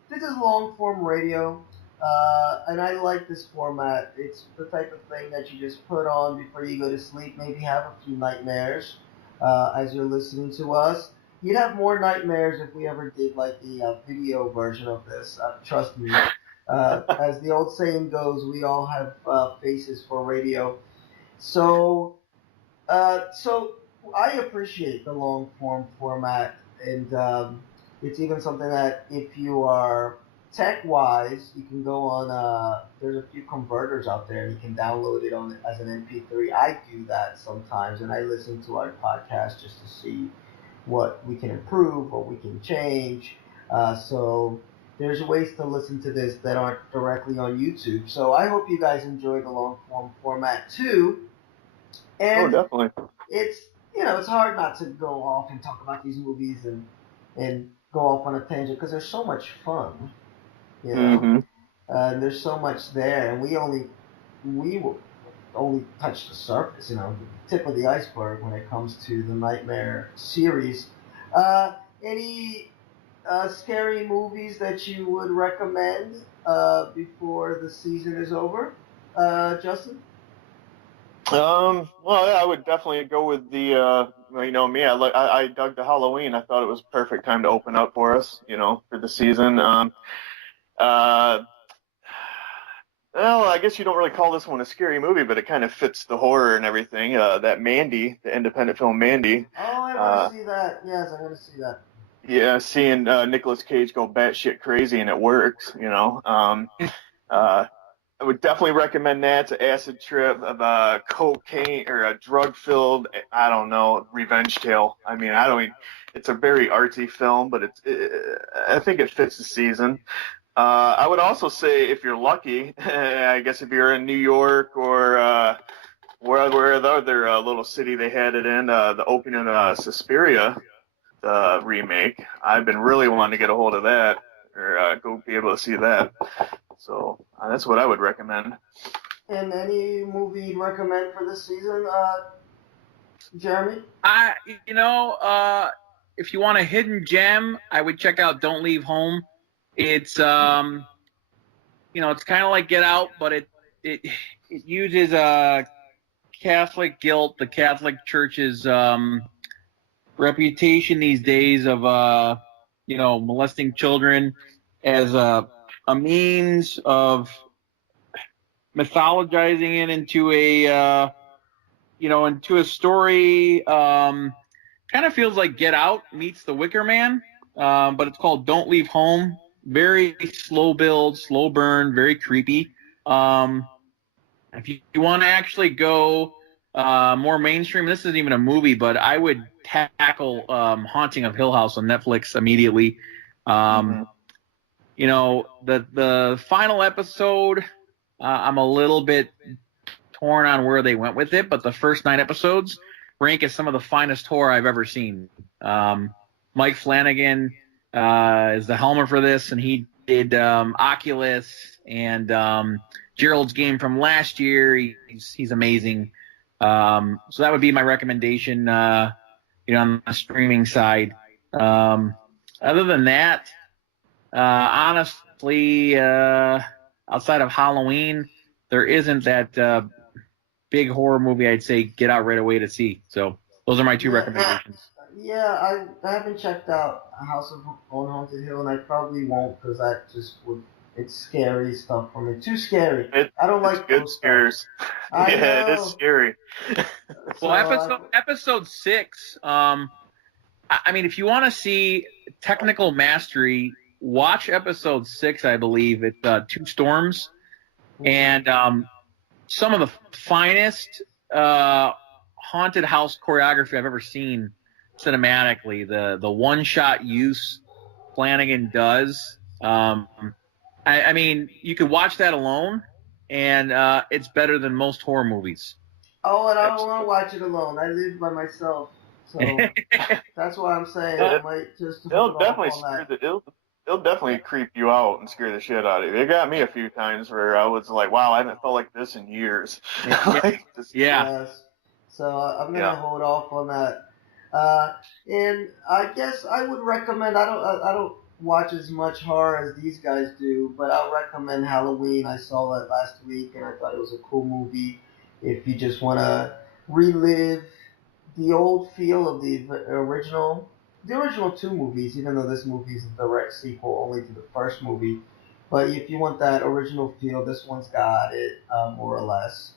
this is long-form radio. And I like this format. It's the type of thing that you just put on before you go to sleep. Maybe have a few nightmares as you're listening to us. You'd have more nightmares if we ever did like the video version of this. Trust me. As the old saying goes, we all have faces for radio. So I appreciate the long form format, and it's even something that if you are tech wise, you can go on. There's a few converters out there, and you can download it on as an MP3. I do that sometimes, and I listen to our podcast just to see what we can improve, what we can change. So there's ways to listen to this that aren't directly on YouTube. So I hope you guys enjoy the long form format too. And definitely. it's it's hard not to go off and talk about these movies and go off on a tangent because they're so much fun, Mm-hmm. and there's so much there, and we will only touch the surface, the tip of the iceberg when it comes to the Nightmare series. Any scary movies that you would recommend before the season is over, Justin? Well, yeah, I would definitely go with the, me. I dug the Halloween. I thought it was a perfect time to open up for us, for the season. Well, I guess you don't really call this one a scary movie, but it kind of fits the horror and everything. That Mandy, the independent film Mandy. Oh, I want to see that. Yes, I want to see that. Yeah, seeing Nicolas Cage go batshit crazy and it works, I would definitely recommend that. It's an acid trip of cocaine or a drug-filled, I don't know, revenge tale. I mean, it's a very artsy film, but I think it fits the season. I would also say if you're lucky, I guess if you're in New York or where the other little city they had it in, the opening of Suspiria, the remake. I've been really wanting to get a hold of that or go be able to see that. So that's what I would recommend. And any movie you'd recommend for this season, Jeremy? If you want a hidden gem, I would check out Don't Leave Home. It's it's kind of like Get Out, but it uses Catholic guilt, the Catholic Church's reputation these days of molesting children as a means of mythologizing it into a story. Kind of feels like Get Out meets The Wicker Man, but it's called Don't Leave Home. Very slow build, slow burn, very creepy. If you want to actually go more mainstream, this isn't even a movie, but I would tackle Haunting of Hill House on Netflix immediately. The final episode, I'm a little bit torn on where they went with it, but the first 9 episodes rank as some of the finest horror I've ever seen. Mike Flanagan is the helmer for this, and he did Oculus and Gerald's Game from last year. He's amazing. So that would be my recommendation, on the streaming side. Other than that, honestly, outside of Halloween, there isn't that big horror movie I'd say get out right away to see. So those are my 2 recommendations. Yeah, I haven't checked out House on Haunted Hill, and I probably won't because that just it's scary stuff for me. Too scary. I don't like good those scares. Yeah, it is scary. Well, episode 6. I mean, if you want to see technical mastery, watch episode 6. I believe it's 2 Storms, and some of the finest haunted house choreography I've ever seen cinematically. The one-shot use Flanagan does. I mean, you could watch that alone, and it's better than most horror movies. Oh, and I don't want to watch it alone. I live by myself, so that's why I'm saying I might just. It'll definitely creep you out and scare the shit out of you. It got me a few times where I was like, "Wow, I haven't felt like this in years." Yes. So I'm gonna hold off on that. And I guess I would recommend. I don't watch as much horror as these guys do, but I'll recommend Halloween. I saw it last week and I thought it was a cool movie. If you just want to relive the old feel of the original two movies, even though this movie is a direct sequel only to the first movie. But if you want that original feel, this one's got it, more or less.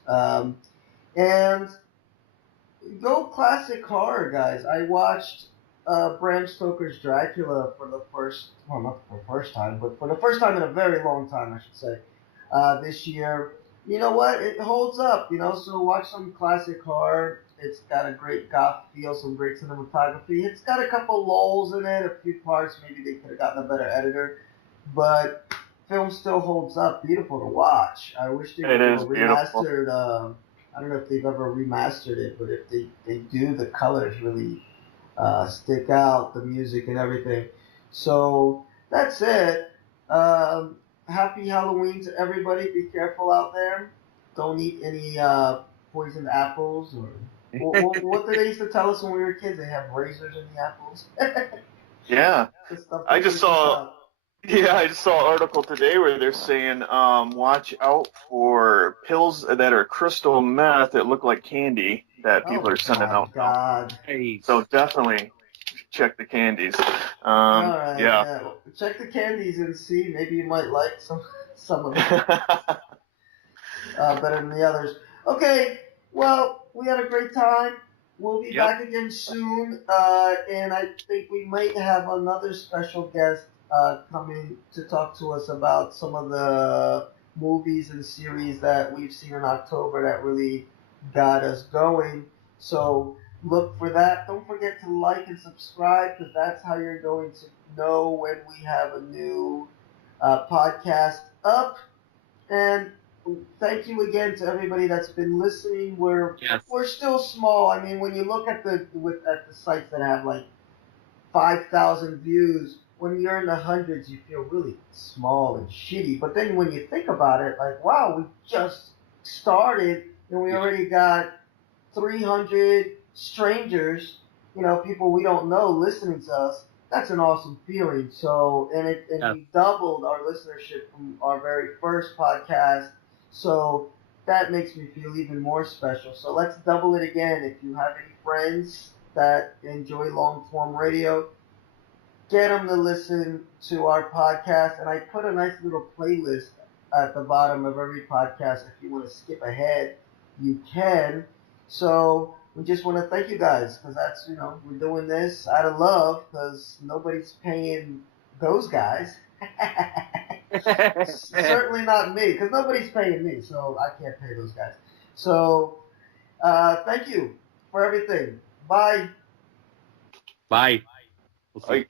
And go classic horror, guys. I watched Bram Stoker's Dracula for the first, well, not for the first time, but for the first time in a very long time, I should say, this year. You know what? It holds up, so watch some classic horror. It's got a great goth feel, some great cinematography. It's got a couple lulls in it, a few parts. Maybe they could have gotten a better editor. But film still holds up. Beautiful to watch. I wish they would have remastered. I don't know if they've ever remastered it, but if they do, the colors really stick out, the music and everything. So that's it. Happy Halloween to everybody. Be careful out there. Don't eat any poisoned apples. Or what did they used to tell us when we were kids? They have razors in the apples. Yeah. I just saw an article today where they're saying watch out for pills that are crystal meth that look like candy that people are sending out. God. So definitely check the candies. All right, yeah. Check the candies and see. Maybe you might like some of them better than the others. Okay, well, we had a great time. We'll be back again soon, and I think we might have another special guest coming to talk to us about some of the movies and series that we've seen in October that really got us going. So look for that. Don't forget to like and subscribe, because that's how you're going to know when we have a new podcast up. And thank you again to everybody that's been listening. We're still small. I mean, when you look at the sites that have like 5,000 views, when you're in the hundreds, you feel really small and shitty. But then when you think about it, like, wow, we just started and we already got 300 strangers, people we don't know listening to us. That's an awesome feeling. So, we doubled our listenership from our very first podcast. So that makes me feel even more special. So let's double it again. If you have any friends that enjoy long form radio, get them to listen to our podcast. And I put a nice little playlist at the bottom of every podcast. If you want to skip ahead, you can. So we just want to thank you guys, because that's, we're doing this out of love, because nobody's paying those guys. Certainly not me, because nobody's paying me, so I can't pay those guys. So thank you for everything. Bye. Bye. We'll see. Bye.